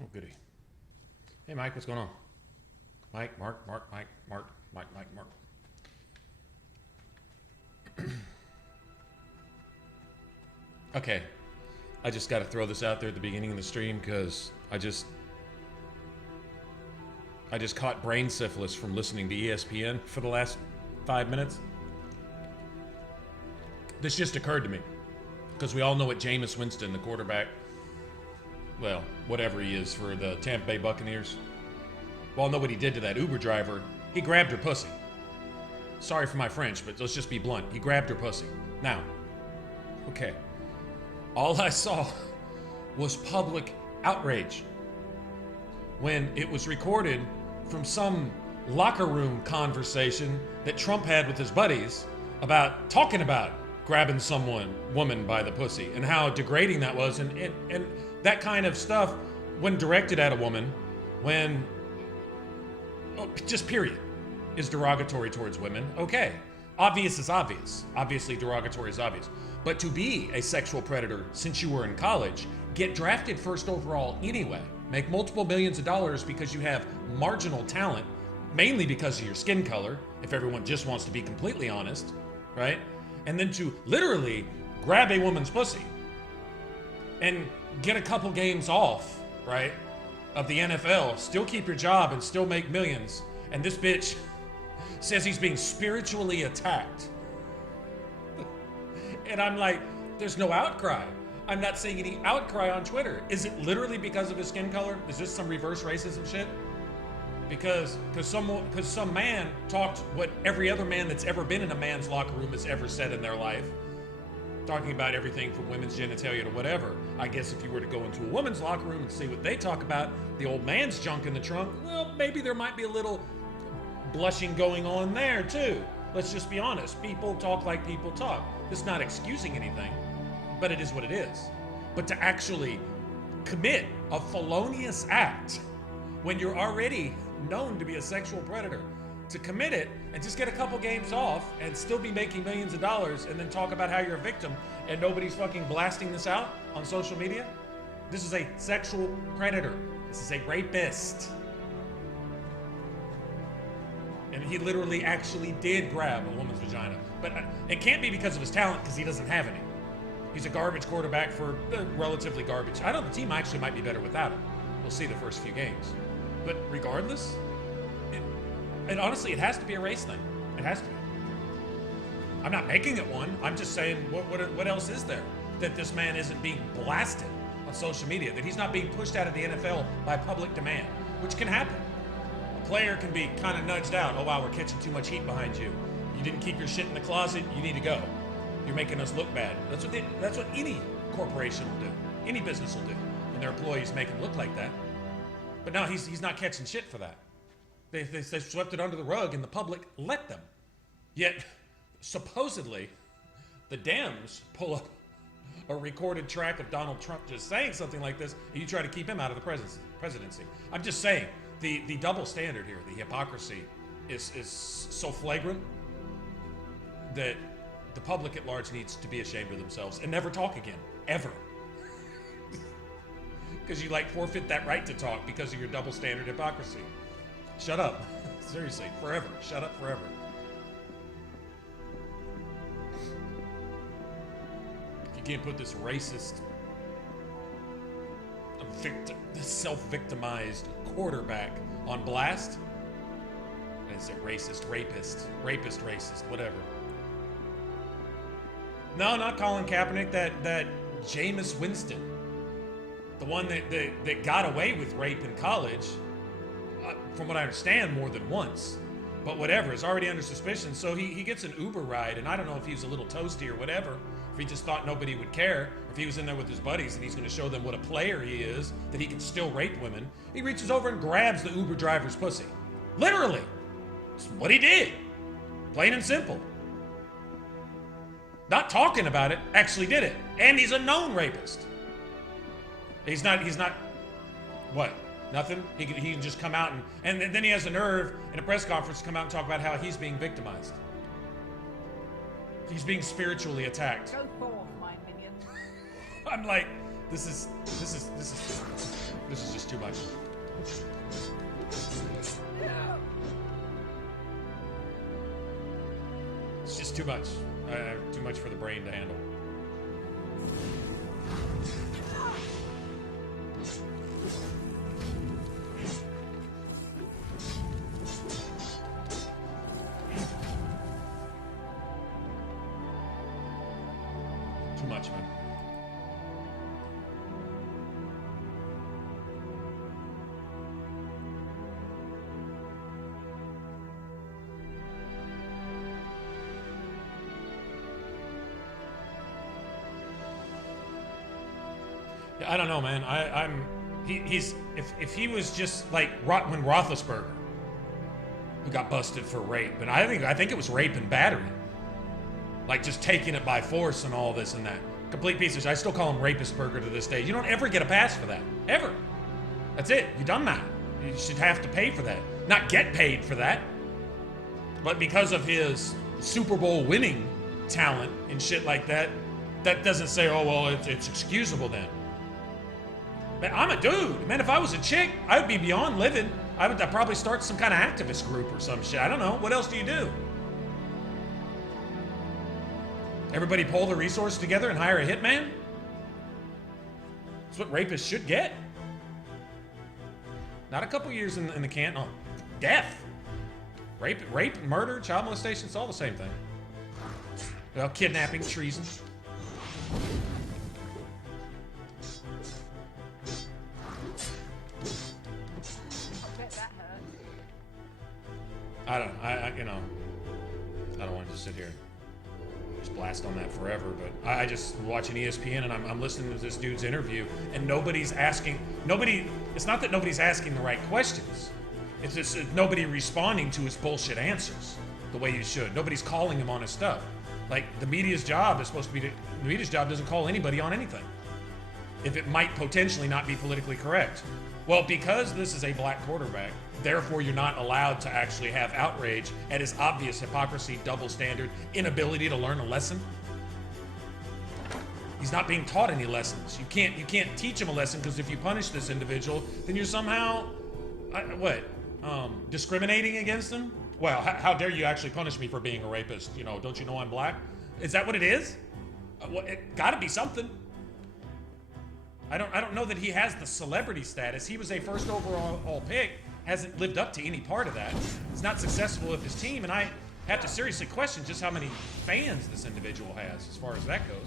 Oh, goody. Hey, Mike, what's going on? Mike, Mark, Mike, Mark. Okay, I just got to throw this out there at the beginning of the stream because I just caught brain syphilis from listening to ESPN for the last 5 minutes. This just occurred to me because we all know what Jameis Winston, the quarterback, well, whatever he is for the Tampa Bay Buccaneers, we all know what he did to that Uber driver. He grabbed her pussy. Sorry for my French, but let's just be blunt. He grabbed her pussy. Now, okay, all I saw was public outrage when it was recorded from some locker room conversation that Trump had with his buddies about talking about grabbing woman by the pussy and how degrading that was, and that kind of stuff when directed at a woman, just period, is derogatory towards women. Okay, obvious is obvious. Obviously derogatory is obvious. But to be a sexual predator since you were in college, get drafted first overall anyway, make multiple millions of dollars because you have marginal talent, mainly because of your skin color, if everyone just wants to be completely honest, right? And then to literally grab a woman's pussy and get a couple games off, right, of the NFL, still keep your job and still make millions, and this bitch says he's being spiritually attacked. And I'm like, there's no outcry. I'm not seeing any outcry on Twitter. Is it literally because of his skin color? Is this some reverse racism shit? Because some man talked what every other man that's ever been in a man's locker room has ever said in their life, talking about everything from women's genitalia to whatever. I guess if you were to go into a woman's locker room and see what they talk about, the old man's junk in the trunk, well, maybe there might be a little blushing going on there too. Let's just be honest. People talk like people talk. This is not excusing anything, but it is what it is. But to actually commit a felonious act when you're already known to be a sexual predator, to commit it and just get a couple games off and still be making millions of dollars and then talk about how you're a victim and nobody's fucking blasting this out on social media? This is a sexual predator. This is a rapist. And he literally actually did grab a woman's vagina. But it can't be because of his talent, because he doesn't have any. He's a garbage quarterback for relatively garbage. I know the team actually might be better without him. We'll see the first few games. But regardless, and honestly, it has to be a race thing. It has to be. I'm not making it one. I'm just saying, what else is there that this man isn't being blasted on social media, that he's not being pushed out of the NFL by public demand, which can happen. A player can be kind of nudged out. Oh, wow, we're catching too much heat behind you. You didn't keep your shit in the closet. You need to go. You're making us look bad. That's what any corporation will do. Any business will do when their employees make them look like that. But no, he's not catching shit for that. They swept it under the rug and the public let them. Yet, supposedly, the Dems pull up a recorded track of Donald Trump just saying something like this, and you try to keep him out of the presidency. I'm just saying, the double standard here, the hypocrisy is so flagrant that the public at large needs to be ashamed of themselves and never talk again, ever. Because you forfeit that right to talk because of your double standard hypocrisy. Shut up. Seriously, forever. Shut up forever. You can't put this racist, self-victimized quarterback on blast. Is it racist, racist, whatever. No, not Colin Kaepernick, that Jameis Winston. The one that got away with rape in college, from what I understand, more than once. But whatever, is already under suspicion. So he gets an Uber ride, and I don't know if he was a little toasty or whatever, if he just thought nobody would care, or if he was in there with his buddies and he's going to show them what a player he is, that he can still rape women. He reaches over and grabs the Uber driver's pussy. Literally. It's what he did. Plain and simple. Not talking about it, actually did it. And he's a known rapist. He's not, what? Nothing? He can just come out and then he has the nerve in a press conference to come out and talk about how he's being victimized. He's being spiritually attacked. Go forth, my minion. I'm like, This is just too much. It's just too much. Too much for the brain to handle. Too much, man. Yeah, I don't know, man. He's if he was just like when Roethlisberger, who got busted for rape, but I think it was rape and battery. Like just taking it by force and all this and that. Complete piece of shit. I still call him Rapistburger to this day. You don't ever get a pass for that. Ever. That's it. You done that. You should have to pay for that. Not get paid for that. But because of his Super Bowl winning talent and shit like that, that doesn't say, oh, well, it's excusable then. Man, I'm a dude. Man, if I was a chick, I would be beyond living. I'd probably start some kind of activist group or some shit. I don't know. What else do you do? Everybody pull the resources together and hire a hitman? That's what rapists should get. Not a couple years in the can. Oh, death. Rape, murder, child molestation, it's all the same thing. Well, kidnapping, treason. I don't want to just sit here and just blast on that forever, but I just watching ESPN and I'm listening to this dude's interview and it's not that nobody's asking the right questions. It's just nobody responding to his bullshit answers the way you should. Nobody's calling him on his stuff. Like the media's job is supposed to be, the media's job doesn't call anybody on anything if it might potentially not be politically correct. Well, because this is a black quarterback, therefore you're not allowed to actually have outrage at his obvious hypocrisy, double standard, inability to learn a lesson. He's not being taught any lessons. You can't teach him a lesson because if you punish this individual, then you're somehow, discriminating against him? Well, how dare you actually punish me for being a rapist? You know, don't you know I'm black? Is that what it is? It gotta be something. I don't know that he has the celebrity status. He was a first overall pick, hasn't lived up to any part of that. He's not successful with his team, and I have to seriously question just how many fans this individual has as far as that goes.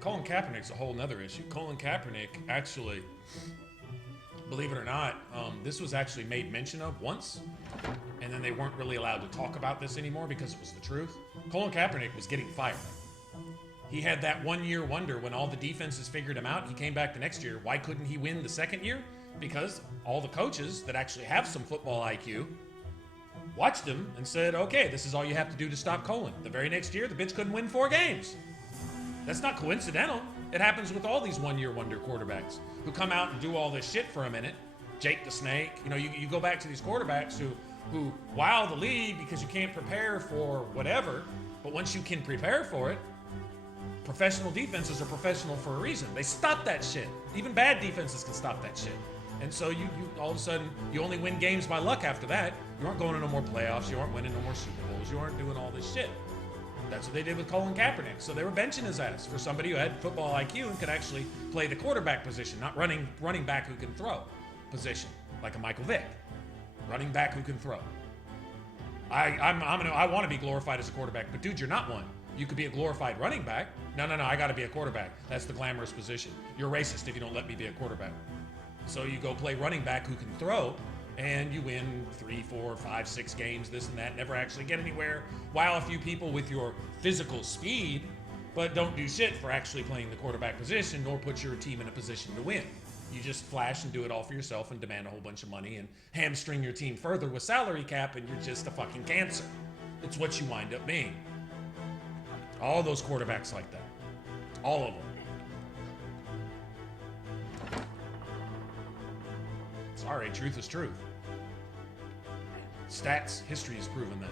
Colin Kaepernick's a whole nother issue. Colin Kaepernick actually, believe it or not, this was actually made mention of once, and then they weren't really allowed to talk about this anymore because it was the truth. Colin Kaepernick was getting fired. He had that 1 year wonder when all the defenses figured him out. He came back the next year. Why couldn't he win the second year? Because all the coaches that actually have some football IQ watched him and said, okay, this is all you have to do to stop Colin. The very next year, the bitch couldn't win 4 games. That's not coincidental. It happens with all these 1 year wonder quarterbacks who come out and do all this shit for a minute. Jake the Snake. You know, you go back to these quarterbacks who wow the league because you can't prepare for whatever, but once you can prepare for it, professional defenses are professional for a reason. They stop that shit. Even bad defenses can stop that shit. And so you all of a sudden, you only win games by luck after that. You aren't going to no more playoffs. You aren't winning no more Super Bowls. You aren't doing all this shit. That's what they did with Colin Kaepernick. So they were benching his ass for somebody who had football IQ and could actually play the quarterback position, not running back who can throw position, like a Michael Vick. Running back who can throw. I want to be glorified as a quarterback, but dude, you're not one. You could be a glorified running back. No, I got to be a quarterback. That's the glamorous position. You're racist if you don't let me be a quarterback. So you go play running back who can throw, and you win 3, 4, 5, 6 games, this and that, never actually get anywhere. Wow a few people with your physical speed, but don't do shit for actually playing the quarterback position, nor put your team in a position to win. You just flash and do it all for yourself and demand a whole bunch of money and hamstring your team further with salary cap, and you're just a fucking cancer. It's what you wind up being. All those quarterbacks like that. All of them. Sorry, truth is truth. Stats, history has proven that.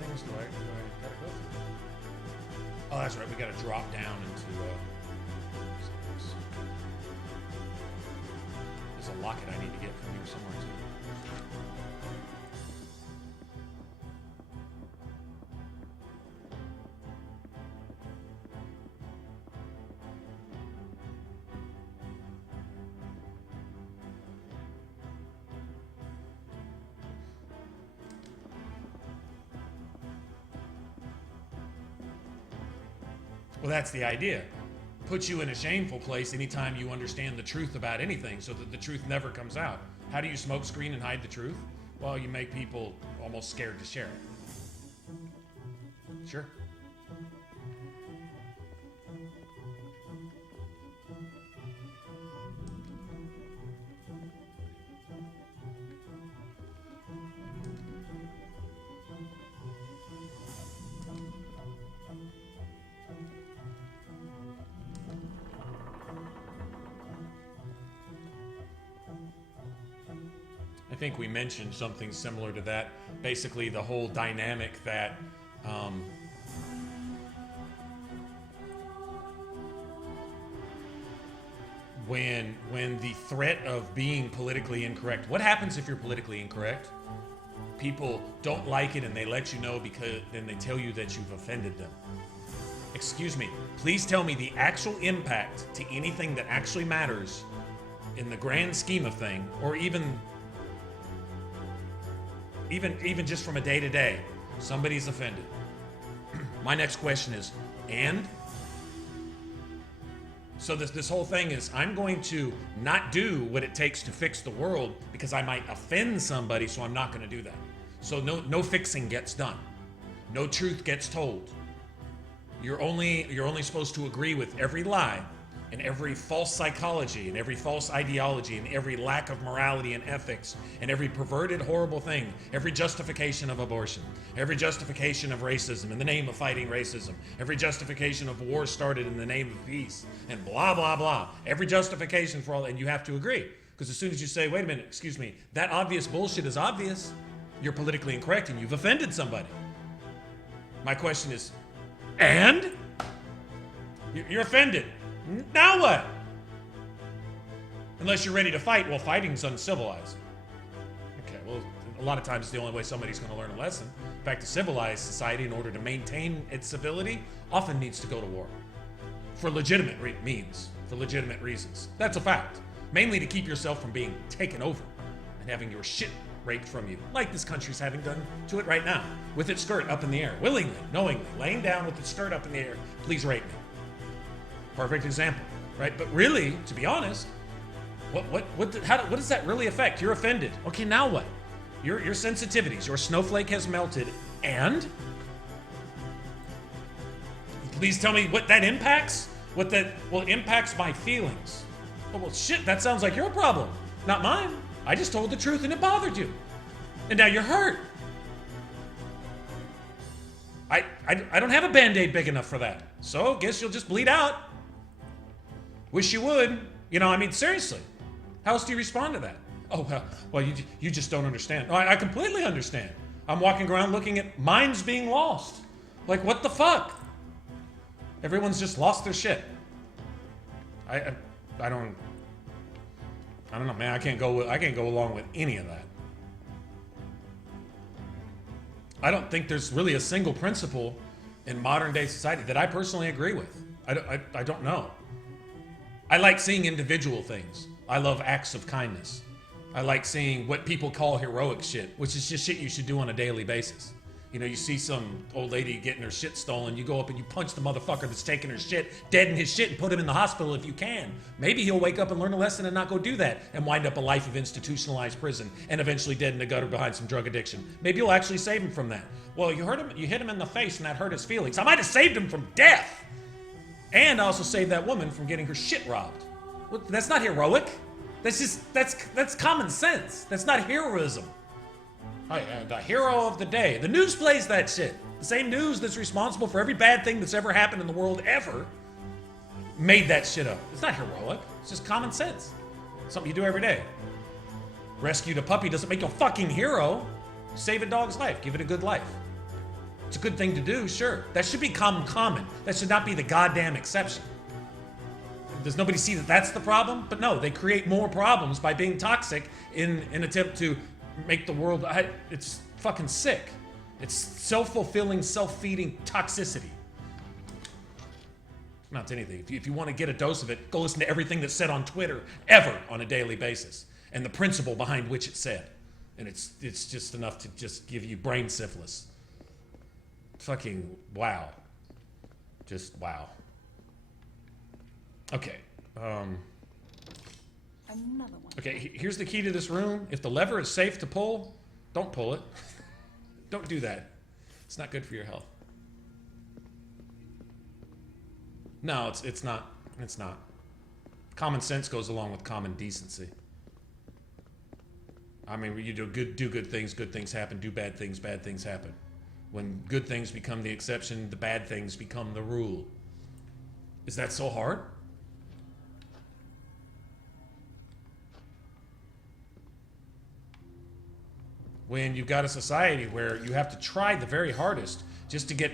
Things do I gotta go through? Oh, that's right. We gotta drop down into. There's a locket I need to get from here somewhere too. Well, that's the idea. Put you in a shameful place anytime you understand the truth about anything so that the truth never comes out. How do you smoke screen and hide the truth? Well, you make people almost scared to share it. Sure. I think we mentioned something similar to that. Basically, the whole dynamic that when the threat of being politically incorrect, what happens if you're politically incorrect? People don't like it and they let you know because then they tell you that you've offended them. Excuse me, please tell me the actual impact to anything that actually matters in the grand scheme of thing, or even just from a day-to-day, somebody's offended. My next question is, and? So this whole thing is, I'm going to not do what it takes to fix the world because I might offend somebody, so I'm not going to do that. So no fixing gets done. No truth gets told. You're only supposed to agree with every lie and every false psychology and every false ideology and every lack of morality and ethics and every perverted horrible thing, every justification of abortion, every justification of racism in the name of fighting racism, every justification of war started in the name of peace, and blah, blah, blah. Every justification for all, and you have to agree. Because as soon as you say, wait a minute, excuse me, that obvious bullshit is obvious, you're politically incorrect and you've offended somebody. My question is, and? You're offended. Now what? Unless you're ready to fight. Well, fighting's uncivilized. Okay, well, a lot of times it's the only way somebody's going to learn a lesson. In fact, a civilized society, in order to maintain its civility, often needs to go to war. For legitimate means. For legitimate reasons. That's a fact. Mainly to keep yourself from being taken over and having your shit raped from you. Like this country's having done to it right now. With its skirt up in the air. Willingly, knowingly, laying down with its skirt up in the air. Please rape me. Perfect example, right? But really, to be honest, what does that really affect? You're offended. Okay, now what? Your sensitivities, your snowflake has melted, and? Please tell me what that impacts? It impacts my feelings. Oh, well, shit, that sounds like your problem, not mine. I just told the truth and it bothered you. And now you're hurt. I don't have a Band-Aid big enough for that. So, guess you'll just bleed out. Wish you would. You know, I mean, seriously. How else do you respond to that? Oh, well, you just don't understand. No, I completely understand. I'm walking around looking at minds being lost. Like, what the fuck? Everyone's just lost their shit. I don't know, man. I can't go along with any of that. I don't think there's really a single principle in modern day society that I personally agree with. I don't know. I like seeing individual things. I love acts of kindness. I like seeing what people call heroic shit, which is just shit you should do on a daily basis. You know, you see some old lady getting her shit stolen, you go up and you punch the motherfucker that's taking her shit, dead in his shit, and put him in the hospital if you can. Maybe he'll wake up and learn a lesson and not go do that and wind up a life of institutionalized prison and eventually dead in the gutter behind some drug addiction. Maybe you'll actually save him from that. Well, you hit him in the face and that hurt his feelings. I might have saved him from death. And I also saved that woman from getting her shit robbed. Well, that's not heroic. That's common sense. That's not heroism. The hero of the day. The news plays that shit. The same news that's responsible for every bad thing that's ever happened in the world ever made that shit up. It's not heroic. It's just common sense. Something you do every day. Rescued a puppy doesn't make you a fucking hero. Save a dog's life. Give it a good life. It's a good thing to do, sure. That should be common. That should not be the goddamn exception. Does nobody see that that's the problem? But no, they create more problems by being toxic in an attempt to make the world, it's fucking sick. It's self-fulfilling, self-feeding toxicity. Not to anything. If you want to get a dose of it, go listen to everything that's said on Twitter ever on a daily basis and the principle behind which it's said. And it's just enough to just give you brain syphilis. Fucking wow. Just wow. Okay. Another one. Okay, here's the key to this room. If the lever is safe to pull, don't pull it. Don't do that. It's not good for your health. No, it's not. It's not. Common sense goes along with common decency. I mean, you do good things happen. Do bad things happen. When good things become the exception, the bad things become the rule. Is that so hard? When you've got a society where you have to try the very hardest just to get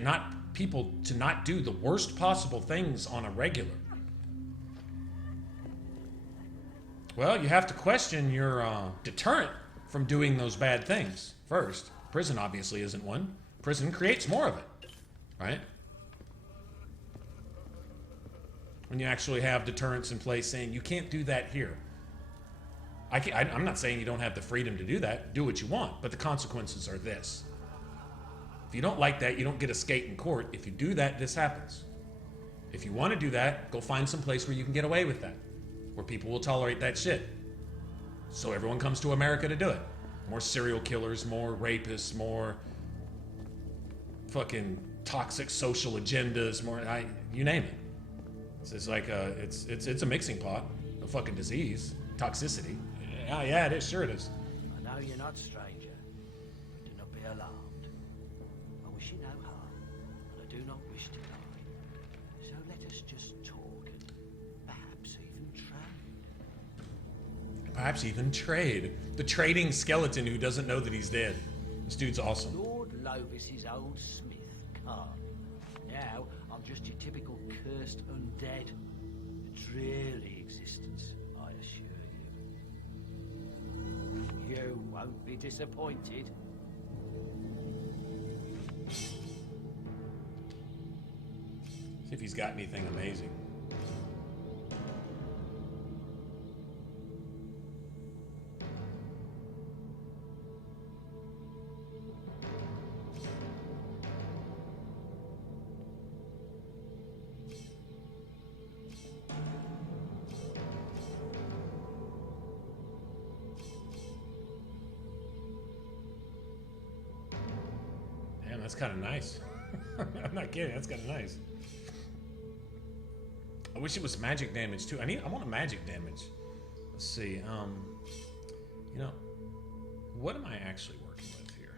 people to not do the worst possible things on a regular. Well, you have to question your deterrent from doing those bad things first. Prison obviously isn't one. Prison creates more of it, right? When you actually have deterrents in place saying you can't do that here. I'm not saying you don't have the freedom to do that. Do what you want, but the consequences are this. If you don't like that, you don't get a skate in court. If you do that, this happens. If you want to do that, go find some place where you can get away with that, where people will tolerate that shit. So everyone comes to America to do it. More serial killers, more rapists, more fucking toxic social agendas, more you name it. It's like it's a mixing pot, a fucking disease, toxicity. Yeah, it is. Sure it is. I know you're not stranger, but do not be alarmed. I wish you no harm, and I do not wish to lie. So let us just talk and perhaps even trade. Perhaps even trade. The trading skeleton who doesn't know that he's dead. This dude's awesome. Lord Lovis's old smith, Carl. Now I'm just your typical cursed undead. A dreary existence, I assure you. You won't be disappointed. See if he's got anything amazing. That's kind of nice. I'm not kidding. That's kind of nice. I wish it was magic damage too. I want a magic damage. Let's see. You know, what am I actually working with here?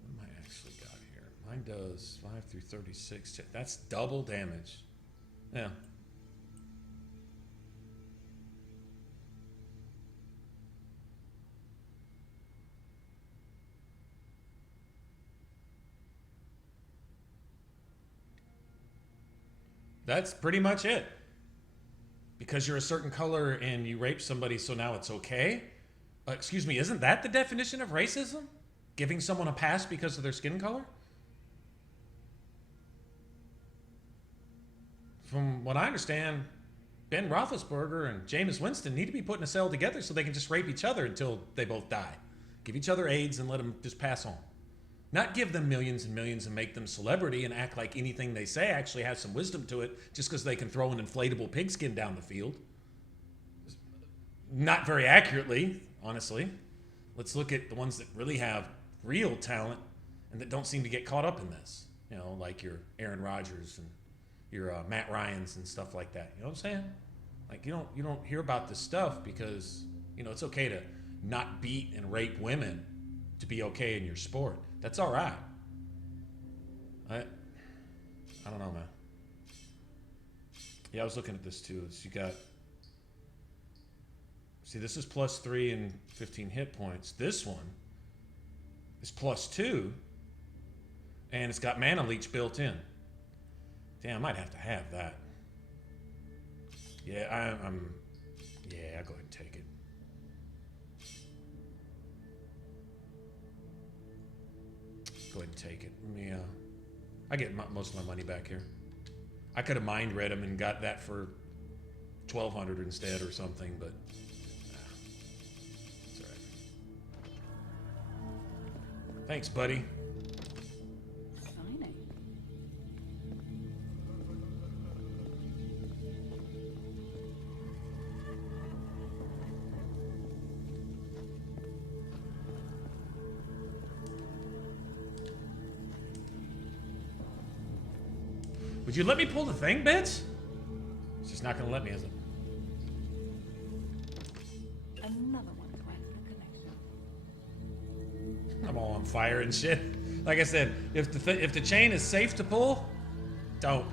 What am I actually got here? Mine does 5 through 36. That's double damage. Yeah. That's pretty much it. Because you're a certain color and you rape somebody, so now it's okay? Excuse me, isn't that the definition of racism? Giving someone a pass because of their skin color? From what I understand, Ben Roethlisberger and Jameis Winston need to be put in a cell together so they can just rape each other until they both die. Give each other AIDS and let them just pass on. Not give them millions and millions and make them celebrity and act like anything they say actually has some wisdom to it just because they can throw an inflatable pigskin down the field. Not very accurately, honestly. Let's look at the ones that really have real talent and that don't seem to get caught up in this. You know, like your Aaron Rodgers and your Matt Ryans and stuff like that. You know what I'm saying? Like, you don't hear about this stuff because, you know, it's okay to not beat and rape women to be okay in your sport. That's all right. I don't know, man. Yeah, I was looking at this too. So you got, see, this is +3 and 15 hit points. This one is +2, and it's got mana leech built in. Damn, I might have to have that. Yeah, yeah, I'll go ahead and take it. Go ahead and take it. Let me, I get most of my money back here. I could have mind read them and got that for 1,200 instead or something, but it's all right. Thanks, buddy. Shiny. Would you let me pull the thing, bitch? It's just not gonna let me, is it? Another one to add to the collection. I'm all on fire and shit. Like I said, if the chain is safe to pull, don't.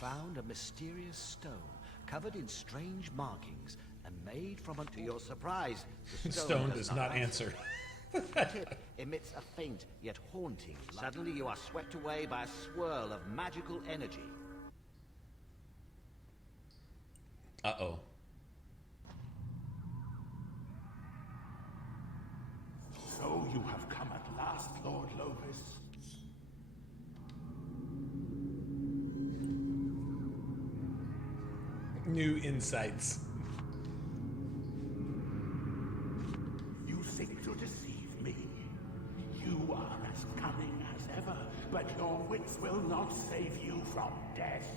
Found a mysterious stone covered in strange markings and made from a... To your surprise, the Stone does not answer. The tip emits a faint yet haunting. Suddenly you are swept away by a swirl of magical energy. Uh-oh. So you have come at last, Lord Lovis. New insights. You seek to deceive me. You are as cunning as ever, but your wits will not save you from death.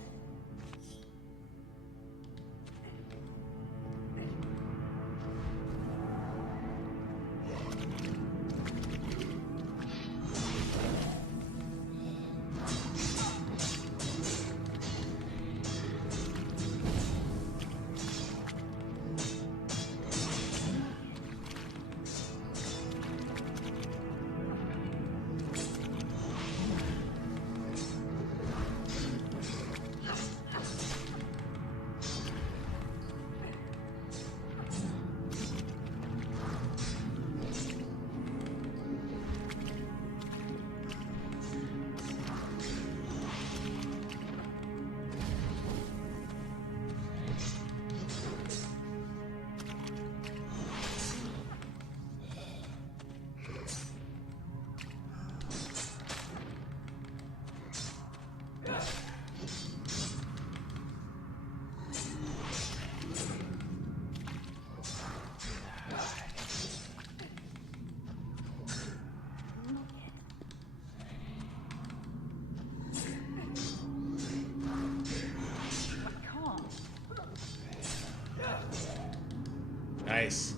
Nice.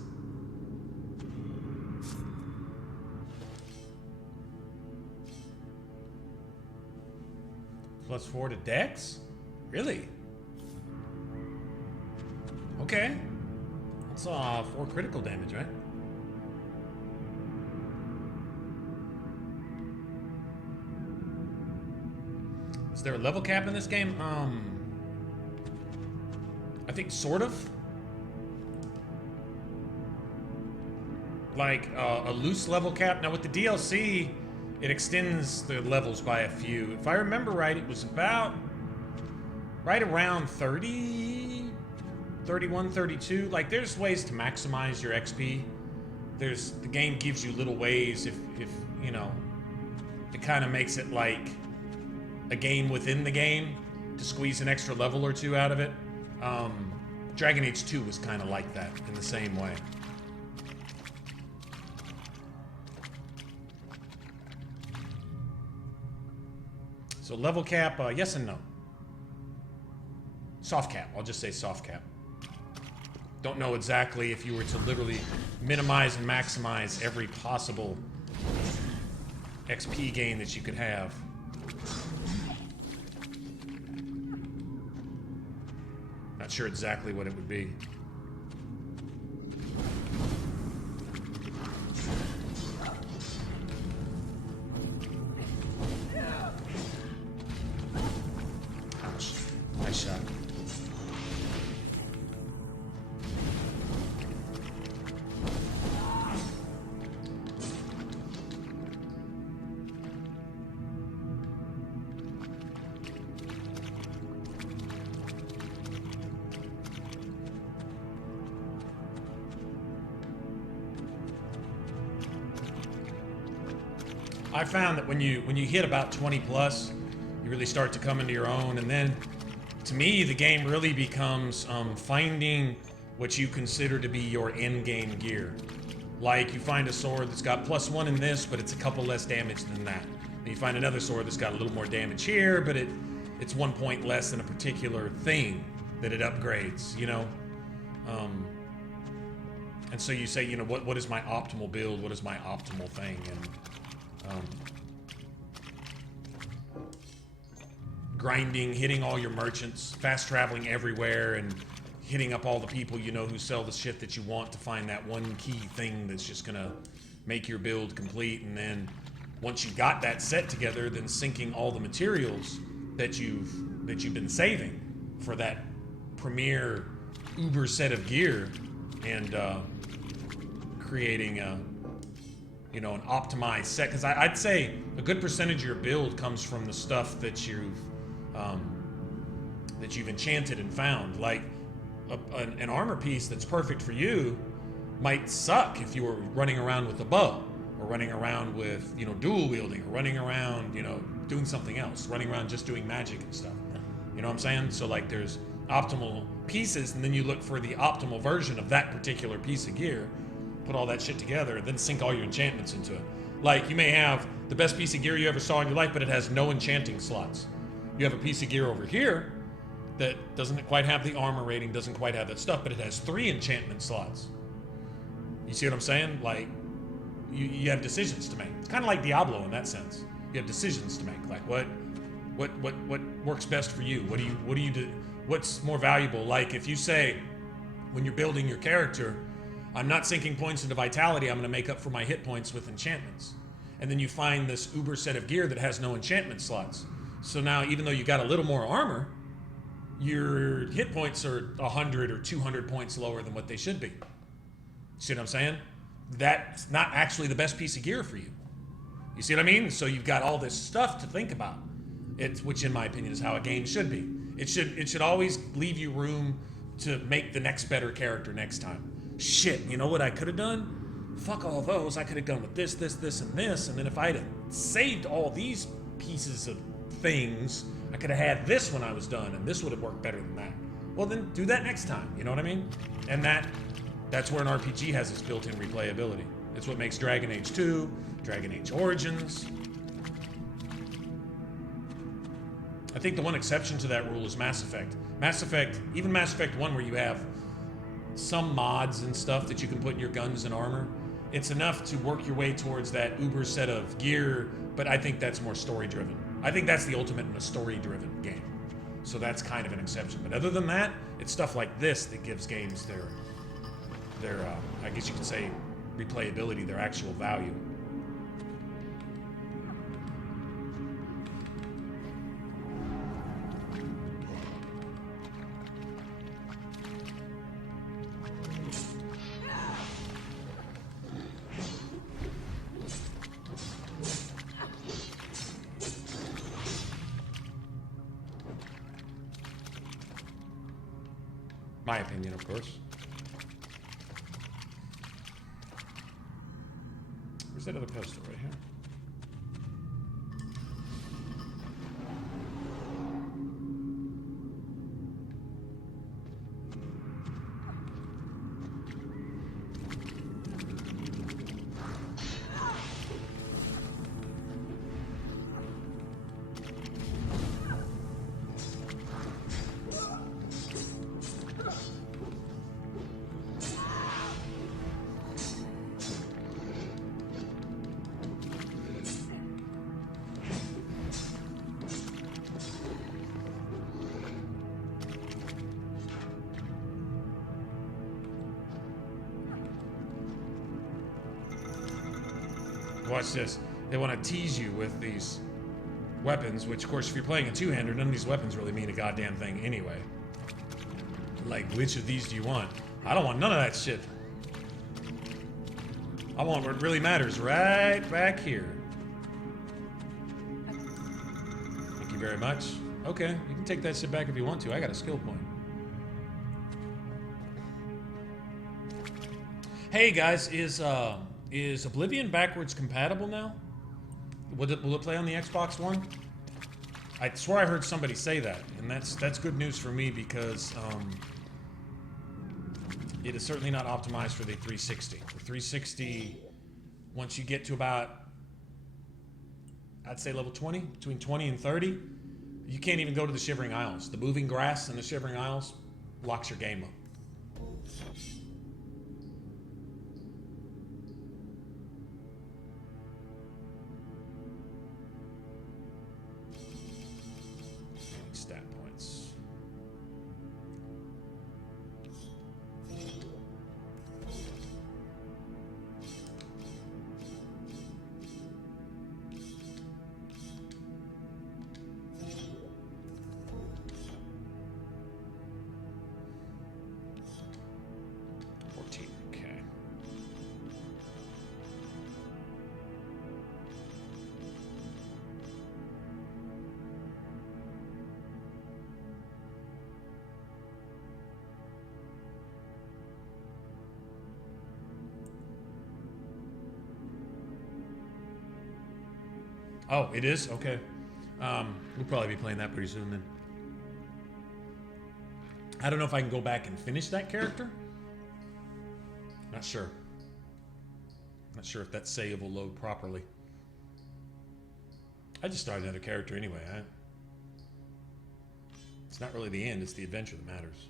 +4 to Dex? Really? Okay. That's 4 critical damage, right? Is there a level cap in this game? I think sort of. Like a loose level cap. Now with the DLC, it extends the levels by a few. If I remember right, it was about right around 30, 31, 32. Like there's ways to maximize your XP. The game gives you little ways if you know, it kind of makes it like a game within the game to squeeze an extra level or two out of it. Dragon Age 2 was kind of like that in the same way. So level cap, yes and no. Soft cap, I'll just say soft cap. Don't know exactly if you were to literally minimize and maximize every possible XP gain that you could have. Not sure exactly what it would be. Ouch. Nice shot. I found that when you hit about 20 plus, you really start to come into your own, and then to me the game really becomes finding what you consider to be your end game gear. Like you find a sword that's got +1 in this, but it's a couple less damage than that. Then you find another sword that's got a little more damage here, but it's 1 point less than a particular thing that it upgrades, you know? And so you say, you know, what is my optimal build? What is my optimal thing? And grinding, hitting all your merchants, fast traveling everywhere, and hitting up all the people you know who sell the shit that you want to find that one key thing that's just gonna make your build complete. And then once you got that set together, then syncing all the materials that you've been saving for that premier uber set of gear, and creating a, you know, an optimized set. Because I'd say a good percentage of your build comes from the stuff that you've enchanted and found. Like an armor piece that's perfect for you might suck if you were running around with a bow, or running around with, you know, dual wielding, or running around, you know, doing something else, running around just doing magic and stuff. You know what I'm saying? So like there's optimal pieces, and then you look for the optimal version of that particular piece of gear, put all that shit together, and then sync all your enchantments into it. Like you may have the best piece of gear you ever saw in your life, but it has no enchanting slots. You have a piece of gear over here that doesn't quite have the armor rating, doesn't quite have that stuff, but it has 3 enchantment slots. You see what I'm saying? Like you have decisions to make. It's kind of like Diablo in that sense. You have decisions to make. Like what works best for you? What do you do? What's more valuable? Like if you say, when you're building your character, I'm not sinking points into vitality, I'm gonna make up for my hit points with enchantments. And then you find this uber set of gear that has no enchantment slots. So now, even though you got a little more armor, your hit points are 100 or 200 points lower than what they should be. See what I'm saying? That's not actually the best piece of gear for you. You see what I mean? So you've got all this stuff to think about. Which in my opinion is how a game should be. It should always leave you room to make the next better character next time. Shit, you know what I could have done? Fuck all those. I could have gone with this, this, this, and this. And then if I'd have saved all these pieces of things, I could have had this when I was done, and this would have worked better than that. Well, then do that next time. You know what I mean? And that's where an RPG has its built-in replayability. It's what makes Dragon Age 2, Dragon Age Origins. I think the one exception to that rule is Mass Effect. Mass Effect, even Mass Effect 1, where you have some mods and stuff that you can put in your guns and armor, it's enough to work your way towards that uber set of gear, but I think that's more story driven. I think that's the ultimate in a story driven game. So that's kind of an exception. But other than that, it's stuff like this that gives games their I guess you could say, replayability, their actual value. My opinion, of course. Where's that other poster right here? Watch this. They want to tease you with these weapons, which, of course, if you're playing a two-hander, none of these weapons really mean a goddamn thing anyway. Like, which of these do you want? I don't want none of that shit. I want what really matters right back here. Thank you very much. Okay, you can take that shit back if you want to. I got a skill point. Hey, guys, is Oblivion backwards compatible now? Will it play on the Xbox One? I swear I heard somebody say that, and that's good news for me because it is certainly not optimized for the 360. The 360, once you get to about, I'd say level 20, between 20 and 30, you can't even go to the Shivering Isles. The moving grass in the Shivering Isles locks your game up. Stat points. Okay. Oh, it is? Okay. We'll probably be playing that pretty soon then. I don't know if I can go back and finish that character. Not sure. Not sure if that save will load properly. I just started another character anyway. It's not really the end, it's the adventure that matters.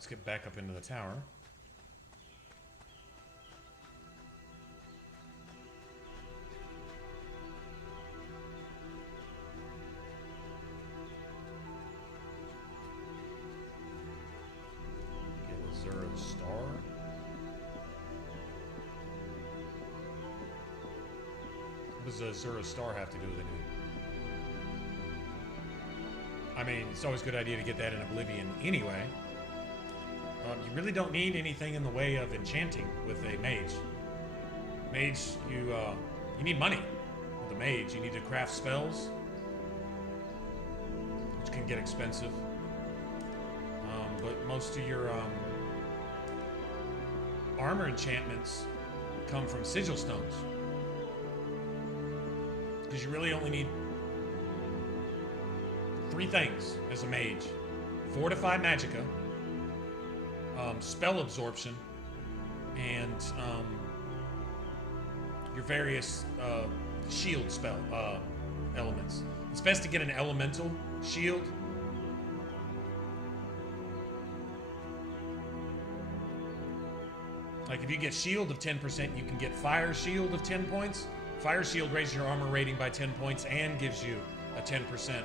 Let's get back up into the tower. Get a Zero Star. What does a Zero Star have to do with it? I mean, it's always a good idea to get that in Oblivion anyway. You really don't need anything in the way of enchanting with a mage. Mage, you need money. With a mage, you need to craft spells, which can get expensive. But most of your armor enchantments come from sigil stones. Because you really only need 3 things as a mage: Fortify Magicka, spell absorption, and your various shield spell elements. It's best to get an elemental shield. Like if you get shield of 10%, you can get fire shield of 10 points. Fire shield raises your armor rating by 10 points and gives you a 10%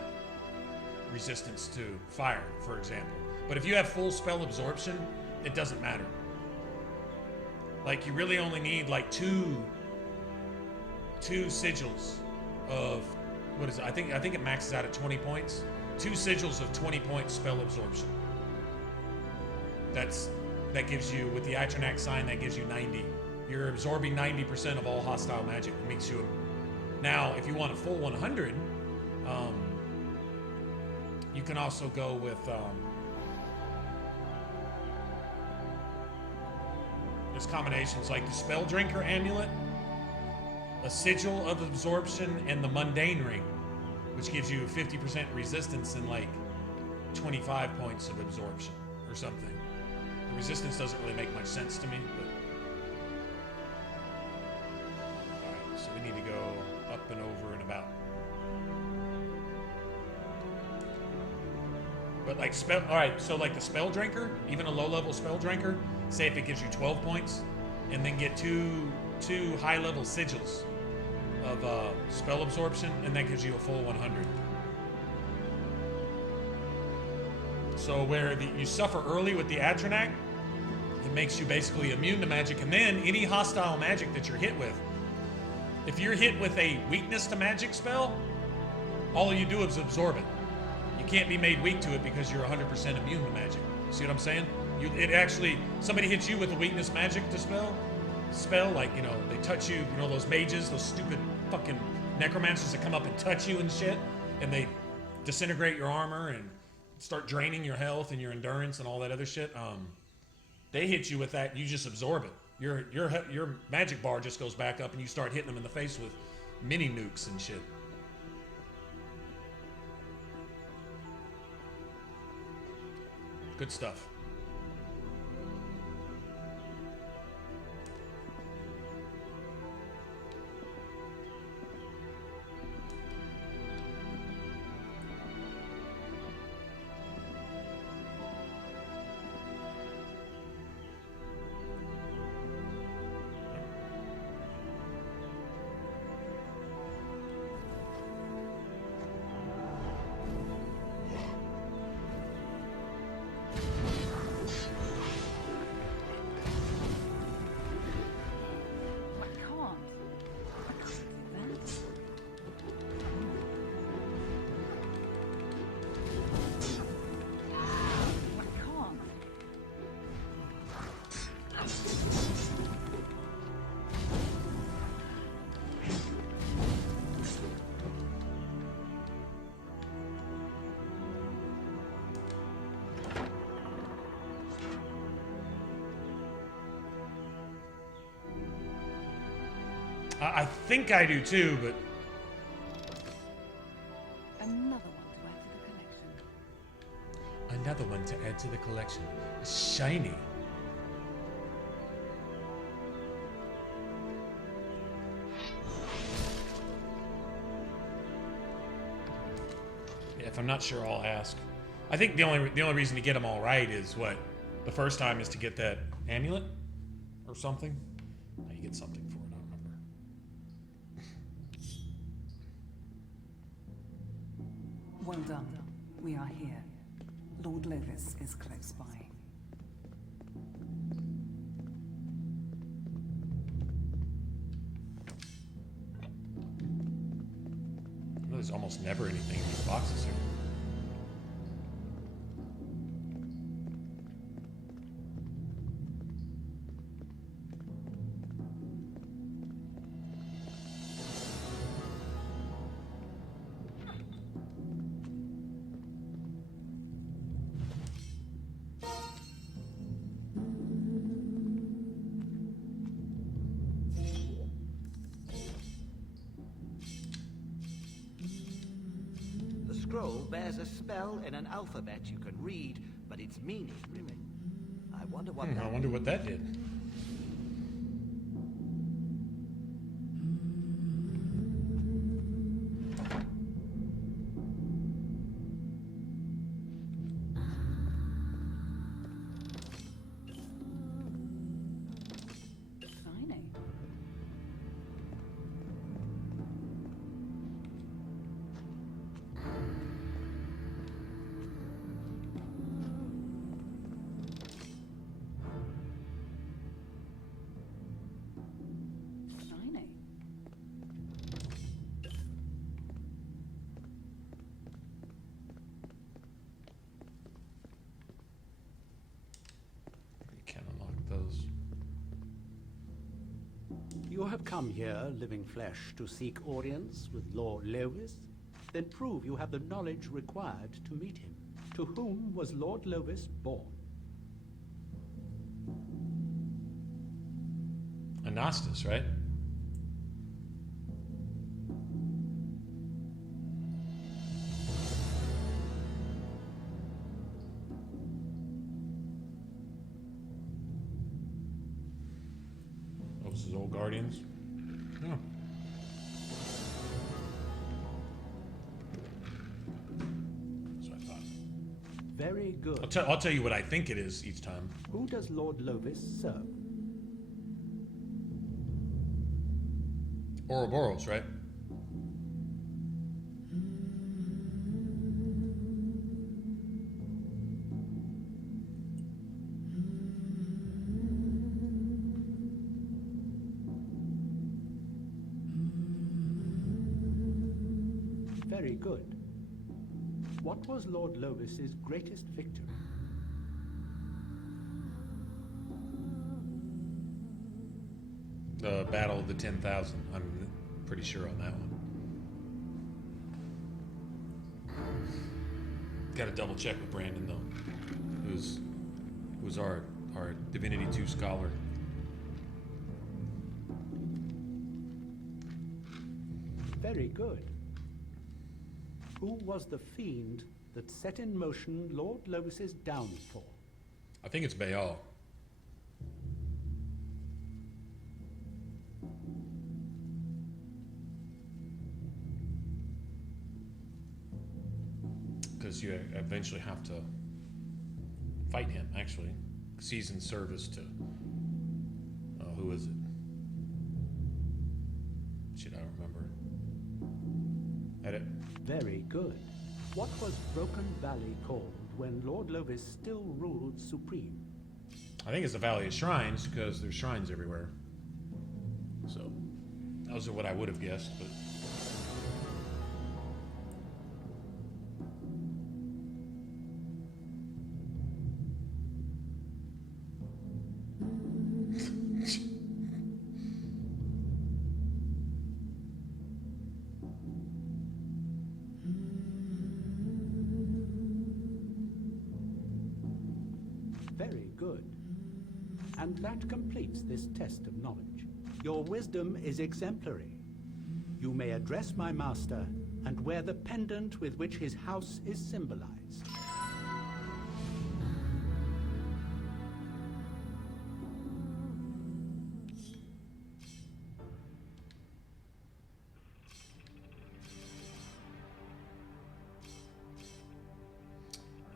resistance to fire, for example. But if you have full spell absorption, it doesn't matter. Like you really only need like two sigils of, what is it? I think it maxes out at 20 points. 2 sigils of 20 point spell absorption. That gives you, with the Atronak sign, that gives you 90. You're absorbing 90% of all hostile magic. It makes you now, if you want a full 100, you can also go with there's combinations like the Spell Drinker Amulet, a Sigil of Absorption, and the Mundane Ring, which gives you 50% resistance and like 25 points of absorption or something. The resistance doesn't really make much sense to me, but alright, so we need to go up and over and about. But like alright, so like the Spell Drinker, even a low-level Spell Drinker, say if it gives you 12 points, and then get two high-level sigils of spell absorption, and that gives you a full 100. So where you suffer early with the Atronak, it makes you basically immune to magic, and then any hostile magic that you're hit with, if you're hit with a weakness to magic spell, all you do is absorb it. You can't be made weak to it because you're 100% immune to magic. See what I'm saying? It actually, somebody hits you with a weakness magic to spell, like, you know, they touch you, you know, those mages, those stupid fucking necromancers that come up and touch you and shit, and they disintegrate your armor and start draining your health and your endurance and all that other shit. They hit you with that, you just absorb it. Your magic bar just goes back up, and you start hitting them in the face with mini nukes and shit. Good stuff. I think I do too, but Another one to add to the collection. another one to add to the collection. Shiny. Yeah, if I'm not sure, I'll ask. I think the only reason to get them all right is what The first time is to get that amulet or something. No, you get something for it, I don't remember. Well done. We are here. Lord Lovis is close by. There's almost never anything in these boxes here. Scroll bears a spell in an alphabet you can read, but its meaning, really. I wonder what I wonder what that did. Tiny. Tiny. You can't unlock those. You have come here, living flesh, to seek audience with Lord Lovis? Then prove you have the knowledge required to meet him. To whom was Lord Lovis born? Anastas, right? Oh, this is old Guardians? Yeah. That's what I thought. Very good. I'll tell you what I think it is each time. Who does Lord Lovis serve? Ouroboros, right? Very good. What was Lord Lovis's greatest victory? The Battle of the 10,000. I'm pretty sure on that one. Got to double check with Brandon though, who's our Divinity 2 scholar. Very good. Who was the fiend that set in motion Lord Lovis's downfall? I think it's Baal. Because you eventually have to fight him, actually. Seasoned service to... who is it? Shit, I don't remember. Edit. Very good. What was Broken Valley called when Lord Lovis still ruled supreme? I think it's the Valley of Shrines, because there's shrines everywhere. So, those are what I would have guessed, but... Very good. And that completes this test of knowledge. Your wisdom is exemplary. You may address my master and wear the pendant with which his house is symbolized.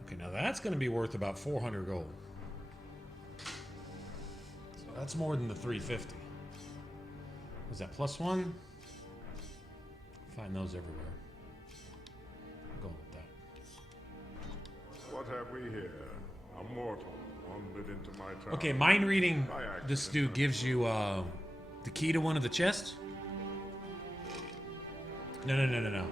Okay, now that's going to be worth about 400 gold. That's more than the 350. Was that +1? Find those everywhere. I'm going with that. What have we here? A mortal wandered into my town. Okay, mind reading. By accident. This dude gives you the key to one of the chests. No.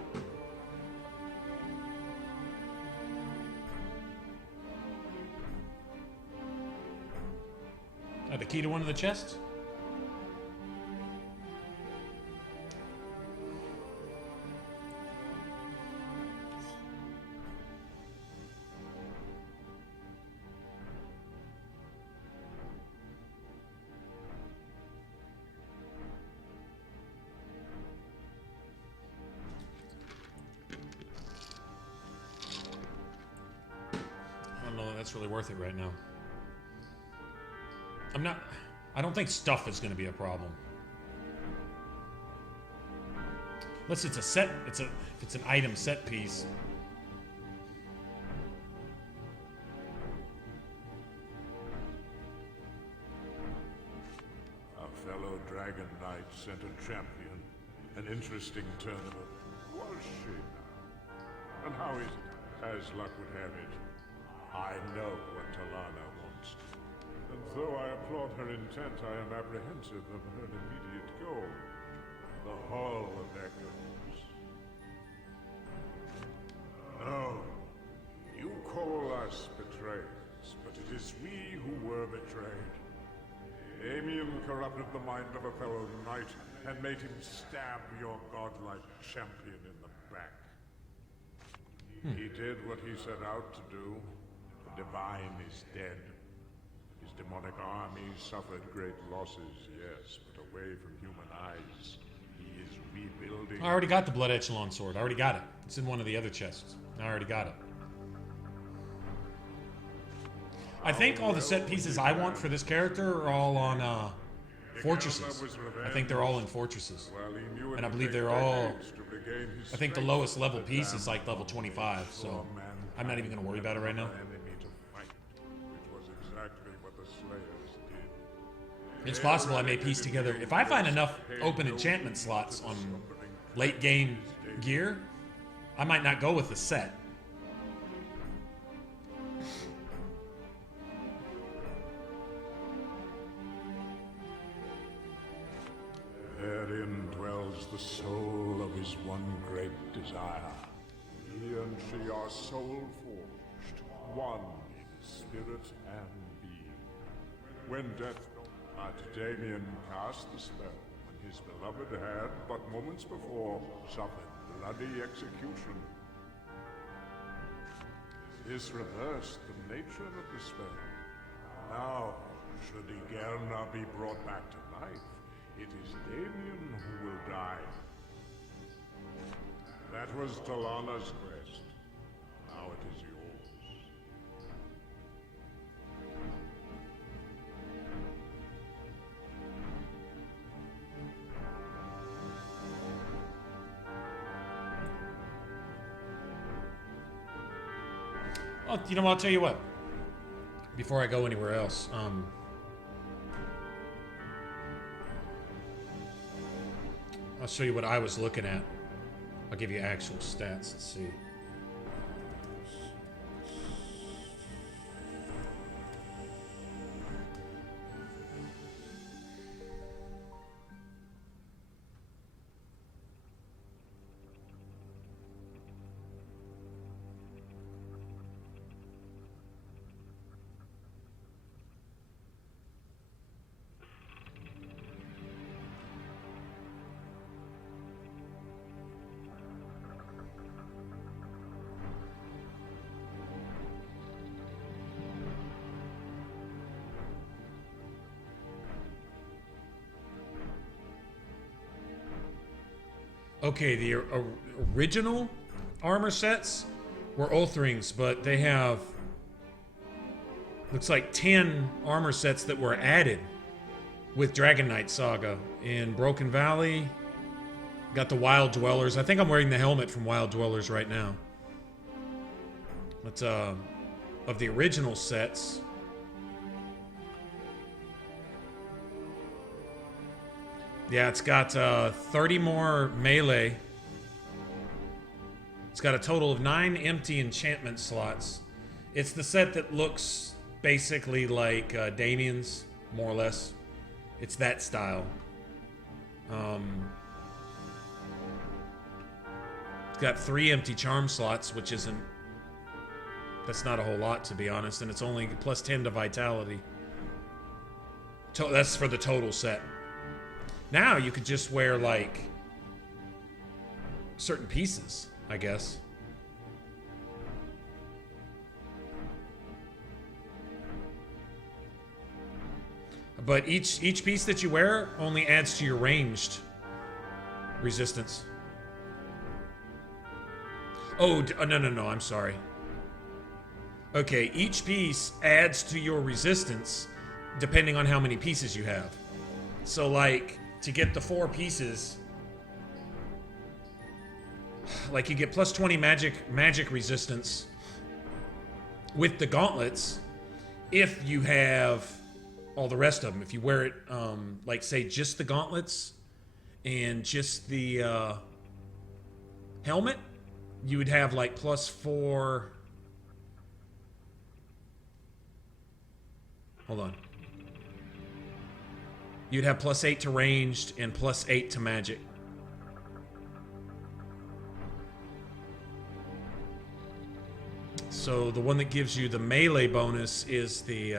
The key to one of the chests? I don't know that that's really worth it right now. I don't think stuff is going to be a problem. Unless it's a set, if it's an item set piece. A fellow Dragon Knight sent a champion. An interesting turn of it. Was she now? And how is it? As luck would have it, I know what Talana wants. And though I applaud her intent, I am apprehensive of her immediate goal. The Hall of Echoes. No, you call us betrayers, but it is we who were betrayed. Damien corrupted the mind of a fellow knight and made him stab your godlike champion in the back. He did what he set out to do. The Divine is dead. His demonic army suffered great losses, yes, but away from human eyes. He is rebuilding. I already got the Blood Echelon sword. I already got it. It's in one of the other chests. I already got it. I think all the set pieces I want for this character are all on fortresses. I think they're all in fortresses. And I believe they're all... I think the lowest level piece is like level 25, so I'm not even going to worry about it right now. It's possible I may piece together... If I find enough open enchantment slots on late game gear, I might not go with the set. Therein dwells the soul of his one great desire. He and she are soul-forged, one in spirit and being. When death... But Damien cast the spell when his beloved had, but moments before, suffered bloody execution. This reversed the nature of the spell. Now, should Igelna be brought back to life, it is Damien who will die. That was Talana's quest. Now it is yours. Oh, you know what? I'll tell you what. Before I go anywhere else, I'll show you what I was looking at. I'll give you actual stats. Let's see. Okay, the original armor sets were Ulthrings, but they have, looks like 10 armor sets that were added with Dragon Knight Saga. In Broken Valley, got the Wild Dwellers. I think I'm wearing the helmet from Wild Dwellers right now. But of the original sets, Yeah, it's got 30 more melee. It's got a total of 9 empty enchantment slots. It's the set that looks basically like Damien's, more or less. It's that style. It's got 3 empty charm slots, which isn't... That's not a whole lot, to be honest, and it's only plus 10 to vitality. That's for the total set. Now you could just wear, like, certain pieces, I guess. But each piece that you wear only adds to your ranged resistance. Oh, no, I'm sorry. Okay, each piece adds to your resistance depending on how many pieces you have. So, like, to get the 4 pieces, like, you get plus 20 magic resistance with the gauntlets if you have all the rest of them. If you wear it, like, say, just the gauntlets and just the helmet, you would have, like, plus 4... Hold on. You'd have plus 8 to ranged and plus 8 to magic. So the one that gives you the melee bonus is the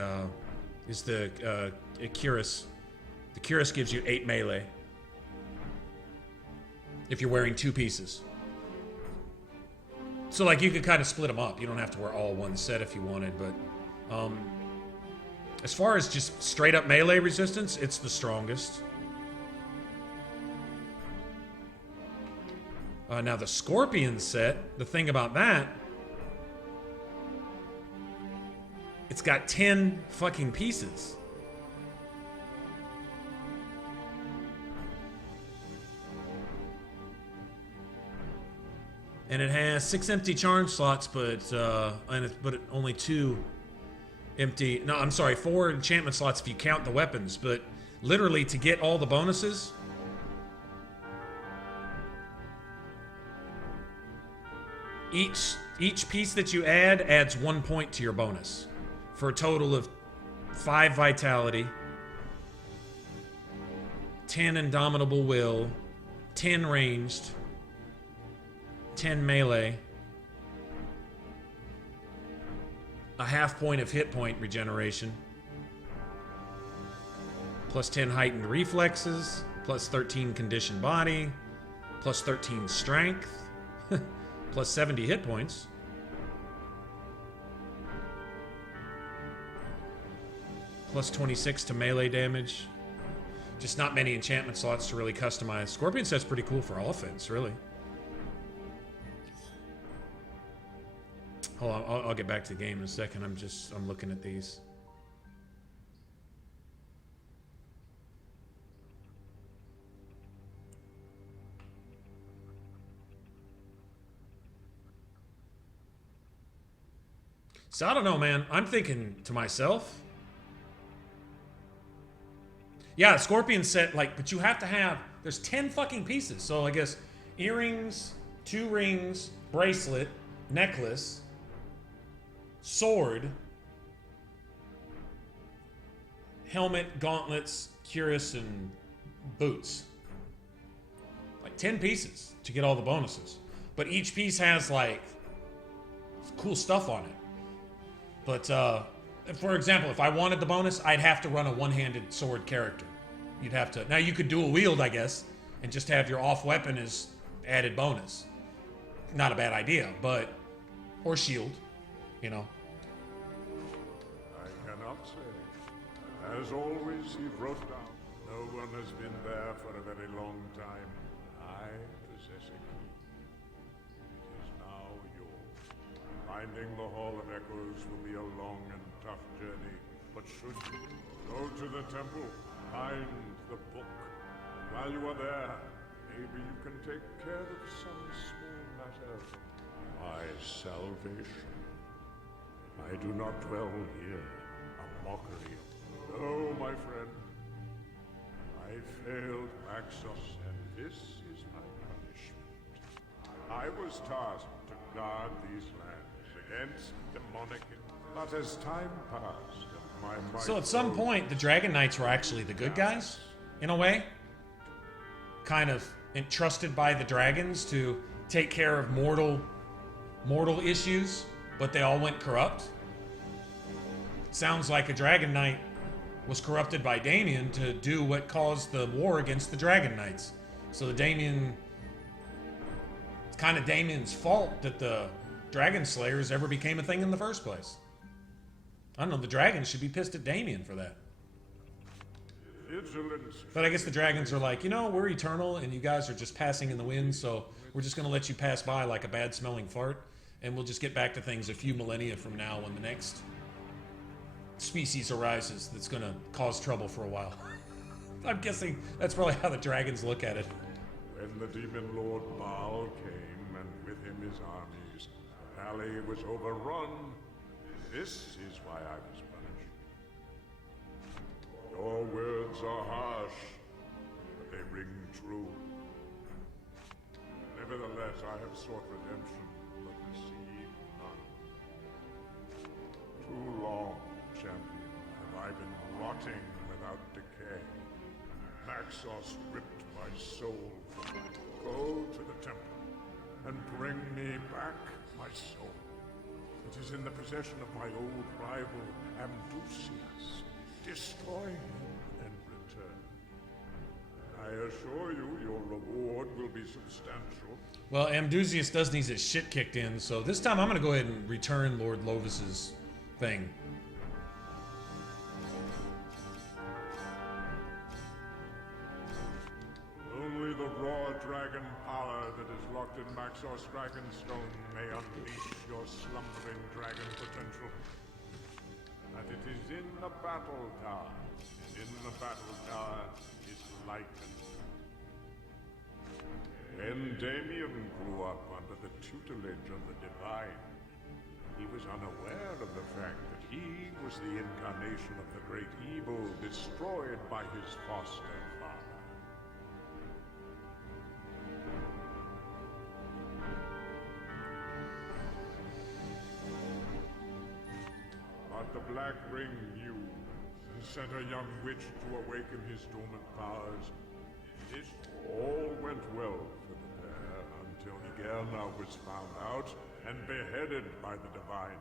Cuirass. The Cuirass gives you 8 melee if you're wearing 2 pieces. So, like, you could kind of split them up. You don't have to wear all one set if you wanted, but as far as just straight up melee resistance, it's the strongest. Now the Scorpion set, the thing about that, it's got 10 fucking pieces. And it has 6 empty charm slots, but only 2 empty. No, I'm sorry, 4 enchantment slots if you count the weapons. But literally, to get all the bonuses, each piece that you add adds 1 point to your bonus, for a total of 5 vitality, 10 indomitable will, 10 ranged, 10 melee, a half point of hit point regeneration, plus 10 heightened reflexes, plus 13 conditioned body, plus 13 strength, plus 70 hit points. Plus 26 to melee damage. Just not many enchantment slots to really customize. Scorpion set's pretty cool for offense, really. Hold on, I'll get back to the game in a second. I'm looking at these. So I don't know, man. I'm thinking to myself, yeah, Scorpion set, like, but you have to have, there's 10 fucking pieces. So I guess earrings, 2 rings, bracelet, necklace, sword, helmet, gauntlets, cuirass, and boots. Like 10 pieces to get all the bonuses. But each piece has, like, cool stuff on it. But, for example, if I wanted the bonus, I'd have to run a one-handed sword character. You'd have to... Now, you could dual wield, I guess, and just have your off weapon as added bonus. Not a bad idea, but... Or shield, you know. I cannot say. As always, he wrote down. No one has been there for a very long time. I possess a key. It is now yours. Finding the Hall of Echoes will be a long and tough journey, but should you go to the temple, find the book. While you are there, maybe you can take care of some small matter. My salvation. I do not dwell here, a mockery. No, my friend. I failed Naxos, and this is my punishment. I was tasked to guard these lands against demonic, but as time passed, and my might So at some point, the Dragon Knights were actually the good guys, in a way. Kind of entrusted by the dragons to take care of mortal issues, but they all went corrupt. Sounds like a Dragon Knight was corrupted by Damien to do what caused the war against the Dragon Knights. So it's kind of Damien's fault that the Dragon Slayers ever became a thing in the first place. I don't know, the dragons should be pissed at Damien for that. But I guess the dragons are like, you know, we're eternal and you guys are just passing in the wind, so we're just going to let you pass by like a bad smelling fart, and we'll just get back to things a few millennia from now when the next species arises that's going to cause trouble for a while. I'm guessing that's probably how the dragons look at it. When the demon lord Baal came, and with him his armies, the valley was overrun. This is why I was punished. Your words are harsh, but they ring true. Nevertheless, I have sought redemption, but received none. Too long, champion, have I been rotting without decay. Naxos ripped my soul from me. Go to the temple and bring me back my soul. It is in the possession of my old rival, ANDREWCX. Destroy him and return. I assure you, your reward will be substantial. Well, ANDREWCX does need his shit kicked in, so this time I'm going to go ahead and return Lord Lovis's thing. Only the raw dragon power that is locked in Naxos Dragonstone may unleash your slumbering dragon potential. And it is in the battle tower, and in the battle tower is lightened. When Damien grew up under the tutelage of the Divine, he was unaware of the fact that he was the incarnation of the great evil destroyed by his foster father. But the Black Ring knew and sent a young witch to awaken his dormant powers. This all went well for the pair until Igerna was found out and beheaded by the Divine.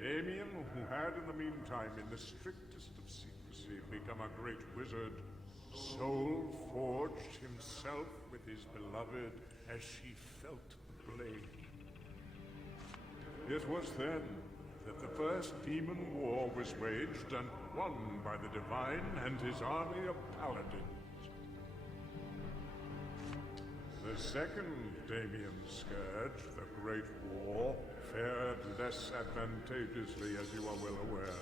Damien, who had in the meantime, in the strictest of secrecy, become a great wizard, soul-forged himself with his beloved as she felt the blade. It was then that the first demon war was waged and won by the Divine and his army of paladins. The second Damien Scourge, the Great War, fared less advantageously, as you are well aware.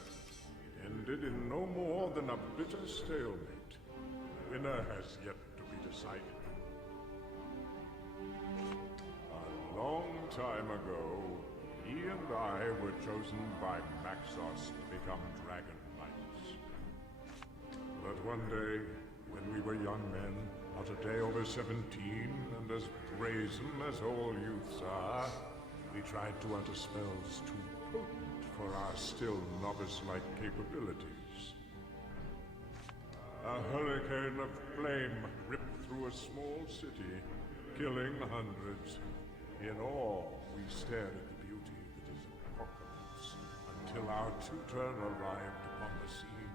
Ended in no more than a bitter stalemate. The winner has yet to be decided. A long time ago, he and I were chosen by Naxos to become Dragon Knights. But one day, when we were young men, not a day over 17, and as brazen as all youths are, we tried to utter spells too potent for our still novice-like capabilities. A hurricane of flame ripped through a small city, killing hundreds. In awe, we stared at the beauty that is apocalypse, until our tutor arrived upon the scene.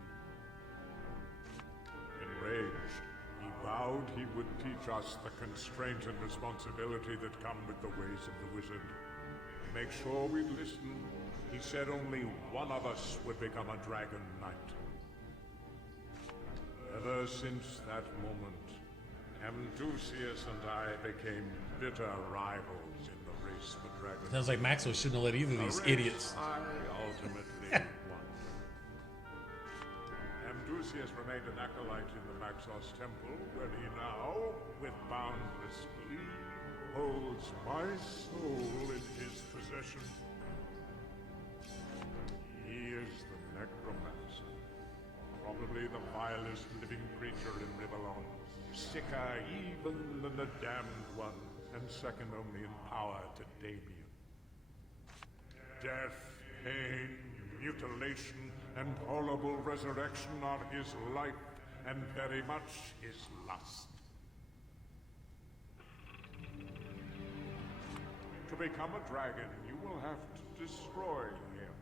Enraged, he vowed he would teach us the constraint and responsibility that come with the ways of the wizard. To make sure we'd listen, he said only one of us would become a Dragon Knight. Ever since that moment, AWKCR and I became bitter rivals in the race for dragons. Sounds like Maxwell shouldn't have let either of these idiots. I ultimately won. AWKCR remained an acolyte in the Naxos Temple, where he now, with boundless glee, holds my soul in his possession. He is the necromancer, probably the vilest living creature in Rivellon, sicker even than the damned one, and second only in power to Damien. Death, pain, mutilation, and horrible resurrection are his life, and very much his lust. To become a dragon, you will have to destroy him.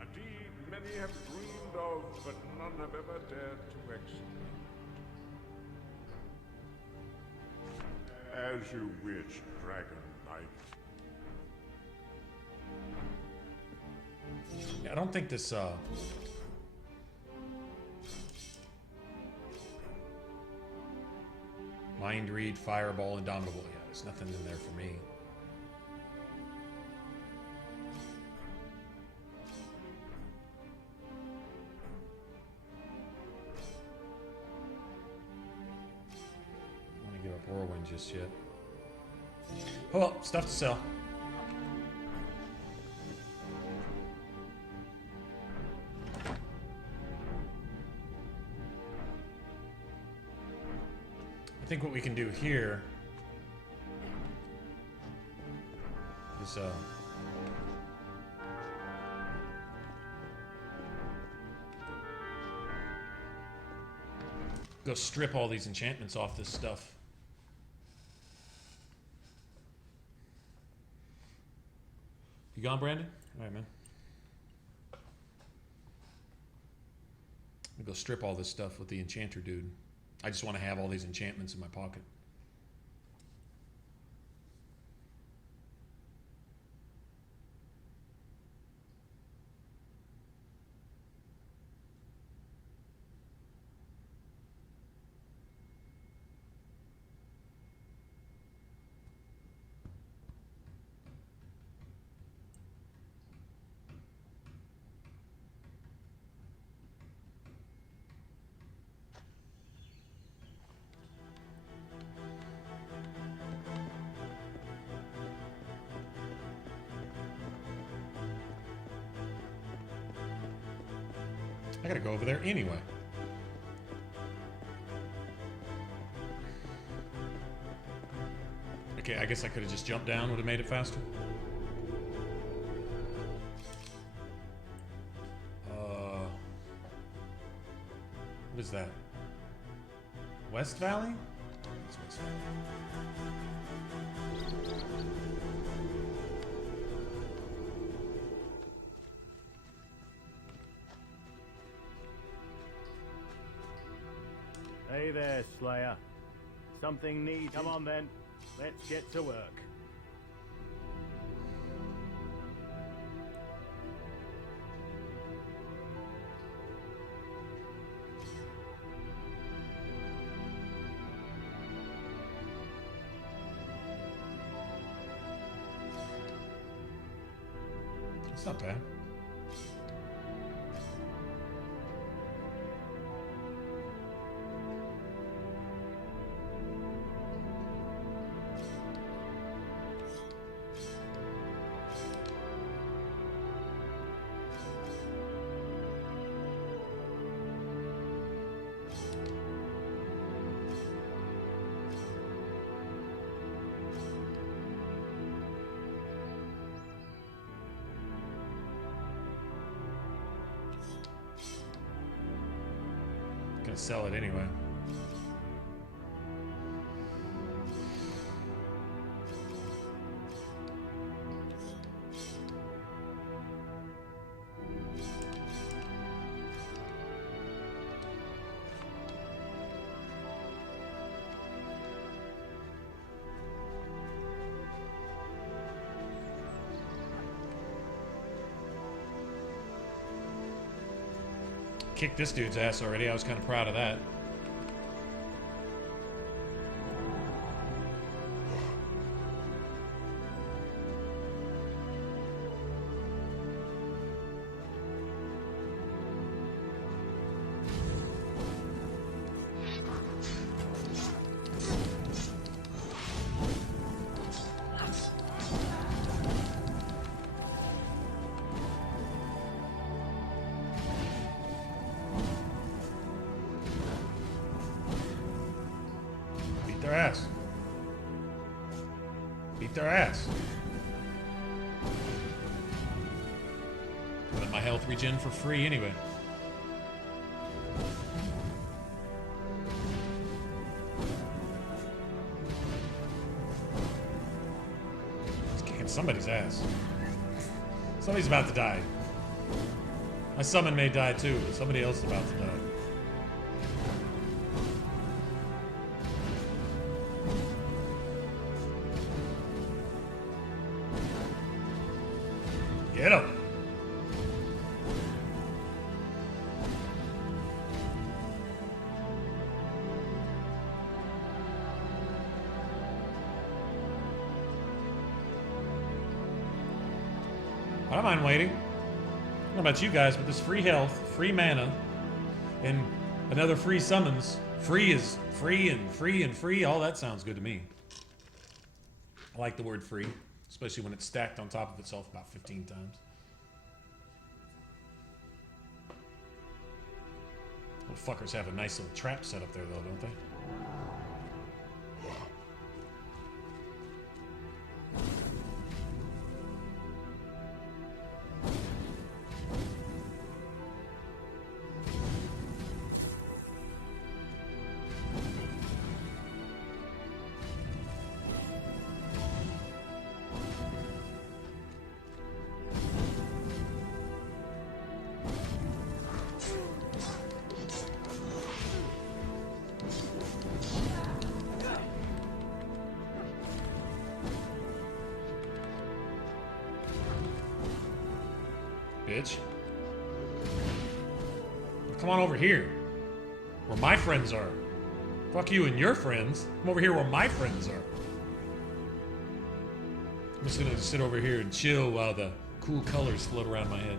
A deed many have dreamed of, but none have ever dared to execute. As you wish, Dragon Knight. Yeah, I don't think this, Mind Read, Fireball, Indomitable. Yeah, there's nothing in there for me. I don't want to give up Whirlwind just yet. Oh well, stuff to sell. I think what we can do here is go strip all these enchantments off this stuff. You gone, Brandon? All right, man. Go strip all this stuff with the enchanter dude. I just want to have all these enchantments in my pocket. I gotta go over there anyway. Okay, I guess I could have just jumped down, would have made it faster. What is that? West Valley? It's West Valley. Hey there, Slayer. Something needs... Come on then, let's get to work. It's not bad. Gonna sell it anyway. Kicked this dude's ass already. I was kind of proud of that. Beat their ass. Let my health regen for free anyway. Just kicking somebody's ass. Somebody's about to die. My summon may die too, but somebody else is about to die. Get him! I don't mind waiting. I don't know about you guys, but this free health, free mana, and another free summons. Free is free and free and free. All that sounds good to me. I like the word free, especially when it's stacked on top of itself about 15 times. Little fuckers have a nice little trap set up there, though, don't they? Bitch. Come on over here. Where my friends are. Fuck you and your friends. Come over here where my friends are. I'm just gonna sit over here and chill while the cool colors float around my head.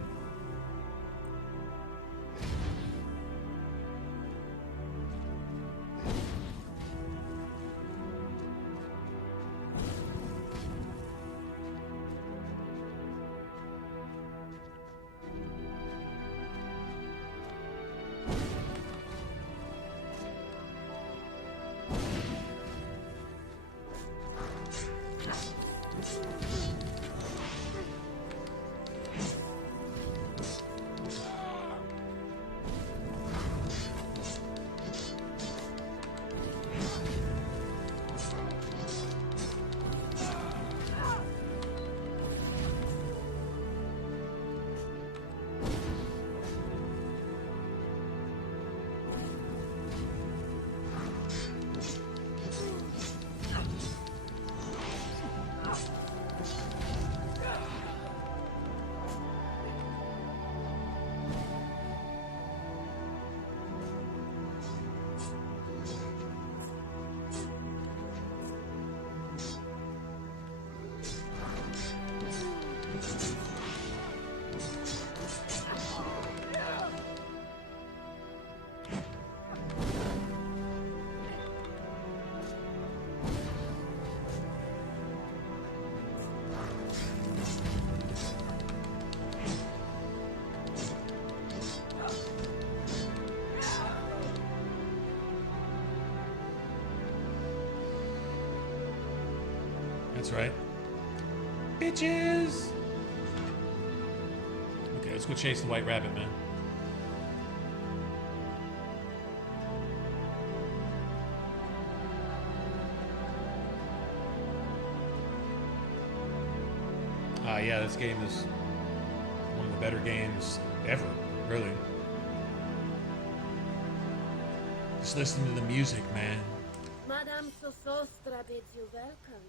That's right. Bitches! Okay, let's go chase the white rabbit, man. Yeah, this game is one of the better games ever, really. Just listen to the music, man. Madame Sosostra bids you welcome,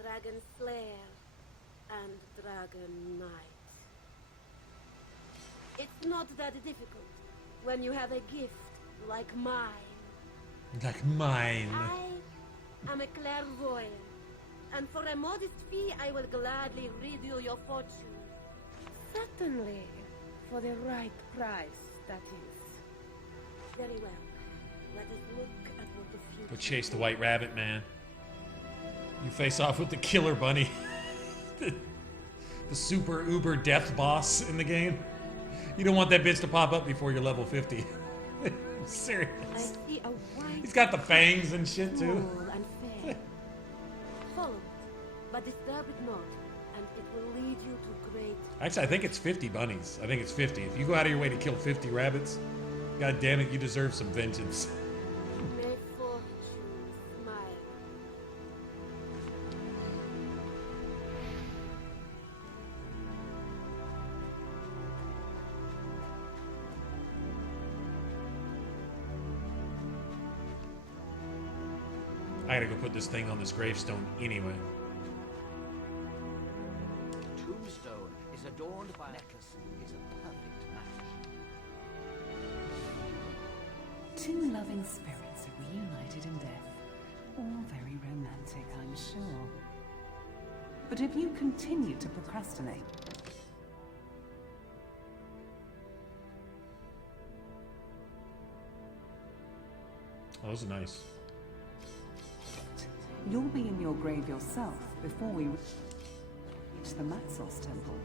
Dragon Slayer and Dragon Knight. It's not that difficult when you have a gift like mine. Like mine. I am a clairvoyant, and for a modest fee, I will gladly read you your fortune. Certainly, for the right price, that is. Very well. Let us look at what the future... Go chase the white rabbit, man. You face off with the killer bunny. the super uber death boss in the game. You don't want that bitch to pop up before you're level 50. I'm serious. I see a white... He's got the fangs and shit, too. And fair. Follow. but disturb it not, and it will lead you to great... Actually, I think it's 50 bunnies. I think it's 50. If you go out of your way to kill 50 rabbits, god damn it, you deserve some vengeance. May fortune smile. I gotta go put this thing on this gravestone anyway. Tombstone is adorned by a necklace is a perfect match. Two loving spirits reunited in death. All very romantic, I'm sure. But if you continue to procrastinate... Oh, those are nice. You'll be in your grave yourself before we reach the Maxos temple.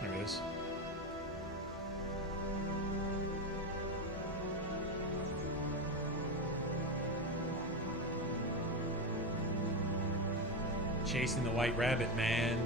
There it is. Chasing the white rabbit, man.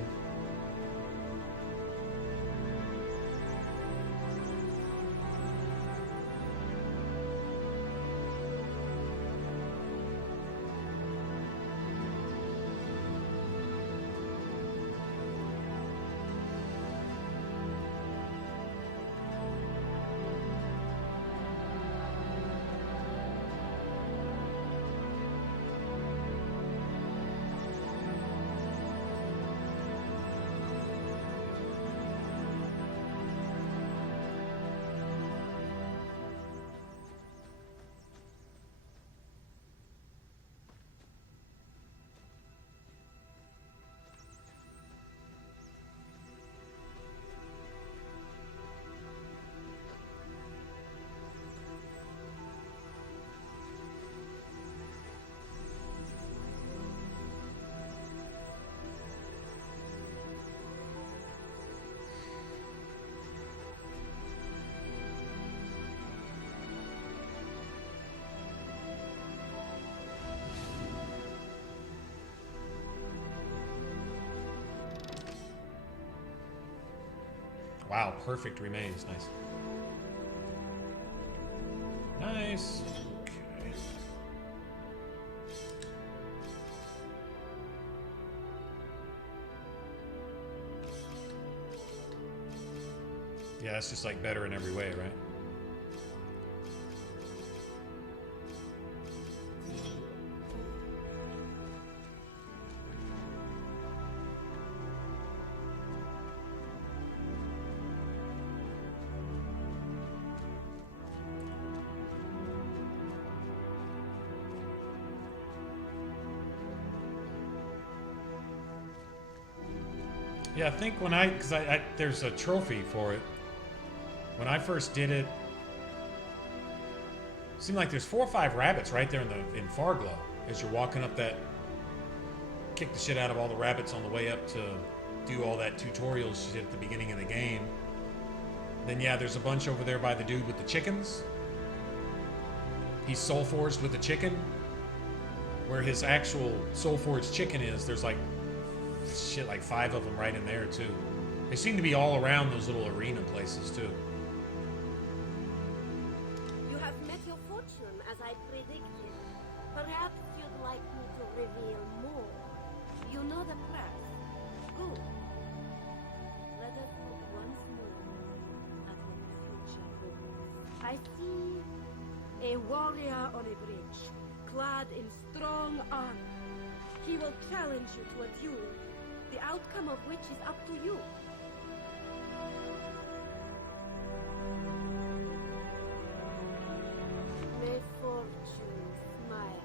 Wow, perfect remains. Nice. Nice. Okay. Yeah, it's just like better in every way, right? Yeah, I think when because there's a trophy for it. When I first did it, seemed like there's 4 or 5 rabbits right there in Farglow as you're walking up that. Kick the shit out of all the rabbits on the way up to do all that tutorial shit at the beginning of the game. Then yeah, there's a bunch over there by the dude with the chickens. He's soul forged with the chicken. Where his actual soul forged chicken is, there's like shit, like 5 of them right in there too. They seem to be all around those little arena places too. You have met your fortune, as I predicted. Perhaps you'd like me to reveal more. You know the price. Good. Let us look once more at your future goals. I see a warrior on a bridge, clad in strong armor. He will challenge you to a duel, the outcome of which is up to you. May fortune smile.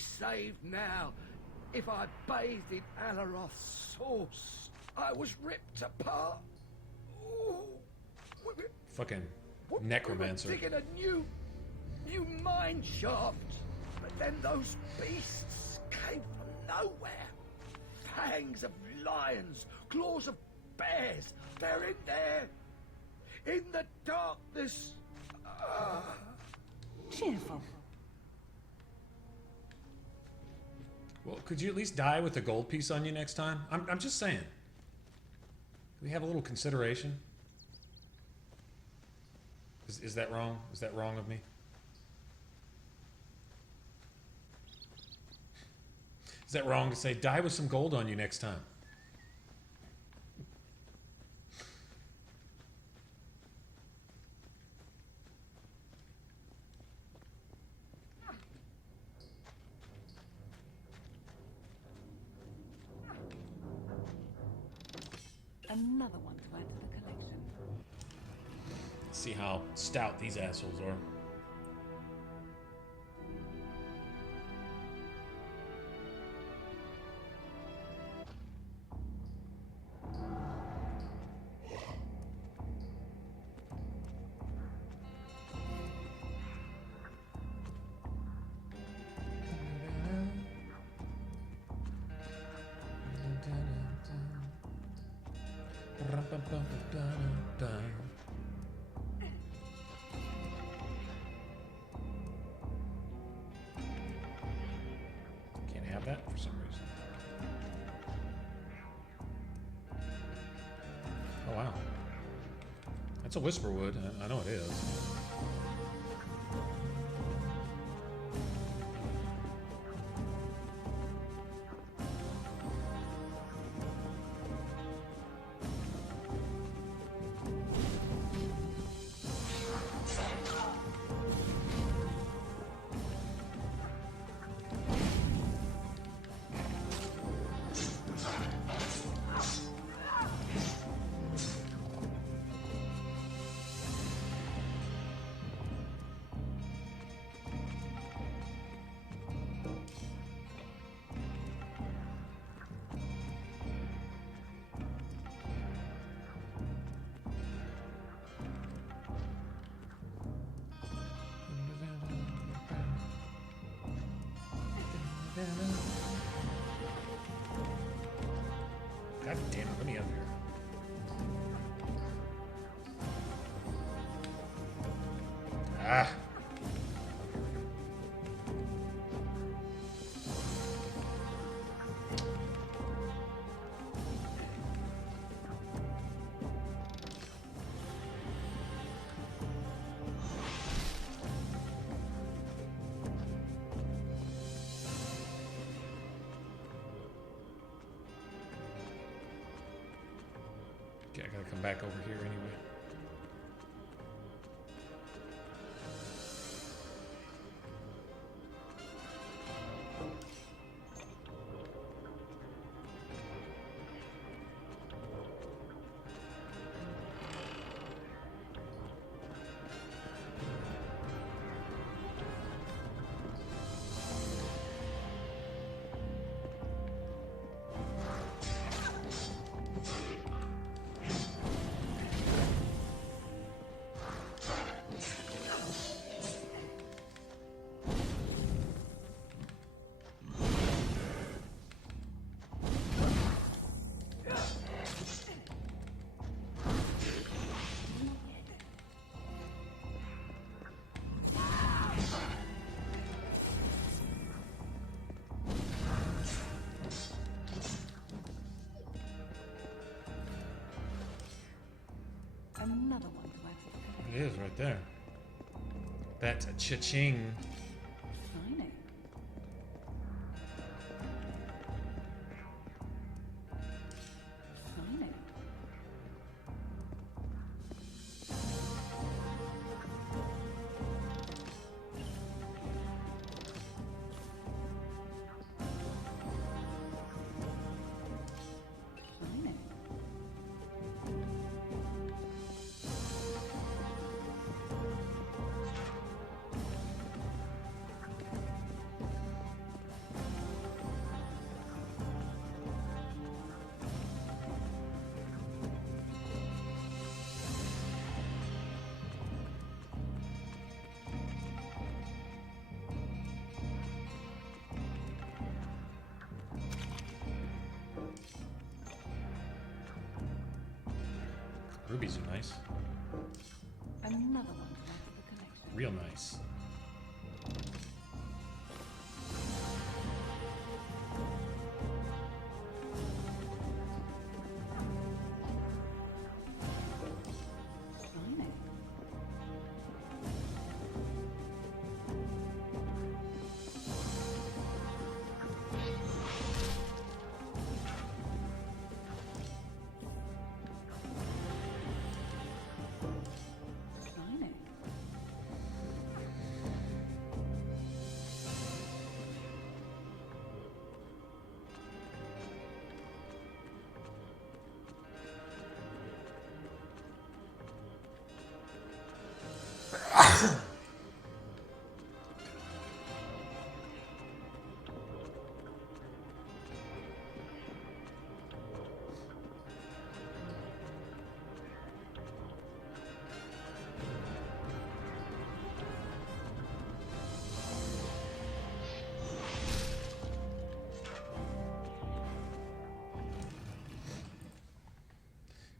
saved now. If I bathed in Alaroth's sauce, I was ripped apart. Ooh. Fucking We necromancer. were digging a new mine shaft, but then those beasts came from nowhere. Fangs of lions, claws of bears. They're in there, in the darkness. Cheerful. Well, could you at least die with a gold piece on you next time? I'm just saying. Can we have a little consideration? Is that wrong? Is that wrong of me? Is that wrong to say, die with some gold on you next time? Another one to add to the collection. See how stout these assholes are. Can't have that for some reason. Oh wow. That's a whisperwood. I know it is. God damn it, let me up here. Ah. Okay, I gotta come back over here anyway. Another one to add to the collection. It is right there. That's a cha-ching. Shiny. Shiny. Shiny. Rubies are nice. Another one to add to the collection. Real nice. Shiny. Shiny.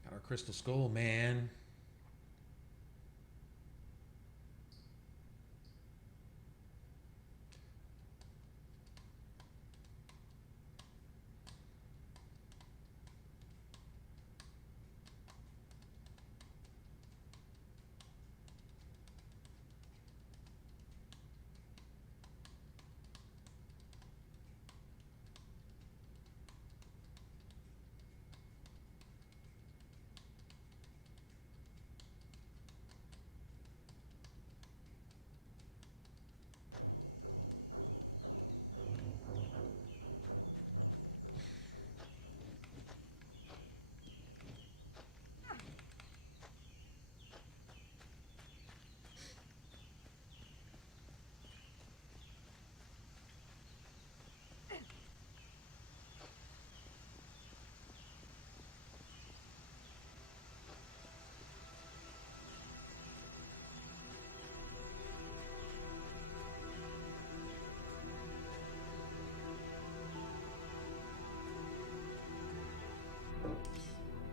Got our crystal skull, man.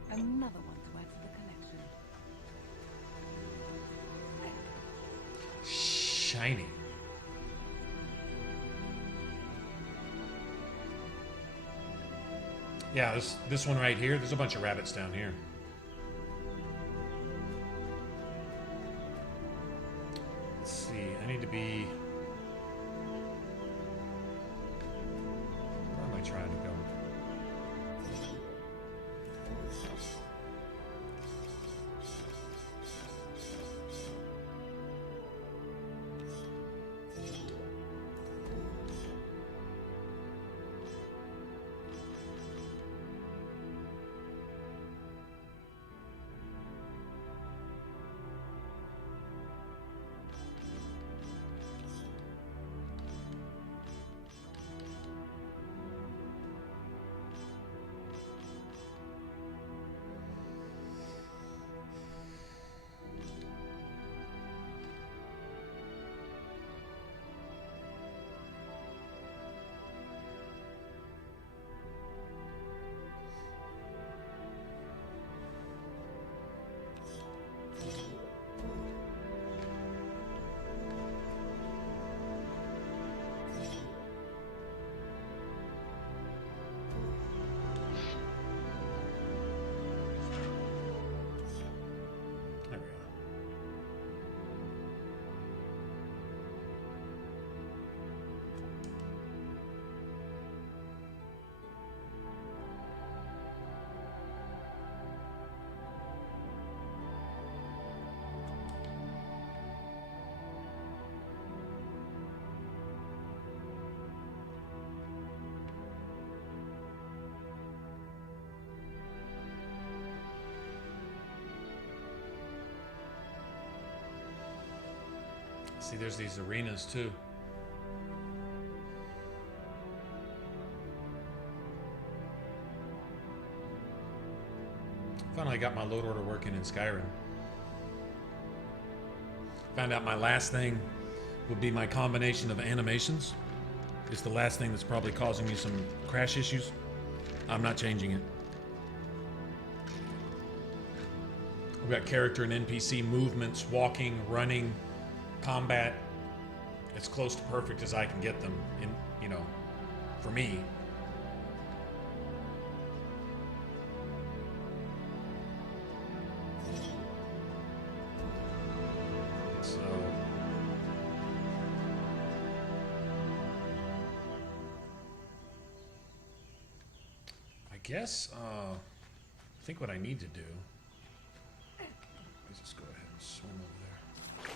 Another one to add to the collection. Shiny. Yeah, this one right here. There's a bunch of rabbits down here. Let's see. I need to be. Where am I trying to go? There we go. See, there's these arenas too. Finally got my load order working in Skyrim. Found out my last thing would be my combination of animations. It's the last thing that's probably causing me some crash issues. I'm not changing it. We've got character and NPC movements, walking, running, combat. It's close to perfect as I can get them, in, you know, for me. So I guess I think what I need to do is just go ahead and swim over there.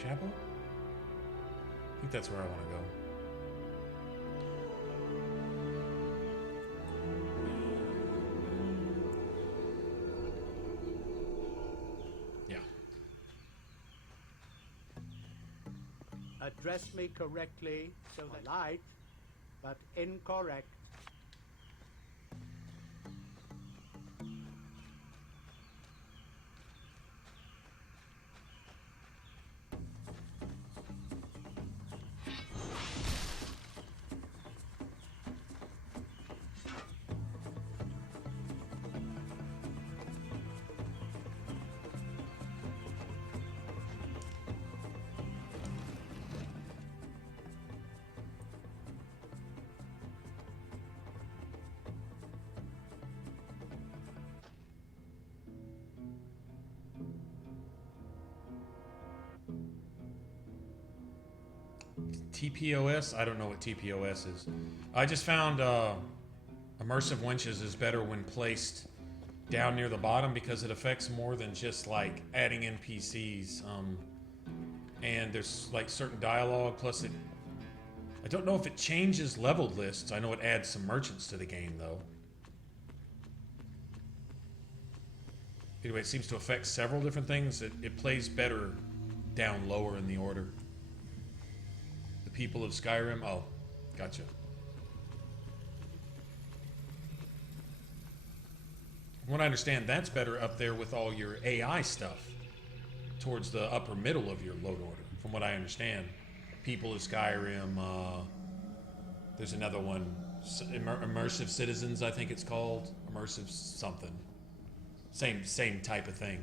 Chapel? I think that's where I want to go. Yeah. Address me correctly, so polite, but incorrect. TPOS? I don't know what TPOS is. I just found immersive winches is better when placed down near the bottom because it affects more than just like adding NPCs. And there's like certain dialogue, plus it, I don't know if it changes leveled lists. I know it adds some merchants to the game though. Anyway, it seems to affect several different things. It plays better down lower in the order. People of Skyrim. Oh, gotcha. From what I understand, that's better up there with all your AI stuff towards the upper middle of your load order. From what I understand, People of Skyrim. There's another one, Immersive Citizens, I think it's called. Immersive something. Same type of thing.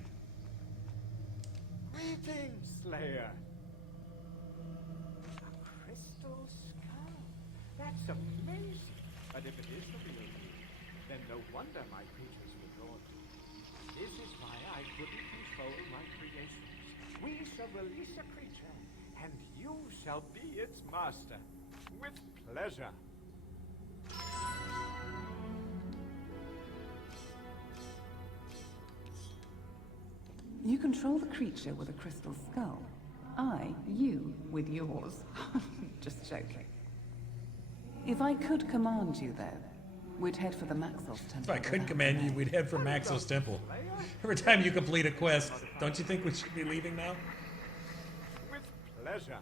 Greetings, Slayer. That's amazing. But if it is the real you, then no wonder my creatures were drawn to it. This is why I couldn't control my creations. We shall release a creature, and you shall be its master. With pleasure. You control the creature with a crystal skull. You with yours. Just joking. If I could command you, though, we'd head for the Maxos Temple. If I could command you, we'd head for Maxos Temple. Every time you complete a quest, don't you think we should be leaving now? With pleasure.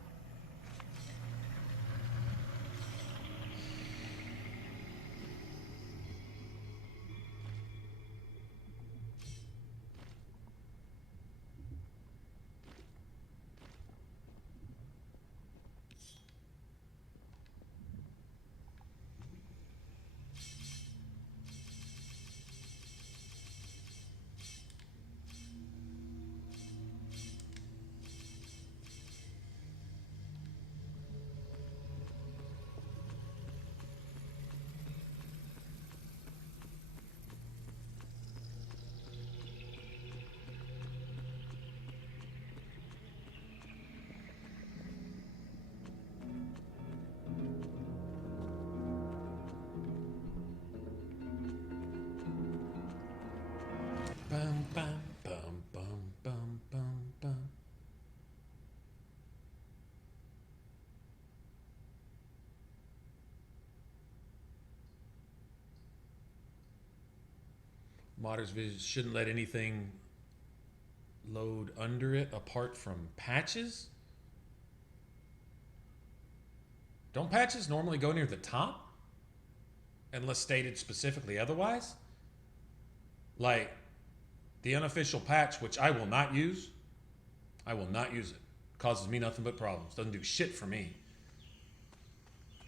Modders Vision shouldn't let anything load under it apart from patches. Don't patches normally go near the top? Unless stated specifically otherwise? Like, the unofficial patch, which I will not use. I will not use it. Causes me nothing but problems. Doesn't do shit for me.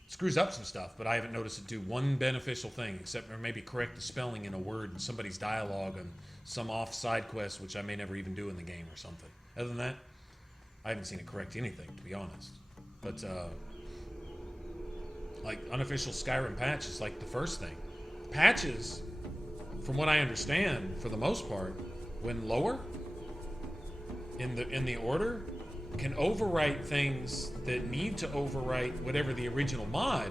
Screws up some stuff, but I haven't noticed it do one beneficial thing, except or maybe correct the spelling in a word in somebody's dialogue on some off side quest, which I may never even do in the game or something. Other than that, I haven't seen it correct anything, to be honest. But, like, unofficial Skyrim patch is like the first thing. Patches, from what I understand, for the most part, when lower in the order, can overwrite things that need to overwrite whatever the original mod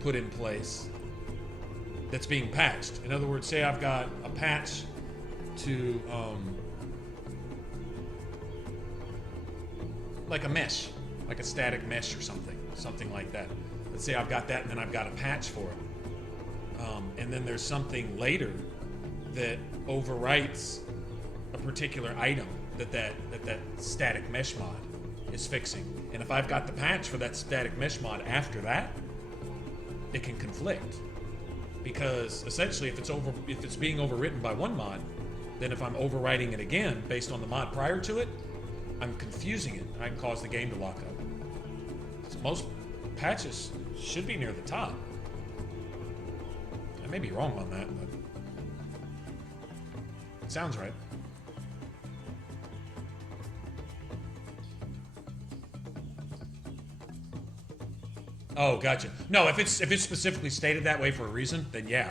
put in place that's being patched. In other words, say I've got a patch to like a mesh, like a static mesh or something like that. Let's say I've got that and then I've got a patch for it. And then there's something later that overwrites a particular item that static mesh mod is fixing. And if I've got the patch for that static mesh mod after that, it can conflict. Because essentially if it's being overwritten by one mod, then if I'm overwriting it again based on the mod prior to it, I'm confusing it and I can cause the game to lock up. So most patches should be near the top. I may be wrong on that, but it sounds right. Oh, gotcha. No, if it's specifically stated that way for a reason, then yeah.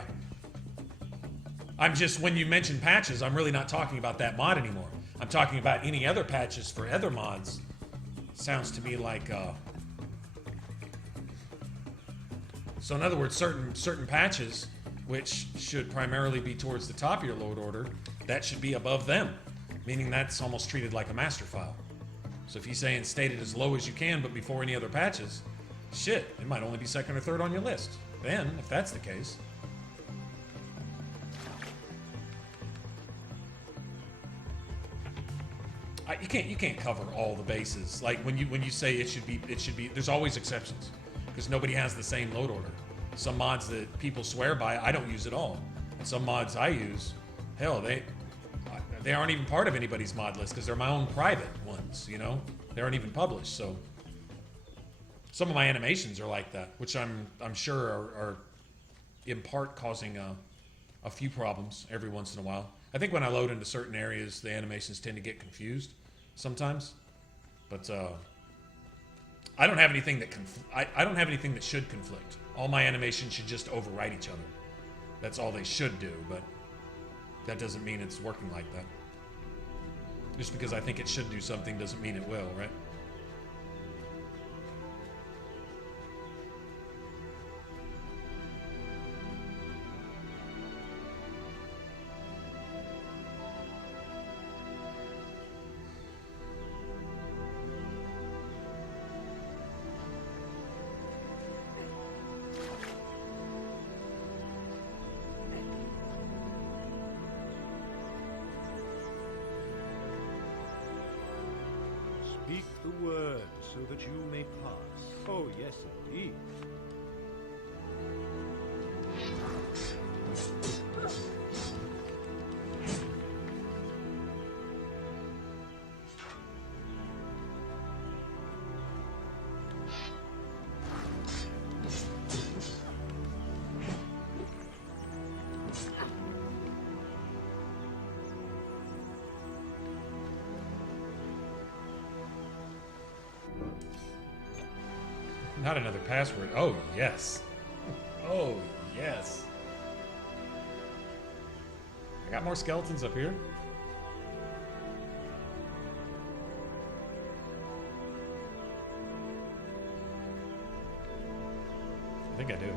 I'm just, when you mention patches, I'm really not talking about that mod anymore. I'm talking about any other patches for other mods. Sounds to me like, so in other words, certain patches, which should primarily be towards the top of your load order, that should be above them, meaning that's almost treated like a master file. So if you're saying state it as low as you can, but before any other patches, shit, it might only be second or third on your list. Then, if that's the case, you can't cover all the bases. Like when you say it should be. There's always exceptions because nobody has the same load order. Some mods that people swear by, I don't use at all. And some mods I use, hell, they aren't even part of anybody's mod list because they're my own private ones. You know, they aren't even published. So some of my animations are like that, which I'm sure are in part causing a few problems every once in a while. I think when I load into certain areas, the animations tend to get confused sometimes. But I don't have anything that I don't have anything that should conflict. All my animations should just overwrite each other. That's all they should do, but that doesn't mean it's working like that. Just because I think it should do something doesn't mean it will, right? Speak the word so that you may pass. Oh, yes, indeed. Not another password. Oh, yes. Oh, yes. I got more skeletons up here. I think I do.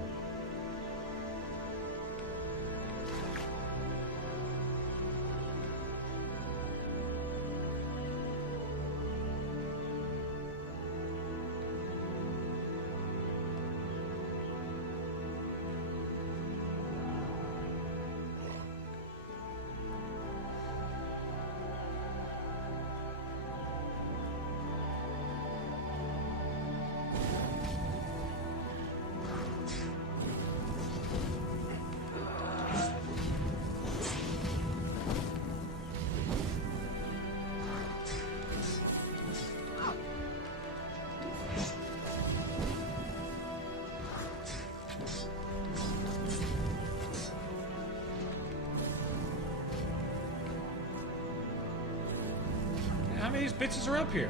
How many of these bitches are up here?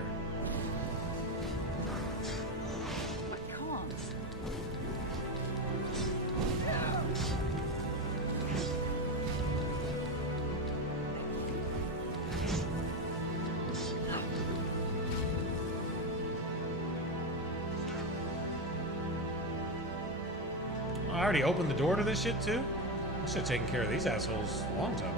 I can't. I already opened the door to this shit too? I should have taken care of these assholes a long time ago.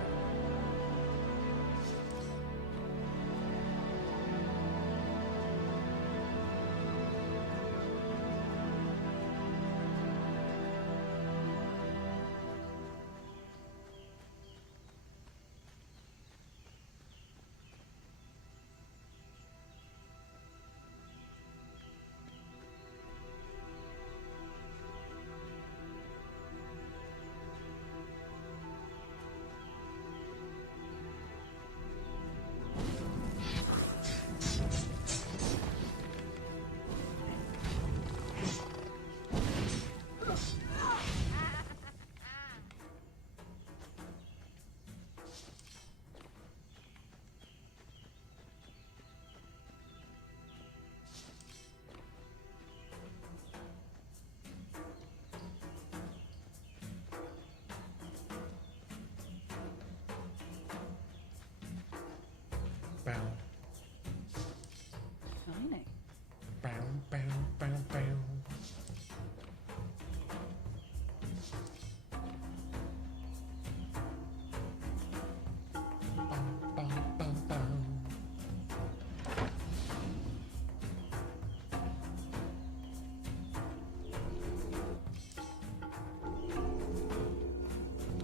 Bow. Shiny. Bow, bow, bow, bow. Bow, bow, bow, bow.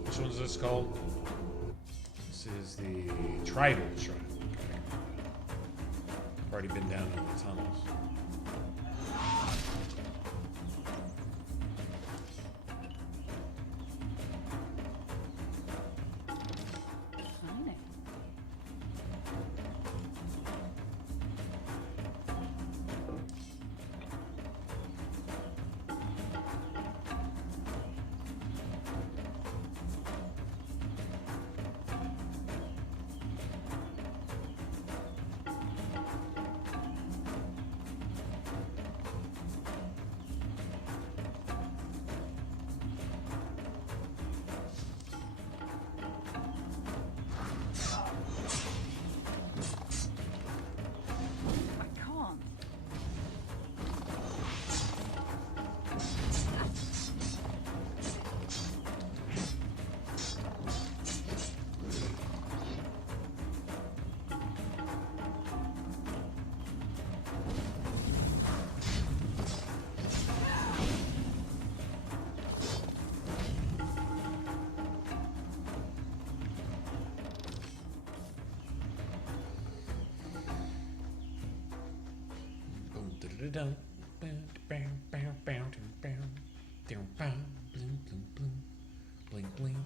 Which one's this called? This is the Tribal Shrine. Already been down in the tunnels. Shiny. I can't. Boom, da-da-da-dum. Bow, bow, bow, bow, bow, bow, bow, bow, bloom, bloom, bloom. Blink, blink.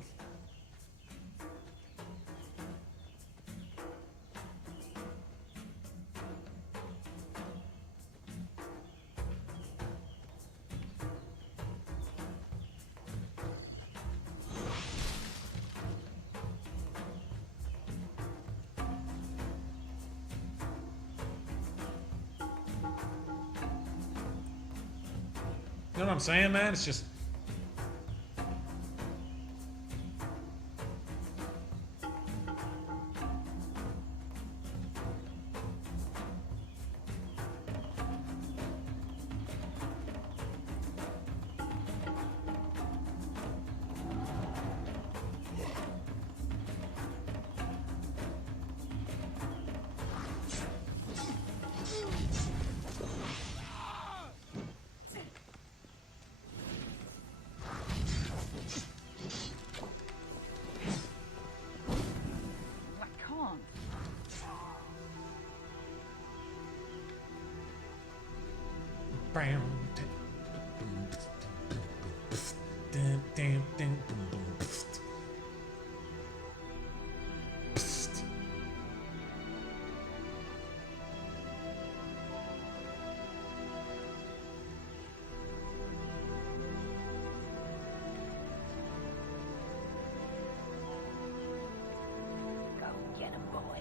You know what I'm saying, man? It's just... I can't. Bam, dun, boom, dun, dun, dun, boom, boom, pst. Pst. Go get him, boy.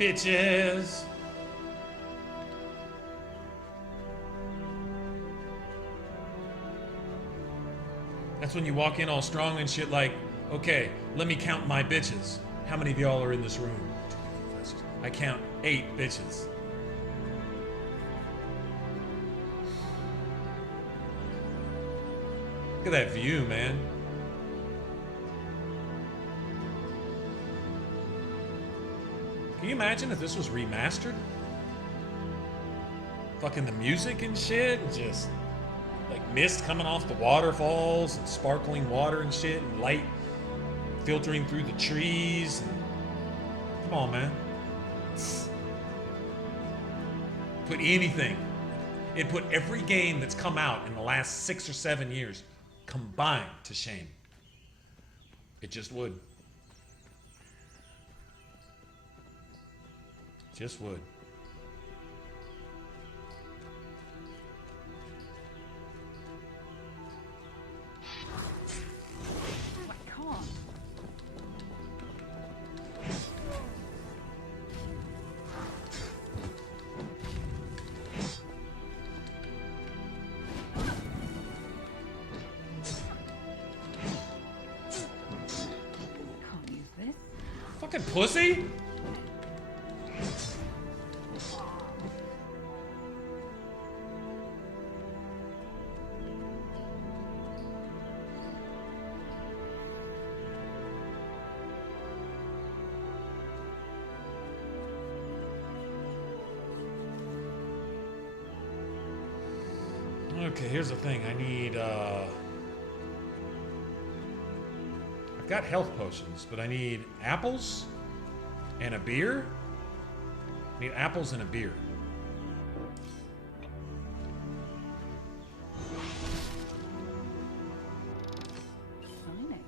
Bitches. That's when you walk in all strong and shit like, okay, let me count my bitches. How many of y'all are in this room? I count 8 bitches. Look at that view, man. Can you imagine if this was remastered? Fucking the music and shit, and just like mist coming off the waterfalls and sparkling water and shit, and light filtering through the trees. And... Come on, man. Put anything. It put every game that's come out in the last 6 or 7 years combined to shame. It just would. Just would. I can't. Can't use this. Fucking pussy? Okay, here's the thing. I need, I've got health potions, but I need apples and a beer. I need apples and a beer. Signing.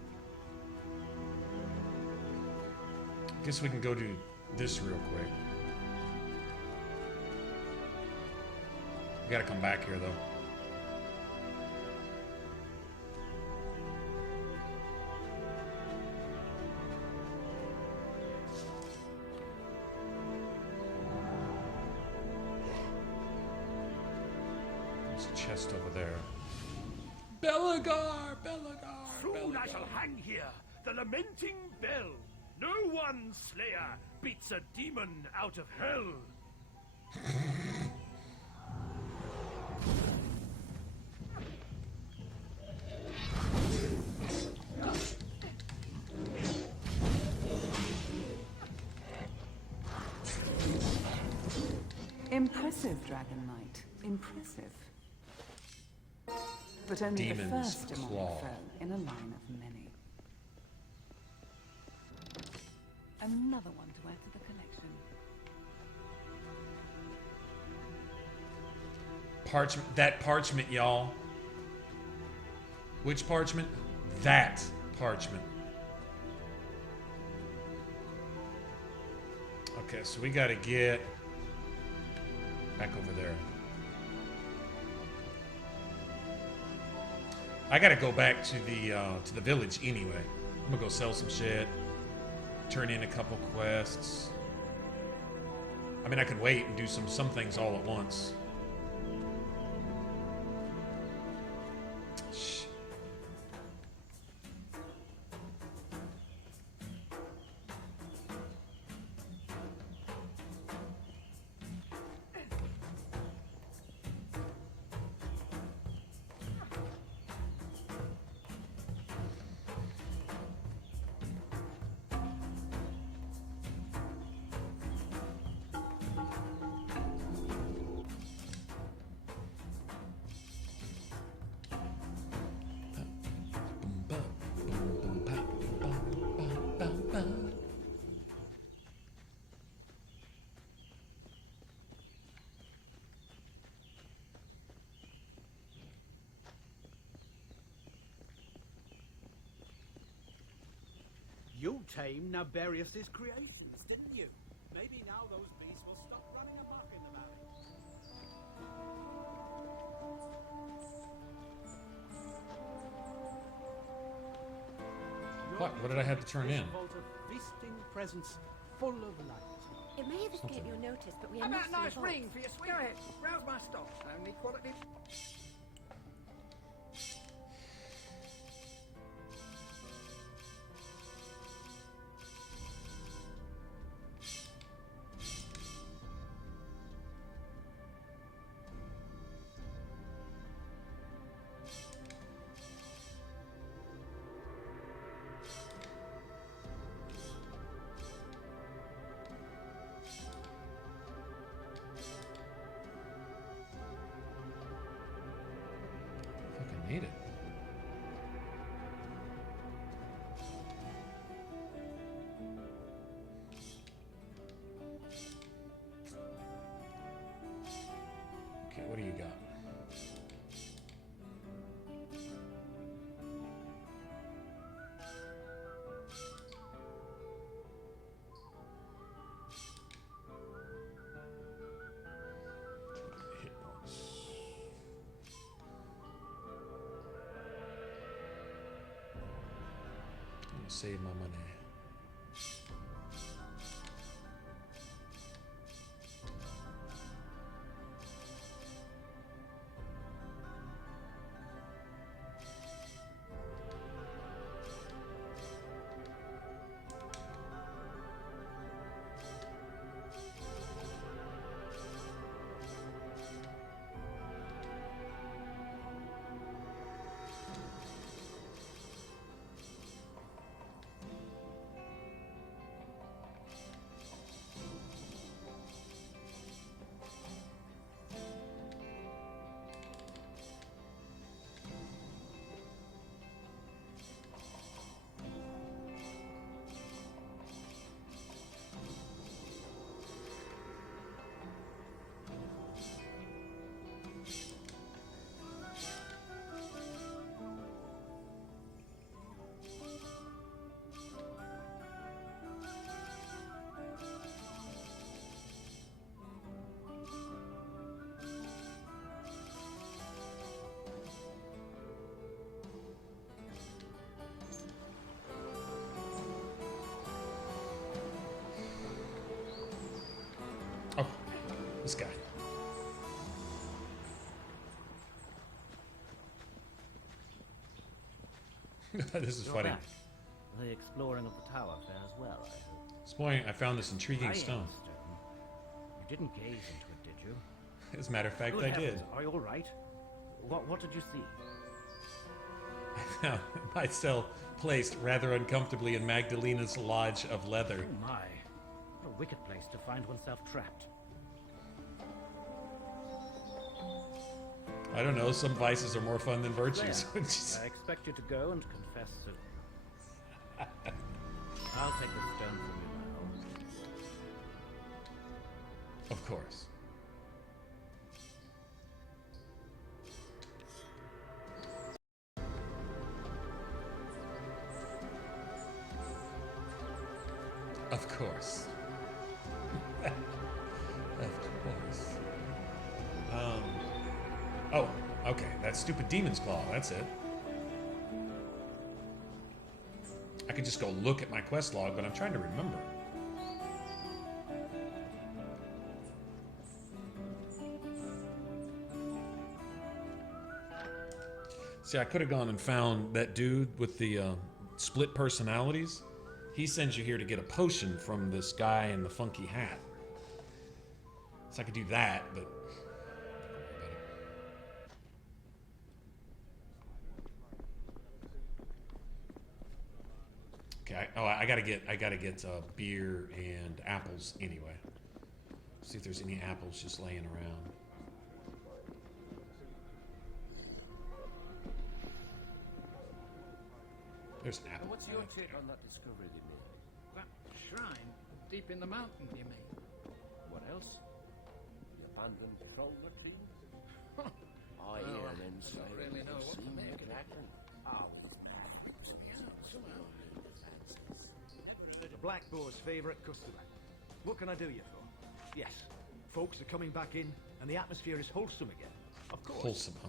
Guess we can go do this real quick. We gotta come back here, though. Chest over there. Belagar! Belagar! Soon I shall hang here, the lamenting bell. No one slayer beats a demon out of hell. Impressive, Dragon Knight. Impressive. But only Demon's the first demonic Claw. foe in a line of many. Another one to add to the collection. Parchment. That parchment, y'all. Which parchment? That parchment. Okay, so we gotta get back over there. I gotta go back to the village anyway. I'm gonna go sell some shit, turn in a couple quests. I mean, I could wait and do some things all at once. Shh. You tamed Naberius's creations, didn't you? Maybe now those beasts will stop running amok in the valley. What did I have to turn in? Vault of feasting presents full of light. It may have escaped your notice, but we are How not about a nice revolt. ring for your sweet? Go ahead, browse my stock. Only quality. Fucking need it. Okay, what do you got? Hit points. I'm gonna save my money. Oh, this guy. This is You're funny. back. The exploring of the tower fares well, I hope. This morning I found this intriguing Iron stone. You didn't gaze into it, did you? As a matter of fact, Good I heavens, did. Are you all right? What did you see? I found myself placed rather uncomfortably in Magdalena's lodge of leather. Oh my. What a wicked place to find oneself trapped. I don't know, some vices are more fun than virtues. There. I expect you to go and confess soon. I'll take the stone from you now. Of course. Of course. Of course. Oh, okay. That stupid demon's claw. That's it. I could just go look at my quest log, but I'm trying to remember. See, I could have gone and found that dude with the split personalities. He sends you here to get a potion from this guy in the funky hat. So I could do that, but... Okay, I gotta get beer and apples anyway. See if there's any apples just laying around. There's an apple. What's your take on that discovery they made? That shrine deep in the mountain, you mean? What else? The abandoned troll retreat? I hear men say don't really know what to make of it. The Black Boar's favourite customer. What can I do you for? Yes, folks are coming back in, and the atmosphere is wholesome again. Of course. Wholesome, huh?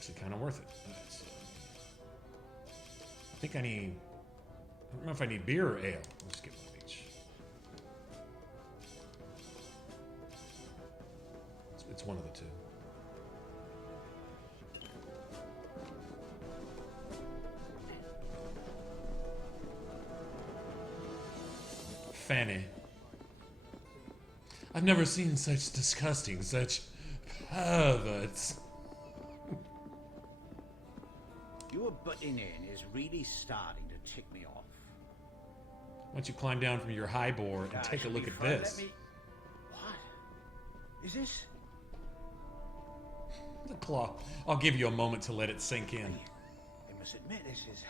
actually kind of worth it. So, I think I need... I don't know if I need beer or ale. Let's get one of each. It's one of the two. Fanny. I've never seen such disgusting, such perverts. Your butting in is really starting to tick me off. Why don't you climb down from your high board and take a look at this? What? Is this? The claw. I'll give you a moment to let it sink in. I must admit, this is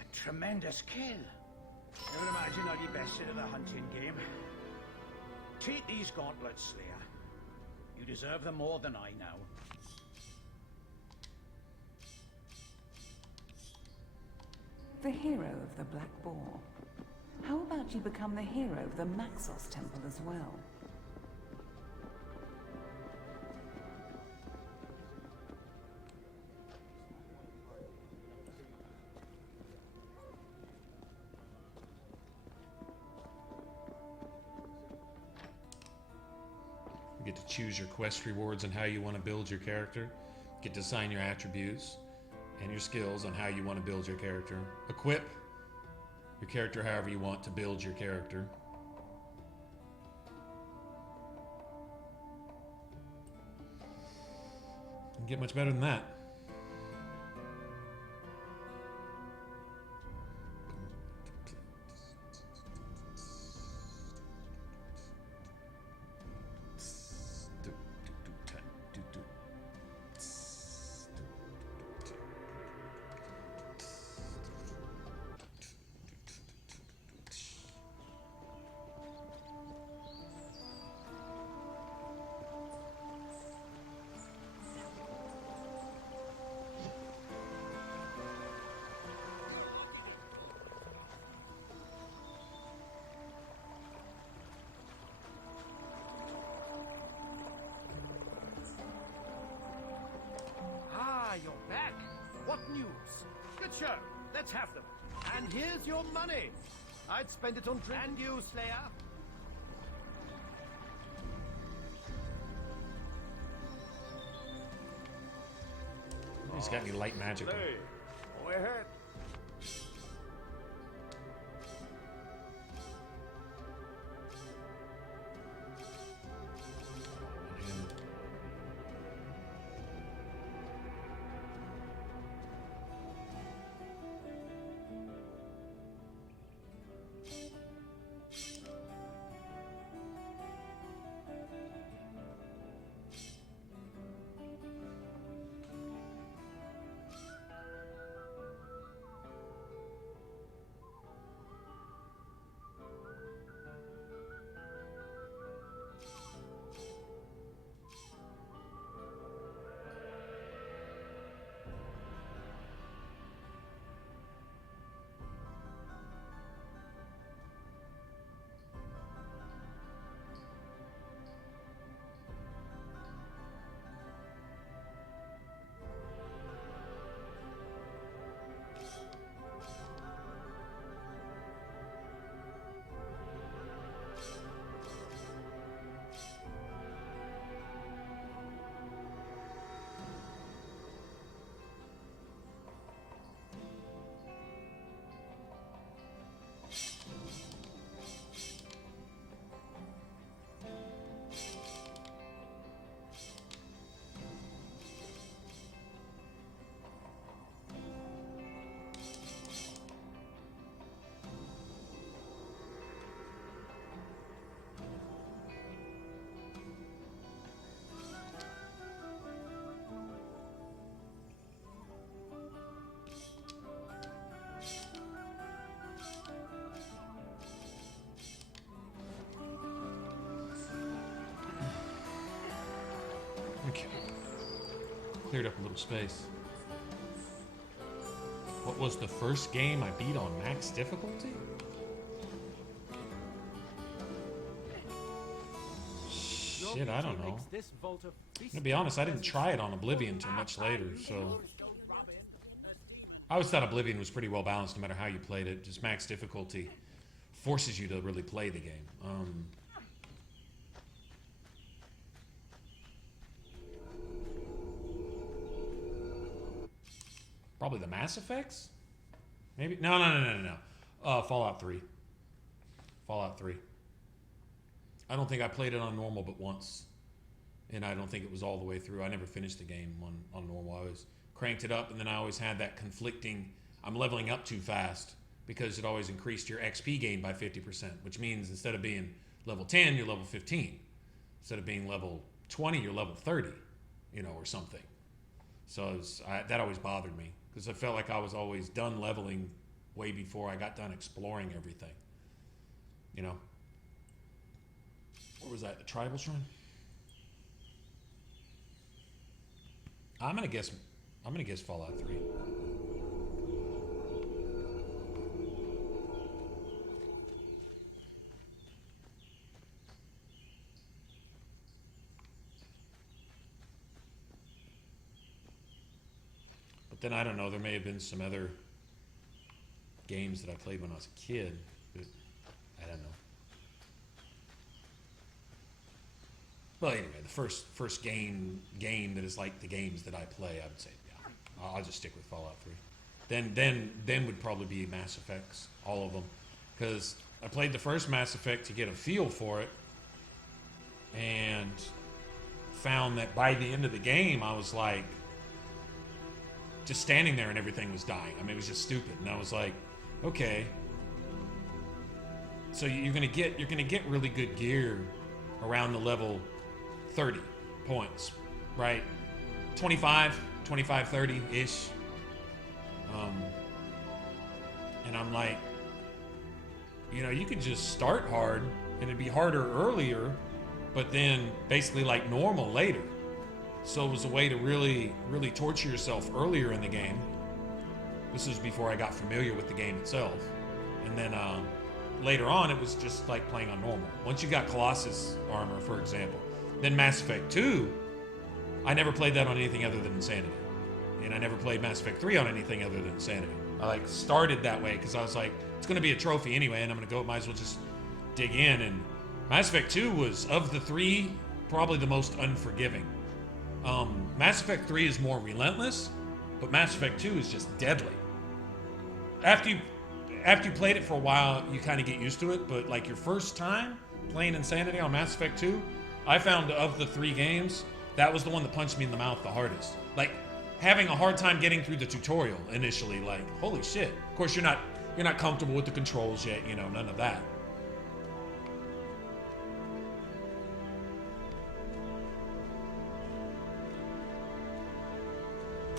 a tremendous kill. Never imagine I'd be best at the hunting game. Take these gauntlets, Slayer. You deserve them more than I know. The hero of the Black Boar. How about you become the hero of the Maxos Temple as well? You get to choose your quest rewards and how you want to build your character. You get to assign your attributes and your skills on how you want to build your character. Equip your character however you want to build your character. Doesn't get much better than that. You're back. What news? Good show. Let's have them. And here's your money. I'd spend it on drink. And you, Slayer? He's got any light magic. Slay. Go ahead. Okay. Cleared up a little space. What was the first game I beat on max difficulty? Your Shit, I don't know. makes this vault a feast To be honest, I didn't try it on Oblivion too much later, so... I always thought Oblivion was pretty well balanced no matter how you played it. Just max difficulty forces you to really play the game. Probably the Mass Effects? Maybe? No. Fallout 3. Fallout 3. I don't think I played it on normal but once. And I don't think it was all the way through. I never finished the game on normal. I always cranked it up, and then I always had that conflicting, I'm leveling up too fast, because it always increased your XP gain by 50%, which means instead of being level 10, you're level 15. Instead of being level 20, you're level 30, you know, or something. So that always bothered me, because I felt like I was always done leveling way before I got done exploring everything. You know? What was that, the Tribal Shrine? I'm gonna guess Fallout 3. But then I don't know, there may have been some other games that I played when I was a kid, but I don't know. Well, anyway, the first game that is like the games that I play, I would say, yeah, I'll just stick with Fallout 3. Then would probably be Mass Effects, all of them, because I played the first Mass Effect to get a feel for it, and found that by the end of the game, I was like, just standing there and everything was dying. I mean, it was just stupid, and I was like, okay, so you're gonna get really good gear around the level 30 points, right? 25, 30-ish. And I'm like, you know, you could just start hard and it'd be harder earlier, but then basically like normal later. So it was a way to really, really torture yourself earlier in the game. This was before I got familiar with the game itself. And then later on, it was just like playing on normal. Once you got Colossus armor, for example, then Mass Effect 2, I never played that on anything other than Insanity. And I never played Mass Effect 3 on anything other than Insanity. I like started that way because I was like, it's going to be a trophy anyway, and I'm going to go, might as well just dig in. And Mass Effect 2 was, of the three, probably the most unforgiving. Mass Effect 3 is more relentless, but Mass Effect 2 is just deadly. After you played it for a while, you kind of get used to it, but like your first time playing Insanity on Mass Effect 2, I found of the three games, that was the one that punched me in the mouth the hardest. Like, having a hard time getting through the tutorial initially, like, holy shit. Of course, you're not comfortable with the controls yet, you know, none of that.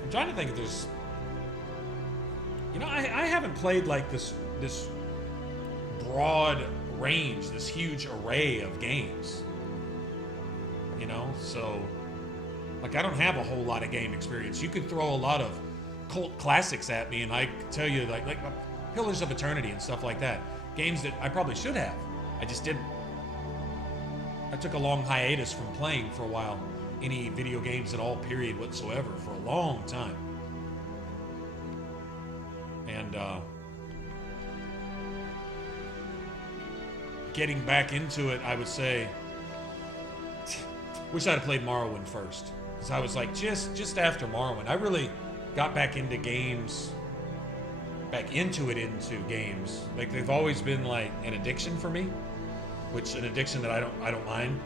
I'm trying to think if there's... You know, I haven't played like this broad range, this huge array of games. You know, so like I don't have a whole lot of game experience. You could throw a lot of cult classics at me and I could tell you like Pillars of Eternity and stuff like that. Games that I probably should have. I just didn't. I took a long hiatus from playing for a while any video games at all, period whatsoever, for a long time. And getting back into it, I would say, wish I'd have played Morrowind first, because I was like just after Morrowind, I really got back into games, like they've always been like an addiction for me, which an addiction that I don't mind.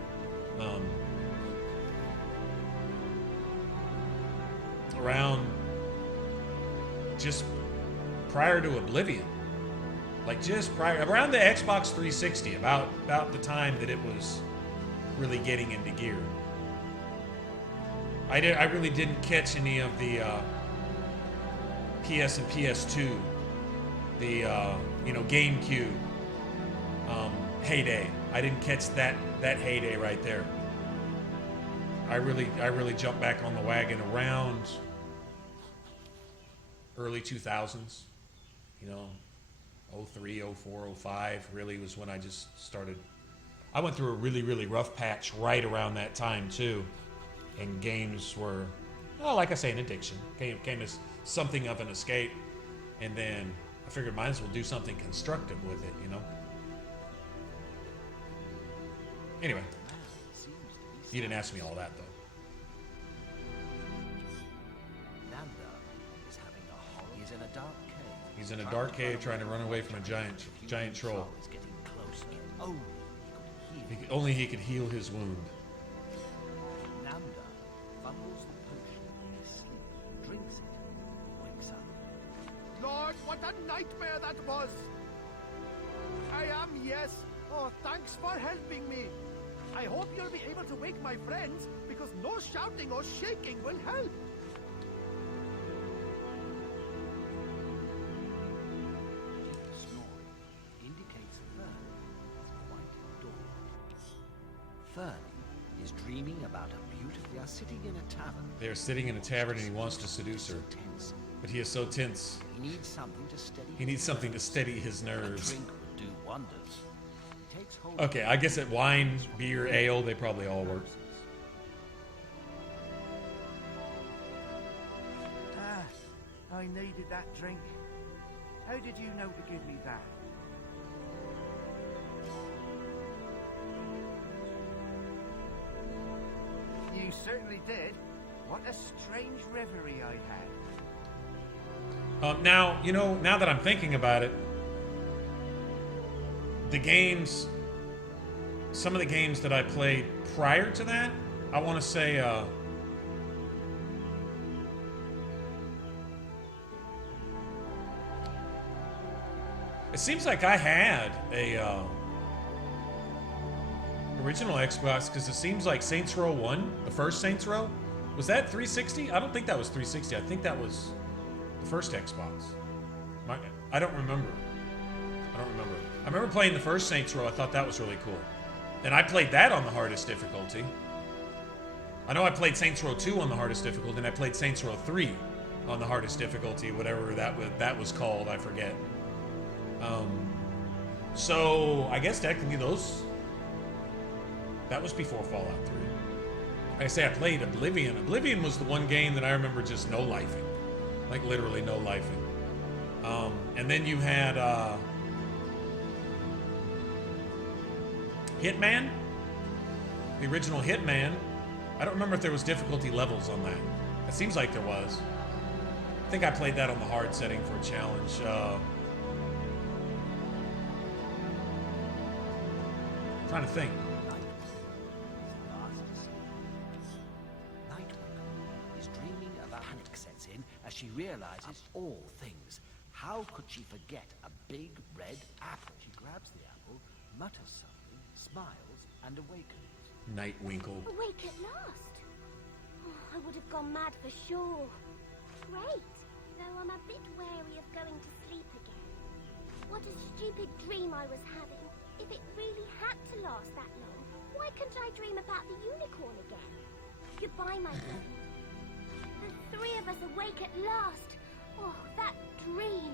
Around just prior to Oblivion, like just prior, around the Xbox 360, about the time that it was really getting into gear. I really didn't catch any of the PS and PS2, the GameCube heyday. I didn't catch that heyday right there. I really jumped back on the wagon around early 2000s, you know, 03, 04, 05 really was when I just started. I went through a really, really rough patch right around that time too. And games were, well, like I say, an addiction. Came as something of an escape. And then I figured might as well do something constructive with it, you know? Anyway. You didn't ask me all that, though. He's in a dark cave. He's in a dark cave trying to run away from a giant troll. Only he could heal his wound. Nanda fumbles the potion in his sleep, drinks it, wakes up. Lord, what a nightmare that was! I am, yes. Oh, thanks for helping me. I hope you'll be able to wake my friends, because no shouting or shaking will help. Indicates Fern is dreaming about a beautiful... They are sitting in a tavern. They are sitting in a tavern and he wants to seduce her. But he is so tense. He needs something to steady. He needs something to steady his nerves. A drink would do wonders. Takes hold. Okay, I guess at wine, beer, ale, they probably all work. Ah, I needed that drink. How did you know to give me that? You certainly did. What a strange reverie I had. Now, you know, now that I'm thinking about it, the games, some of the games that I played prior to that, I want to say, it seems like I had a original Xbox, because it seems like Saints Row 1, the first Saints Row, was that 360? I don't think that was 360. I think that was the first Xbox. I don't remember. I remember playing the first Saints Row. I thought that was really cool. And I played that on the hardest difficulty. I know I played Saints Row 2 on the hardest difficulty, and I played Saints Row 3 on the hardest difficulty, whatever that was called, I forget. So I guess technically that was before Fallout 3. Like I say, I played Oblivion. Oblivion was the one game that I remember just no-lifing. Like, literally no-lifing. And then you had, Hitman? The original Hitman. I don't remember if there was difficulty levels on that. It seems like there was. I think I played that on the hard setting for a challenge. Trying to think. As she realizes all things. How could she forget a big red apple? She grabs the apple, mutters something, smiles, and awakens. Nightwinkle. Awake at last. Oh, I would have gone mad for sure. Great. Though I'm a bit wary of going to sleep again. What a stupid dream I was having. If it really had to last that long, why couldn't I dream about the unicorn again? Goodbye, my friend. The three of us awake at last. Oh, that dream.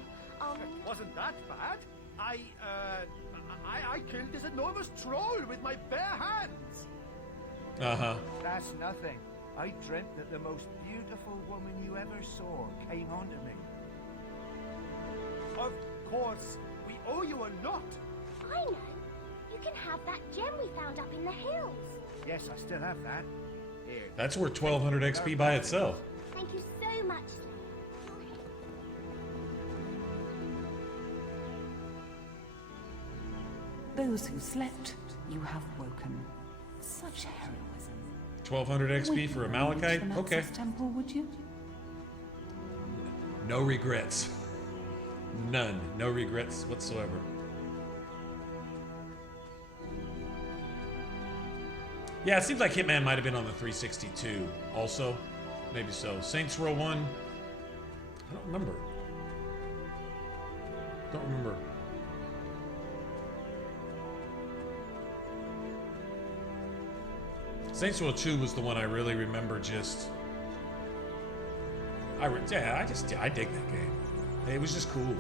Wasn't that bad? I killed this enormous troll with my bare hands. Uh-huh. That's nothing. I dreamt that the most beautiful woman you ever saw came onto me. Of course. We owe you a lot. I know. You can have that gem we found up in the hills. Yes, I still have that. Here. That's worth 1200 XP by itself. Thank you so much, Slayer. Those who slept, you have woken. Such heroism. 1200 XP for a Malachite? Okay. Temple, would you? No regrets. None. No regrets whatsoever. Yeah, it seems like Hitman might have been on the 362 also. Maybe so. Saints Row 1. I don't remember. Don't remember. Saints Row 2 was the one I really remember just... I dig that game. It was just cool.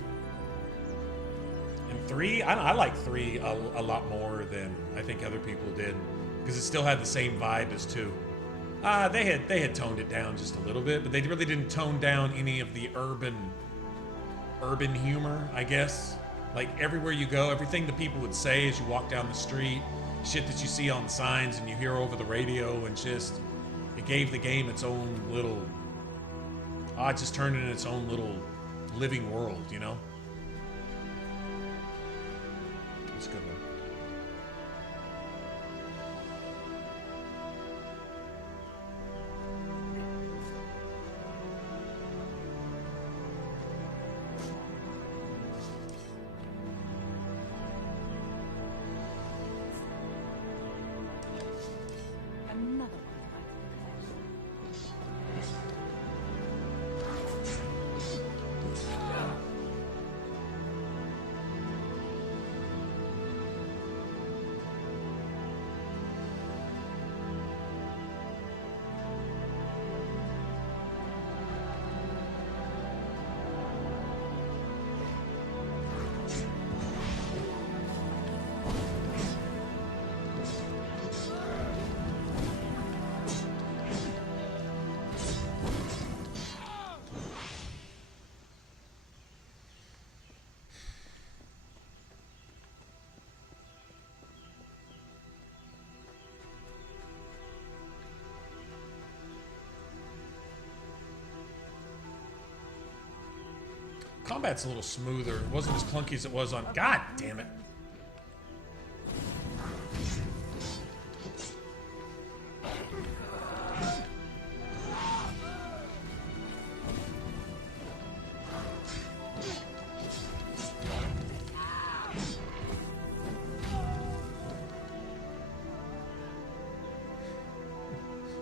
And 3, I like 3 a lot more than I think other people did, because it still had the same vibe as 2. They had toned it down just a little bit, but they really didn't tone down any of the urban humor, I guess. Like everywhere you go, everything that people would say as you walk down the street, shit that you see on signs and you hear over the radio, and just it gave the game its own little. It just turned it in its own little living world, you know. It's a good one. Another one. Combat's a little smoother. It wasn't as clunky as it was on. God damn it.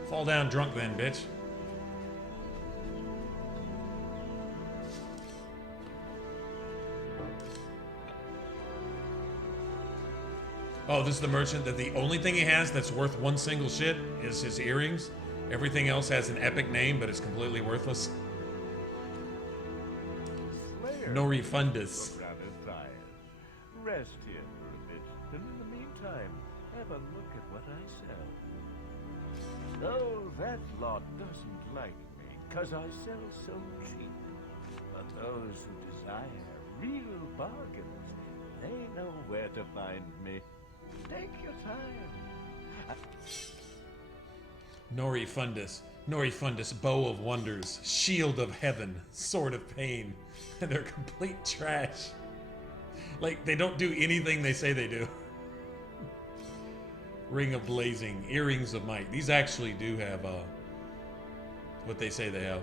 Fall down drunk then, bitch. Oh, this is the merchant that the only thing he has that's worth one single shit is his earrings. Everything else has an epic name, but it's completely worthless. No refundus. Rest here for a bit, and in the meantime, have a look at what I sell. Oh, that lot doesn't like me, 'cause I sell so cheap. But those who desire real bargains, they know where to find me. Take your time. Nori Fundus. Nori Fundus, Bow of Wonders, Shield of Heaven, Sword of Pain. And they're complete trash. Like, they don't do anything they say they do. Ring of Blazing, Earrings of Might. These actually do have what they say they have.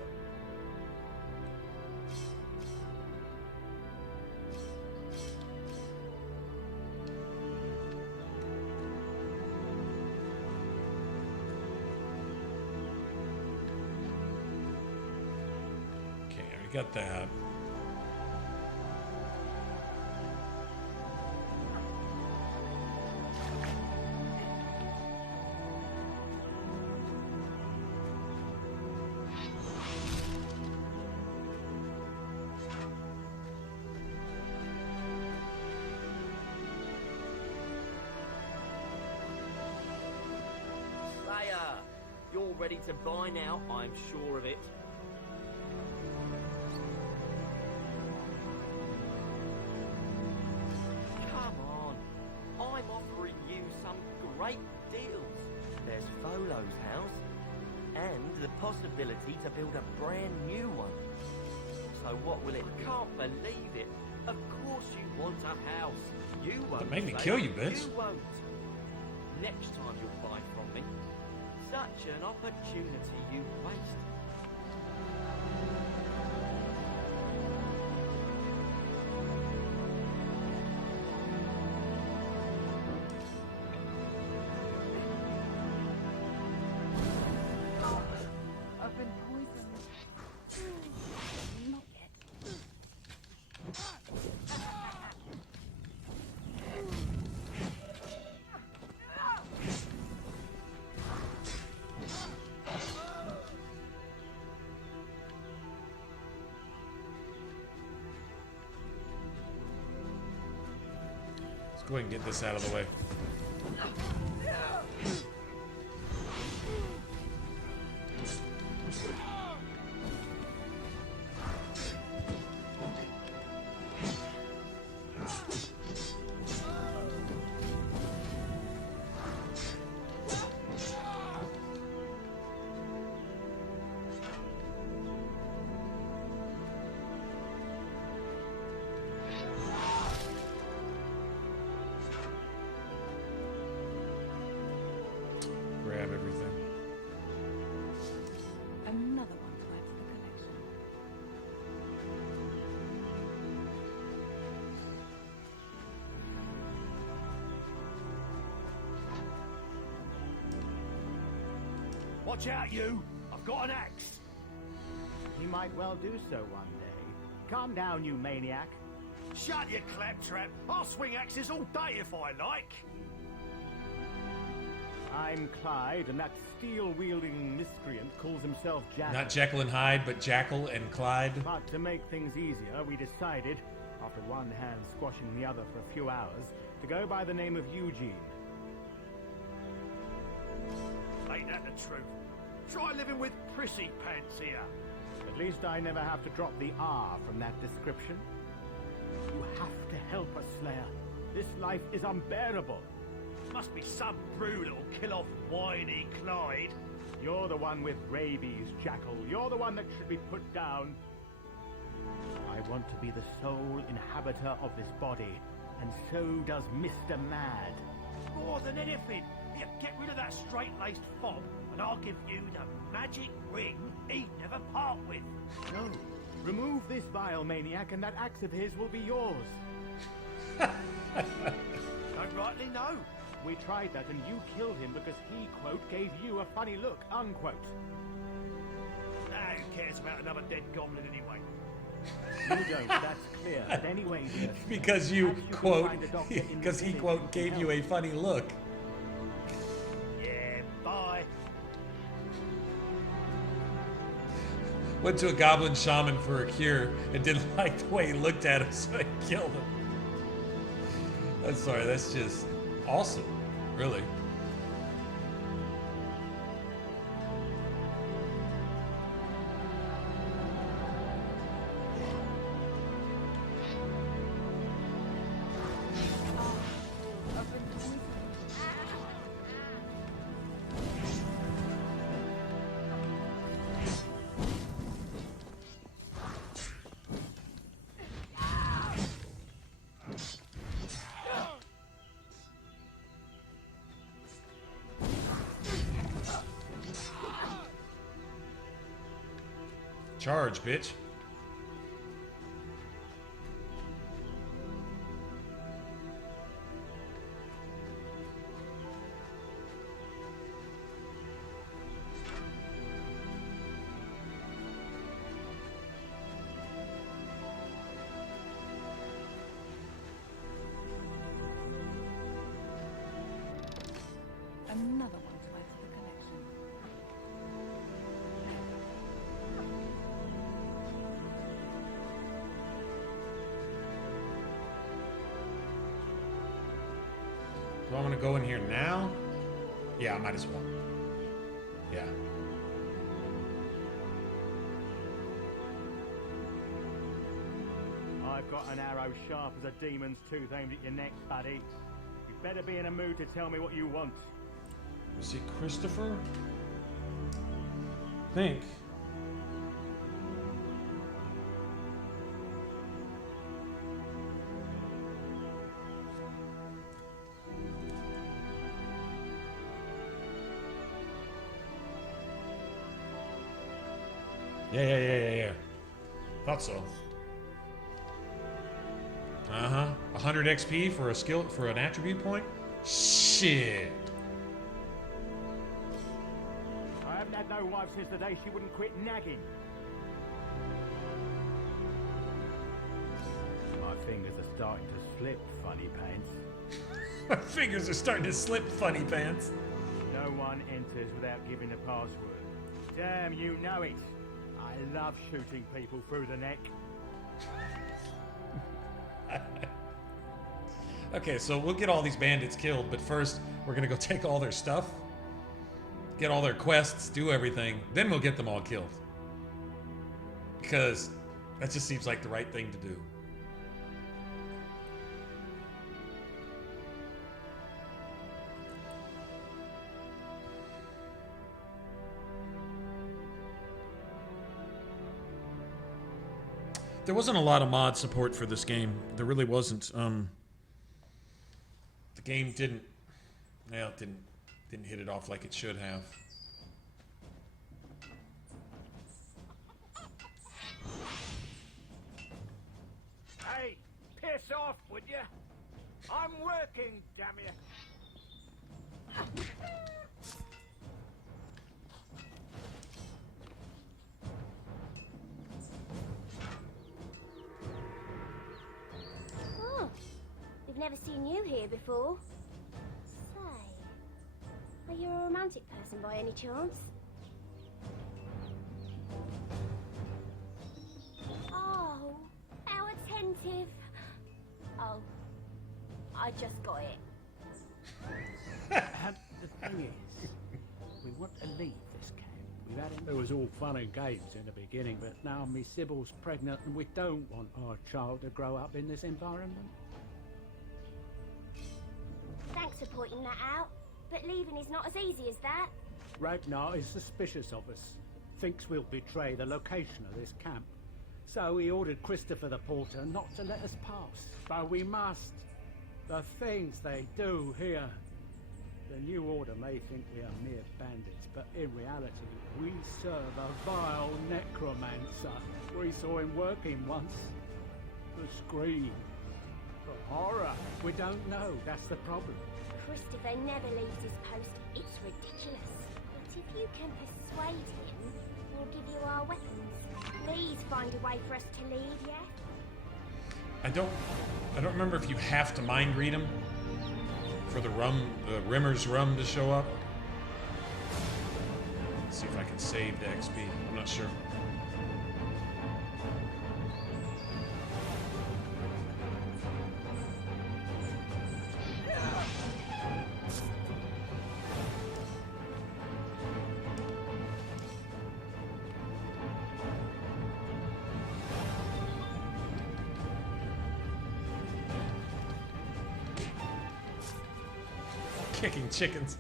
Got that. Slayer, you're ready to buy now, I'm sure of it. Great deals. There's Folo's house, and the possibility to build a brand new one. So what will it? Can't believe it. Of course you want a house. You won't. Don't make me kill you, bitch. You won't. Next time you'll buy from me. Such an opportunity you waste. Go ahead and get this out of the way. Grab everything. Another one to add to the collection. Watch out, you! I've got an axe! He might well do so one day. Calm down, you maniac. Shut your claptrap! I'll swing axes all day if I like! I'm Clyde, and that steel-wielding miscreant calls himself Jackal. Not Jekyll and Hyde, but Jackal and Clyde. But to make things easier, we decided, after one hand squashing the other for a few hours, to go by the name of Eugene. Ain't that the truth? Try living with prissy pants here. At least I never have to drop the R from that description. You have to help us, Slayer. This life is unbearable. Must be some brood that'll kill off whiny Clyde. You're the one with rabies, Jackal. You're the one that should be put down. I want to be the sole inhabitor of this body, and so does Mr. Mad. More than anything, here, get rid of that straight-laced fob, and I'll give you the magic ring he'd never part with. No. Remove this vile maniac, and that axe of his will be yours. Don't rightly know. We tried that, and you killed him because he, quote, gave you a funny look, unquote. Nah, who cares about another dead goblin anyway? You don't, that's clear. But anyway, dear, Because you, quote, because he, quote, gave you a funny look. Yeah, bye. Went to a goblin shaman for a cure and didn't like the way he looked at him, so he killed him. I'm sorry, that's just awesome, really. Charge, bitch. Another one to add to the collection. Do I want to go in here now? Yeah, I might as well. Yeah. I've got an arrow sharp as a demon's tooth aimed at your neck, buddy. You better be in a mood to tell me what you want. Was it Christopher? I think. Yeah. Thought so. 100 XP for a skill, for an attribute point? Shit. I haven't had no wife since the day she wouldn't quit nagging. My fingers are starting to slip, funny pants. My fingers are starting to slip, funny pants. No one enters without giving a password. Damn, you know it. I love shooting people through the neck. Okay, so we'll get all these bandits killed, but first we're gonna go take all their stuff, get all their quests, do everything, then we'll get them all killed. Because that just seems like the right thing to do. There wasn't a lot of mod support for this game. There really wasn't. The game didn't hit it off like it should have. Hey, piss off, would you? I'm working, damn you. Oh, we've never seen you here before. Say, are you a romantic person by any chance? Oh, how attentive. Oh, I just got it. The thing is, we want to leave this camp. We've had it was all fun and games in the beginning, but now Miss Sybil's pregnant and we don't want our child to grow up in this environment. Thanks for pointing that out, but leaving is not as easy as that. Ragnar is suspicious of us, thinks we'll betray the location of this camp. So he ordered Christopher the porter not to let us pass. But we must. The things they do here. The New Order may think we are mere bandits, but in reality, we serve a vile necromancer. We saw him working once. The scream. The horror. We don't know, that's the problem. Christopher never leaves his post. It's ridiculous. But if you can persuade him, we'll give you our weapons. Please find a way for us to leave, yeah? I don't remember if you have to mind read them for the Rimmer's rum to show up. Let's see if I can save the XP. I'm not sure. Kicking chickens.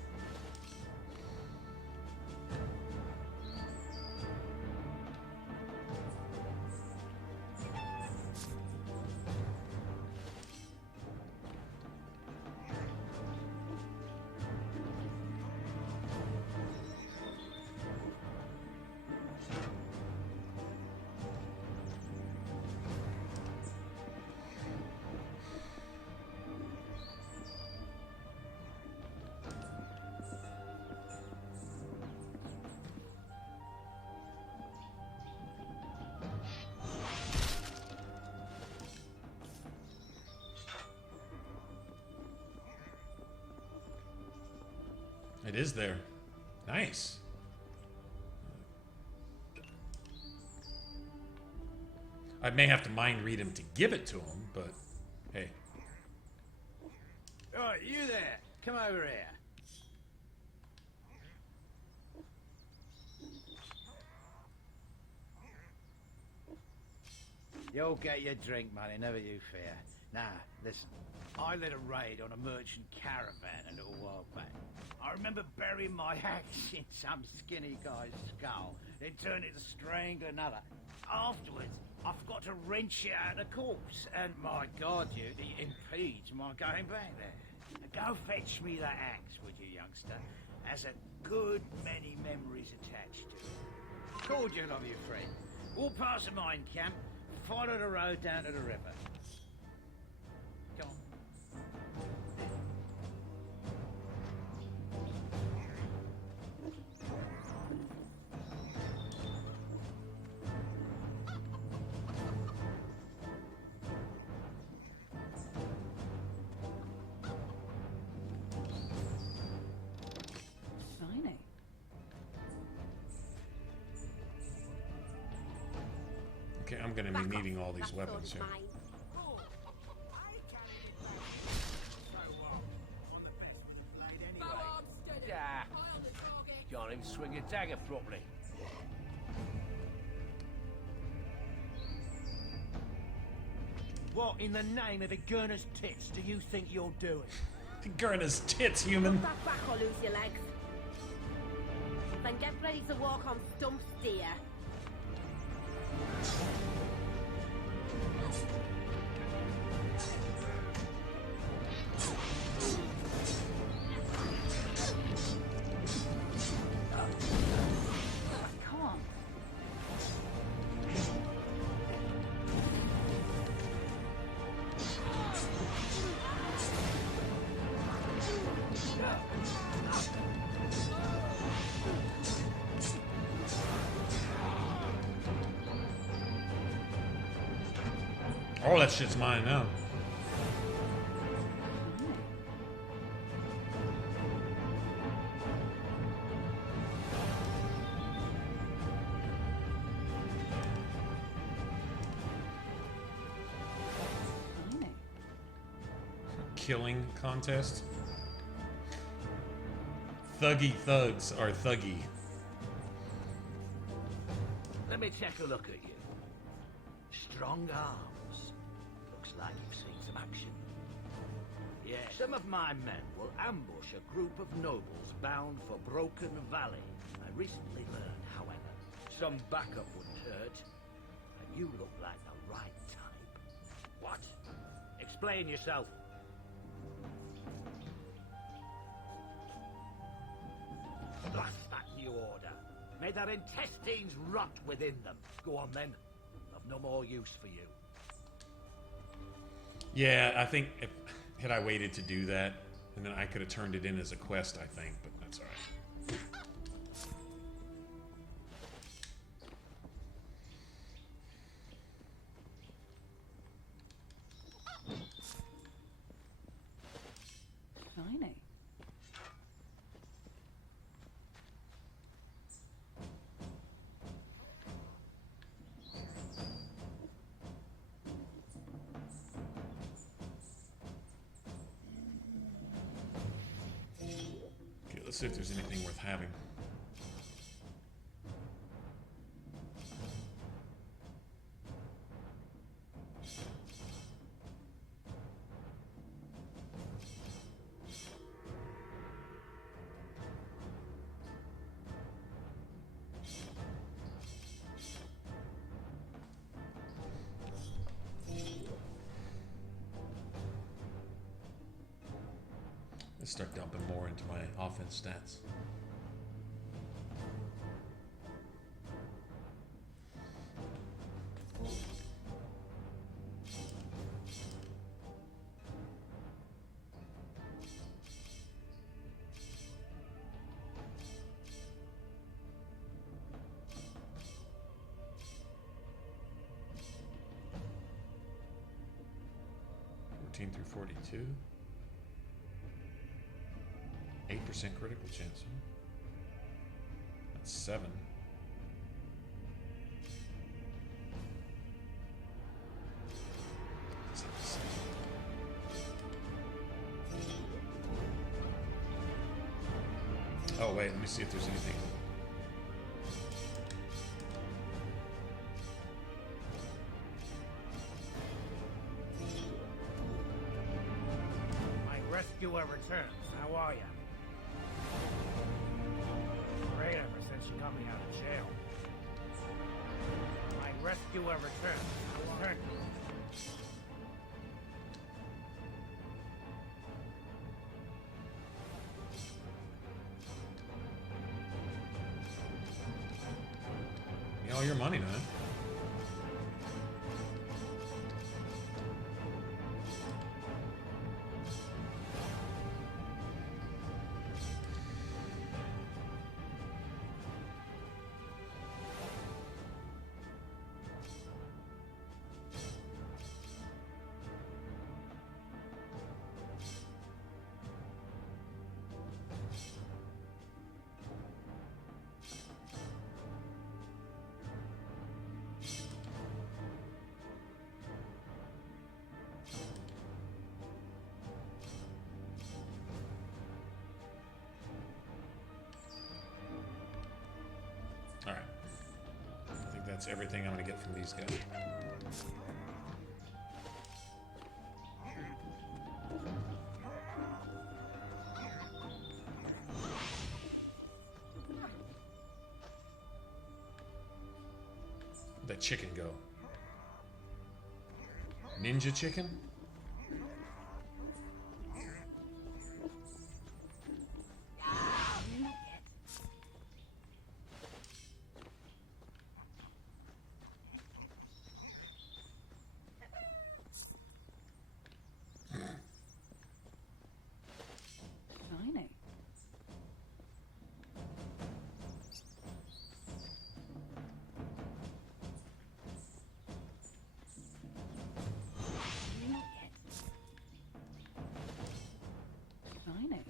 It is there. Nice. I may have to mind read him to give it to him, but hey. Right, you there. Come over here. You'll get your drink money, never you fear. Now, listen. I led a raid on a merchant caravan a little while back. I remember burying my axe in some skinny guy's skull, then turned it to strangle another. Afterwards, I forgot to wrench it out of the corpse, and my God, it impedes my going back there. Go fetch me that axe, would you, youngster? Has a good many memories attached to it. Cordial of you, friend. Walk past the mine camp, follow the road down to the river. Come on. Shiny. Okay, I'm gonna be needing all these weapons here. swing a dagger properly. What in the name of the Gurner's tits do you think you're doing? Gurner's tits, human. Put that back or lose your legs. Then get ready to walk on stumps, dear. All that shit's mine now. Killing contest. Thuggy thugs are thuggy. Let me take a look at you. Strong arms. Looks like you've seen some action. Yeah, some of my men will ambush a group of nobles bound for Broken Valley. I recently learned, however, some backup wouldn't hurt. And you look like the right type. What? Explain yourself. Blast that new order. May their intestines rot within them. Go on then. I've no more use for you. Yeah, I think had I waited to do that, and then I could have turned it in as a quest, I think, but that's alright. Shiny. Okay, let's see if there's anything worth having. Let's start dumping more into my offense stats. Through 42. 8% critical chance. Huh? That's 7. Oh wait, let me see if there's anything. My rescuer returns. How are you? Great ever since you got me out of jail. My rescuer returns. Return. Give me all your money, man. that's everything I'm gonna get from these guys. Where'd that chicken go? Ninja chicken? Shiny. Shiny.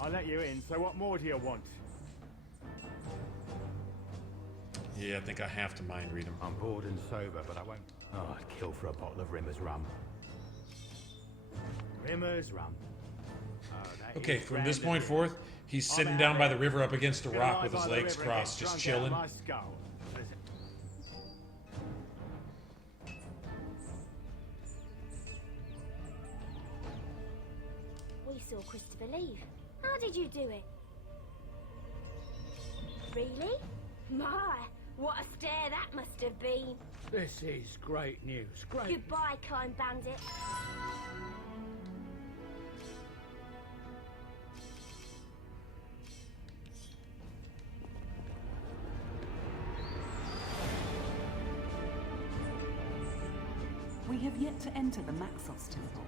I'll let you in, so what more do you want? Yeah, I think I have to mind read them. I'm bored and sober, but I won't. Oh, I'd kill for a bottle of Rimmer's rum. Rimmer's rum. Oh, that Okay, is from this grand point of forth, he's sitting down by the river up against a Gonna rock lie with his by the legs river and crossed, get just drunk out of chilling. my skull. We saw Christopher leave. How did you do it? Really? My, what a stare that must have been. This is great news. Great. Goodbye, kind bandit. We have yet to enter the Maxos temple,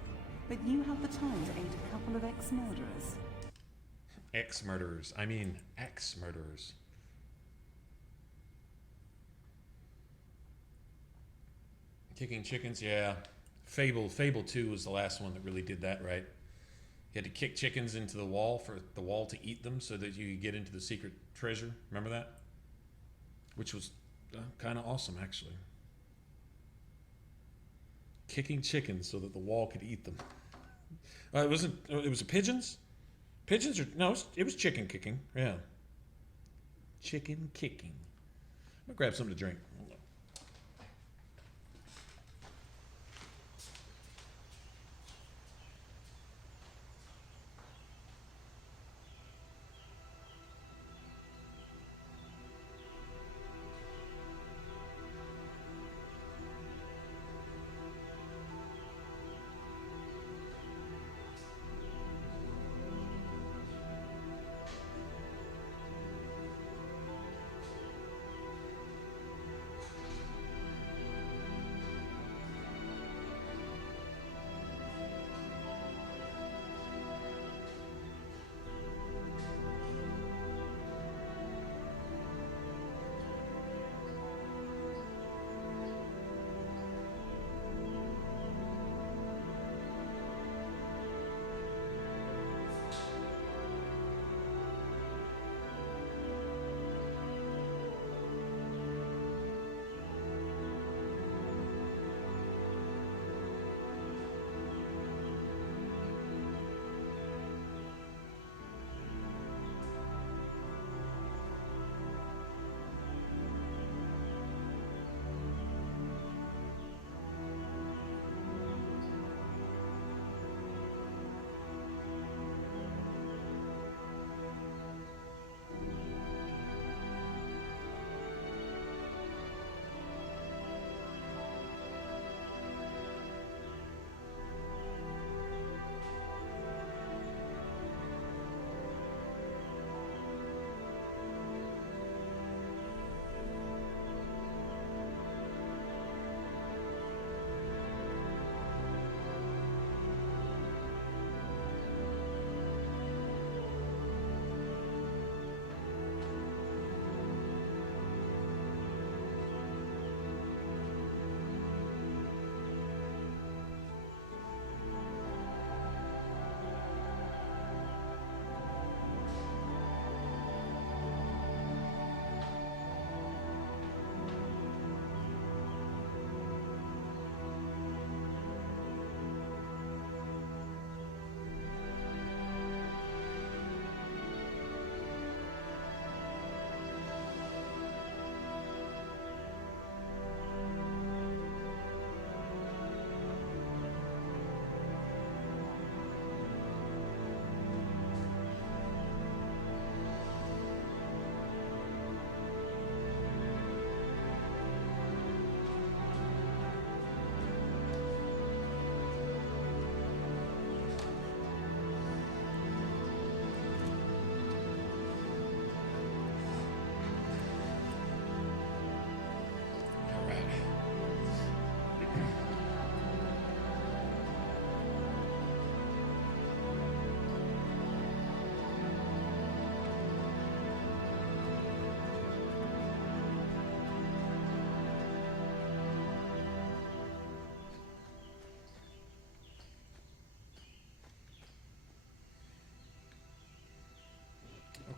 but you have the time to aid a couple of ex-murderers. Ex-murderers. I mean, ex-murderers. Kicking chickens, yeah. Fable 2 was the last one that really did that, right? You had to kick chickens into the wall for the wall to eat them so that you could get into the secret treasure. Remember that? Which was kind of awesome, actually. Kicking chickens so that the wall could eat them. It wasn't. It was pigeons. Pigeons or no? It was chicken kicking. Yeah. Chicken kicking. I'm gonna grab something to drink. Hold on.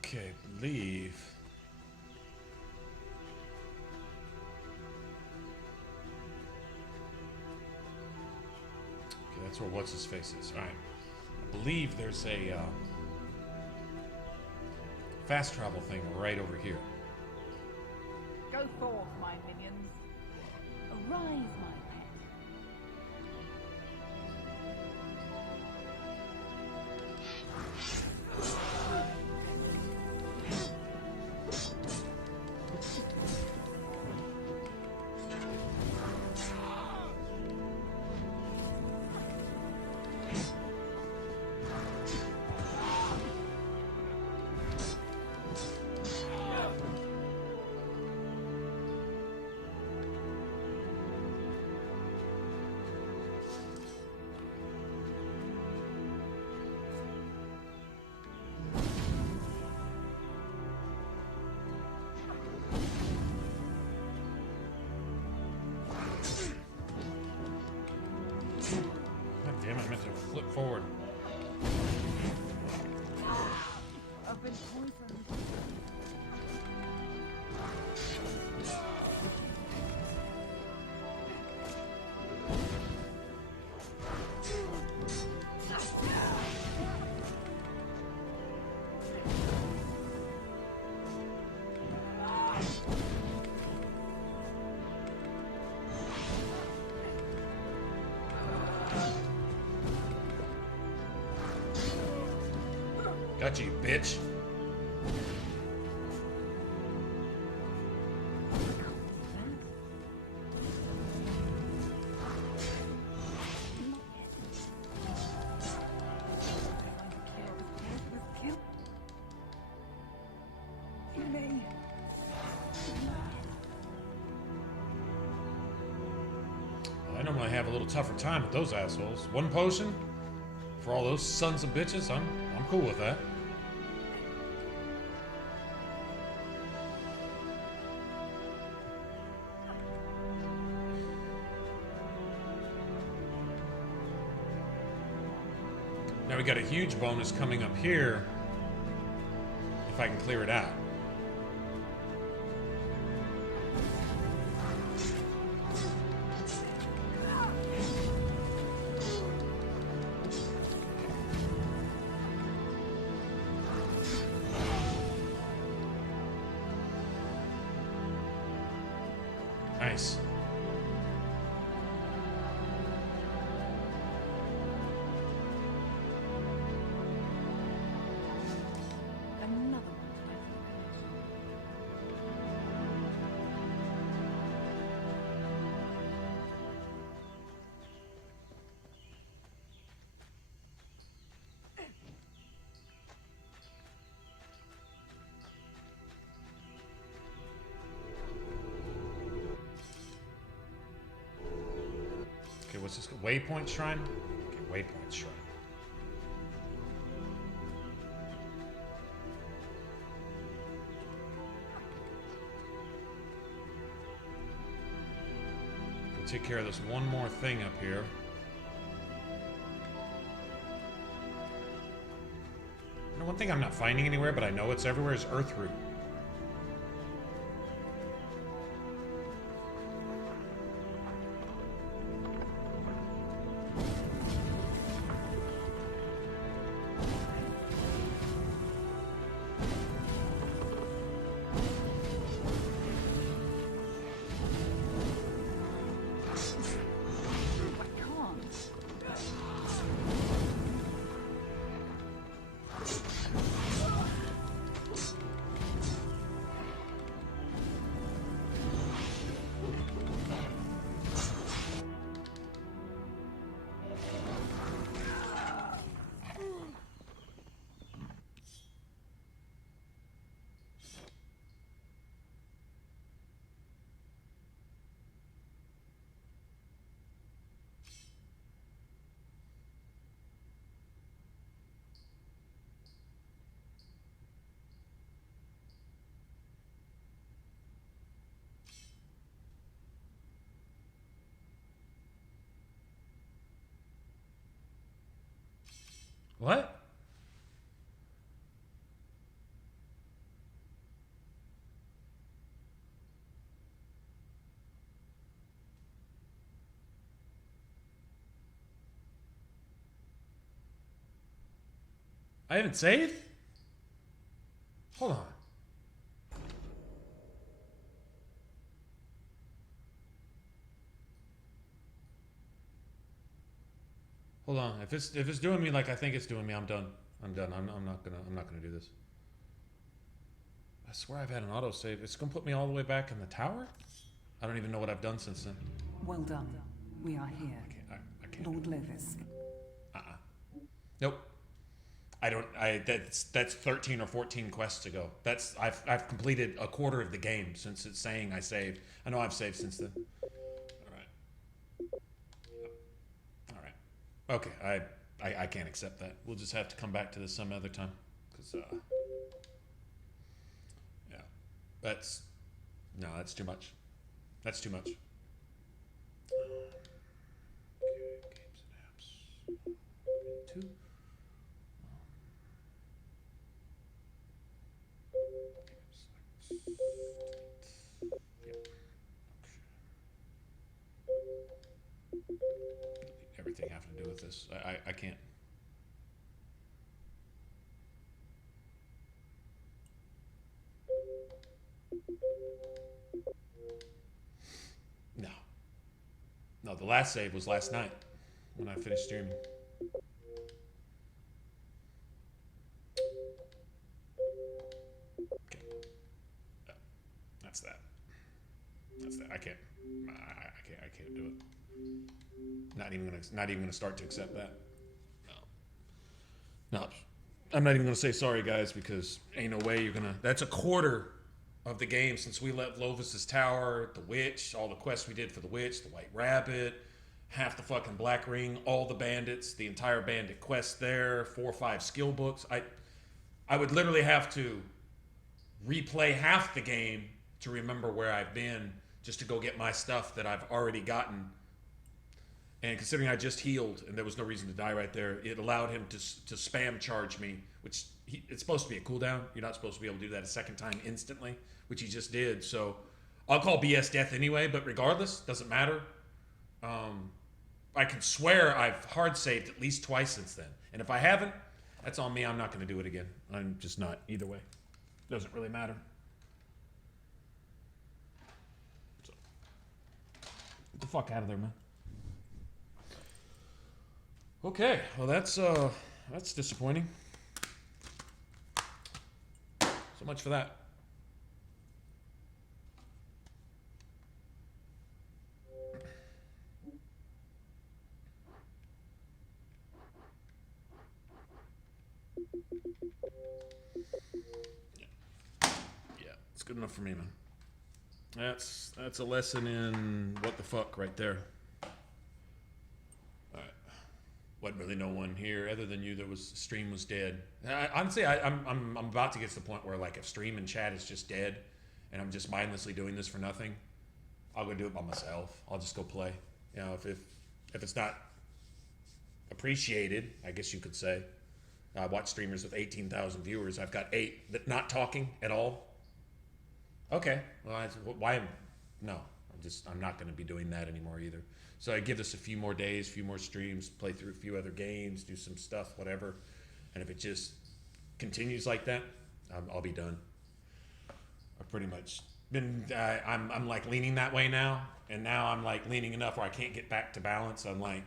Okay, believe. Okay, that's where what's his face is. All right. I believe there's a fast travel thing right over here. Go forth, my minions. Arise, my pet. Damn, I meant to flip forward. I've been poisoned. Got you, bitch. I normally have a little tougher time with those assholes. One potion for all those sons of bitches. I'm cool with that. Now we got a huge bonus coming up here if I can clear it out. Nice. Another one. Okay, what's this? Waypoint Shrine? Okay, Waypoint Shrine. We'll take care of this one more thing up here. You know, one thing I'm not finding anywhere, but I know it's everywhere, is Earthroot. What? I haven't saved? Hold on. Hold on. If it's doing me like I think it's doing me, I'm done. I'm done. I'm not gonna do this. I swear I've had an autosave. It's gonna put me all the way back in the tower? I don't even know what I've done since then. Well done. We are here. I can't. Lord Levis. Nope. That's 13 or 14 quests ago. I've completed a quarter of the game since it's saying I saved. I know I've saved since then. Alright. Okay, I can't accept that. We'll just have to come back to this some other time. Cause yeah. That's too much. That's too much. Okay, games and apps. 2. Everything having to do with this. I can't. No, the last save was last night when I finished streaming. Okay. That's that. I can't do it. Not even gonna start to accept that. No. I'm not even gonna say sorry, guys, because ain't no way you're gonna. That's a quarter of the game since we left Lovis's tower, the witch, all the quests we did for the witch, the white rabbit, half the fucking black ring, all the bandits, the entire bandit quest there, 4 or 5 skill books. I would literally have to replay half the game to remember where I've been just to go get my stuff that I've already gotten. And considering I just healed and there was no reason to die right there, it allowed him to spam charge me, which it's supposed to be a cooldown. You're not supposed to be able to do that a second time instantly, which he just did. So I'll call BS death anyway, but regardless, doesn't matter. I can swear I've hard saved at least twice since then. And if I haven't, that's on me. I'm not going to do it again. I'm just not. Either way. Doesn't really matter. So, get the fuck out of there, man. Okay, well that's disappointing. So much for that. Yeah, it's good enough for me, man. That's a lesson in what the fuck right there. Wasn't really no one here other than you. Stream was dead. Honestly, I'm about to get to the point where like if stream and chat is just dead, and I'm just mindlessly doing this for nothing, I'll go do it by myself. I'll just go play. You know, if it's not appreciated, I guess you could say. I watch streamers with 18,000 viewers. I've got 8 that not talking at all. Okay, well, why? No, I'm not going to be doing that anymore either. So I give this a few more days, a few more streams, play through a few other games, do some stuff, whatever. And if it just continues like that, I'll be done. I've pretty much been, I'm like leaning that way now. And now I'm like leaning enough where I can't get back to balance. I'm like,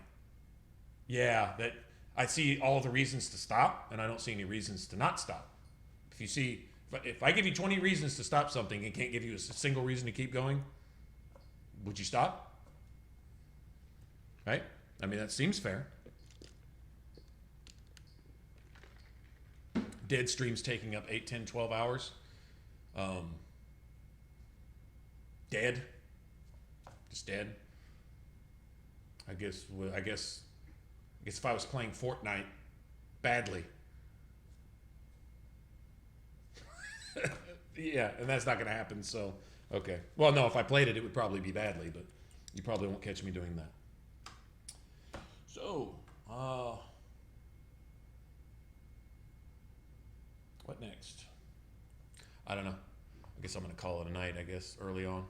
yeah, that I see all the reasons to stop and I don't see any reasons to not stop. If I give you 20 reasons to stop something and can't give you a single reason to keep going, would you stop? Right? I mean, that seems fair. Dead streams taking up 8, 10, 12 hours. Dead. Just dead. I guess if I was playing Fortnite badly. Yeah, and that's not going to happen, so, okay. Well, no, if I played it, it would probably be badly, but you probably won't catch me doing that. So, what next? I don't know. I guess I'm going to call it a night, I guess, early on.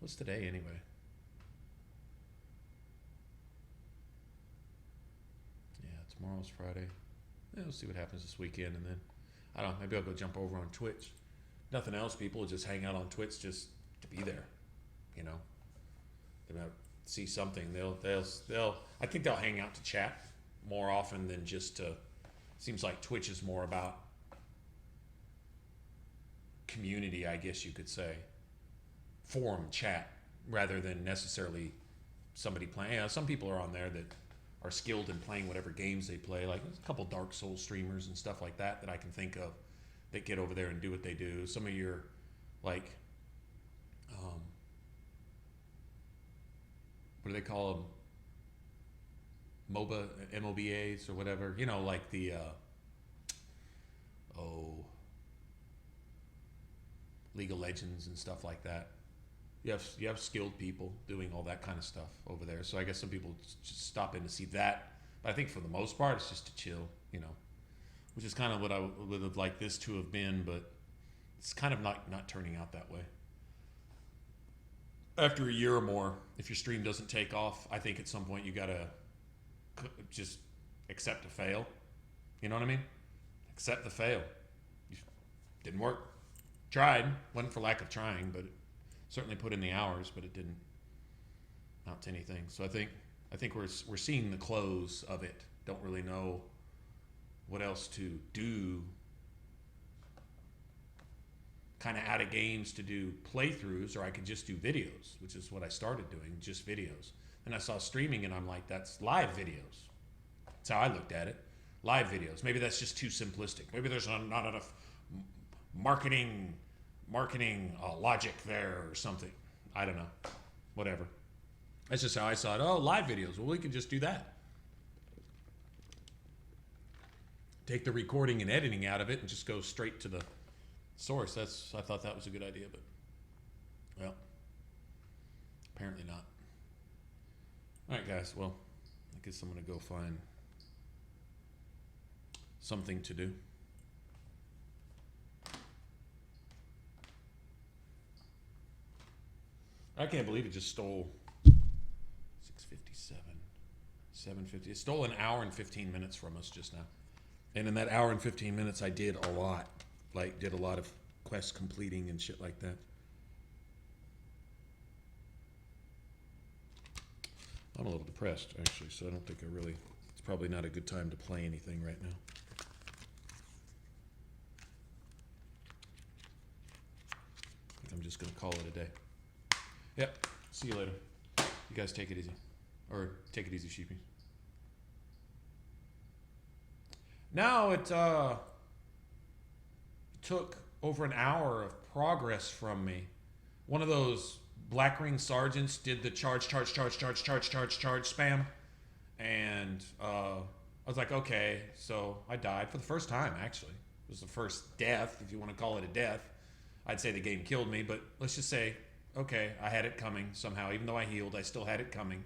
What's today, anyway? Tomorrow's Friday. Yeah, we'll see what happens this weekend, and then I don't know. Maybe I'll go jump over on Twitch. Nothing else. People will just hang out on Twitch just to be there. You know, they might see something. They'll. I think they'll hang out to chat more often than just to. Seems like Twitch is more about community, I guess you could say. Forum chat rather than necessarily somebody playing. You know, some people are on there that are skilled in playing whatever games they play. Like there's a couple Dark Souls streamers and stuff like that I can think of that get over there and do what they do. Some of your like what do they call them? MOBAs or whatever. You know, like the League of Legends and stuff like that. You have skilled people doing all that kind of stuff over there. So I guess some people just stop in to see that. But I think for the most part, it's just to chill, you know, which is kind of what I would have liked this to have been, but it's kind of not turning out that way. After a year or more, if your stream doesn't take off, I think at some point you got to just accept a fail. You know what I mean? Accept the fail. Didn't work. Tried. Wasn't for lack of trying, but certainly put in the hours, but it didn't amount to anything. So I think we're seeing the close of it. Don't really know what else to do. Kind of out of games to do playthroughs, or I could just do videos, which is what I started doing, just videos. And I saw streaming, and I'm like, that's live videos. That's how I looked at it. Live videos. Maybe that's just too simplistic. Maybe there's not enough marketing logic there or something. I don't know. Whatever. That's just how I saw it. Oh, live videos. Well, we could just do that. Take the recording and editing out of it and just go straight to the source. I thought that was a good idea, but well, apparently not. All right, guys. Well, I guess I'm going to go find something to do. I can't believe it just stole 6:57, 7:50. It stole an hour and 15 minutes from us just now. And in that hour and 15 minutes, I did a lot. Like, did a lot of quest completing and shit like that. I'm a little depressed, actually, so I don't think it's probably not a good time to play anything right now. I think I'm just going to call it a day. Yep. See you later. You guys take it easy. Or take it easy, sheepies. Now it took over an hour of progress from me. One of those Black Ring sergeants did the charge spam. And I was like, okay. So I died for the first time, actually. It was the first death, if you want to call it a death. I'd say the game killed me, but let's just say, okay, I had it coming somehow. Even though I healed, I still had it coming.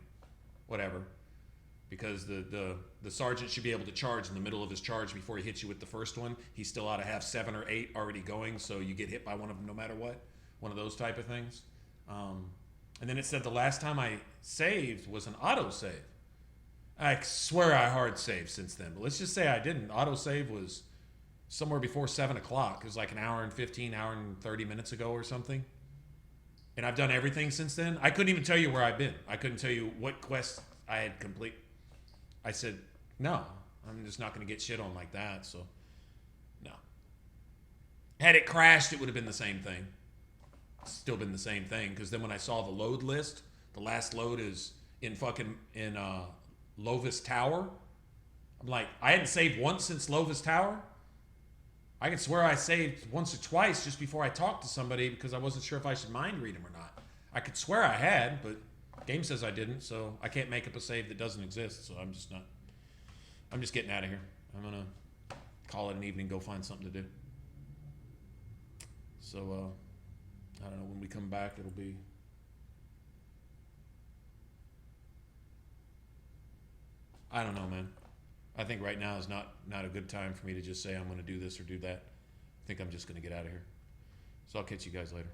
Whatever. Because the sergeant should be able to charge in the middle of his charge before he hits you with the first one. He still ought to have 7 or 8 already going, so you get hit by one of them no matter what. One of those type of things. And then it said the last time I saved was an autosave. I swear I hard saved since then, but let's just say I didn't. Autosave was somewhere before 7 o'clock. It was like an hour and 15, hour and 30 minutes ago or something. And I've done everything since then. I couldn't even tell you where I've been. I couldn't tell you what quest I had complete. I said, no, I'm just not going to get shit on like that. So, no. Had it crashed, it would have been the same thing. Still been the same thing. Because then when I saw the load list, the last load is in Lovis Tower. I'm like, I hadn't saved once since Lovis Tower. I can swear I saved once or twice just before I talked to somebody because I wasn't sure if I should mind read them or not. I could swear I had, but game says I didn't, so I can't make up a save that doesn't exist, so I'm just getting out of here. I'm going to call it an evening, go find something to do. So, I don't know, when we come back, it'll be... I don't know, man. I think right now is not a good time for me to just say I'm going to do this or do that. I think I'm just going to get out of here. So I'll catch you guys later.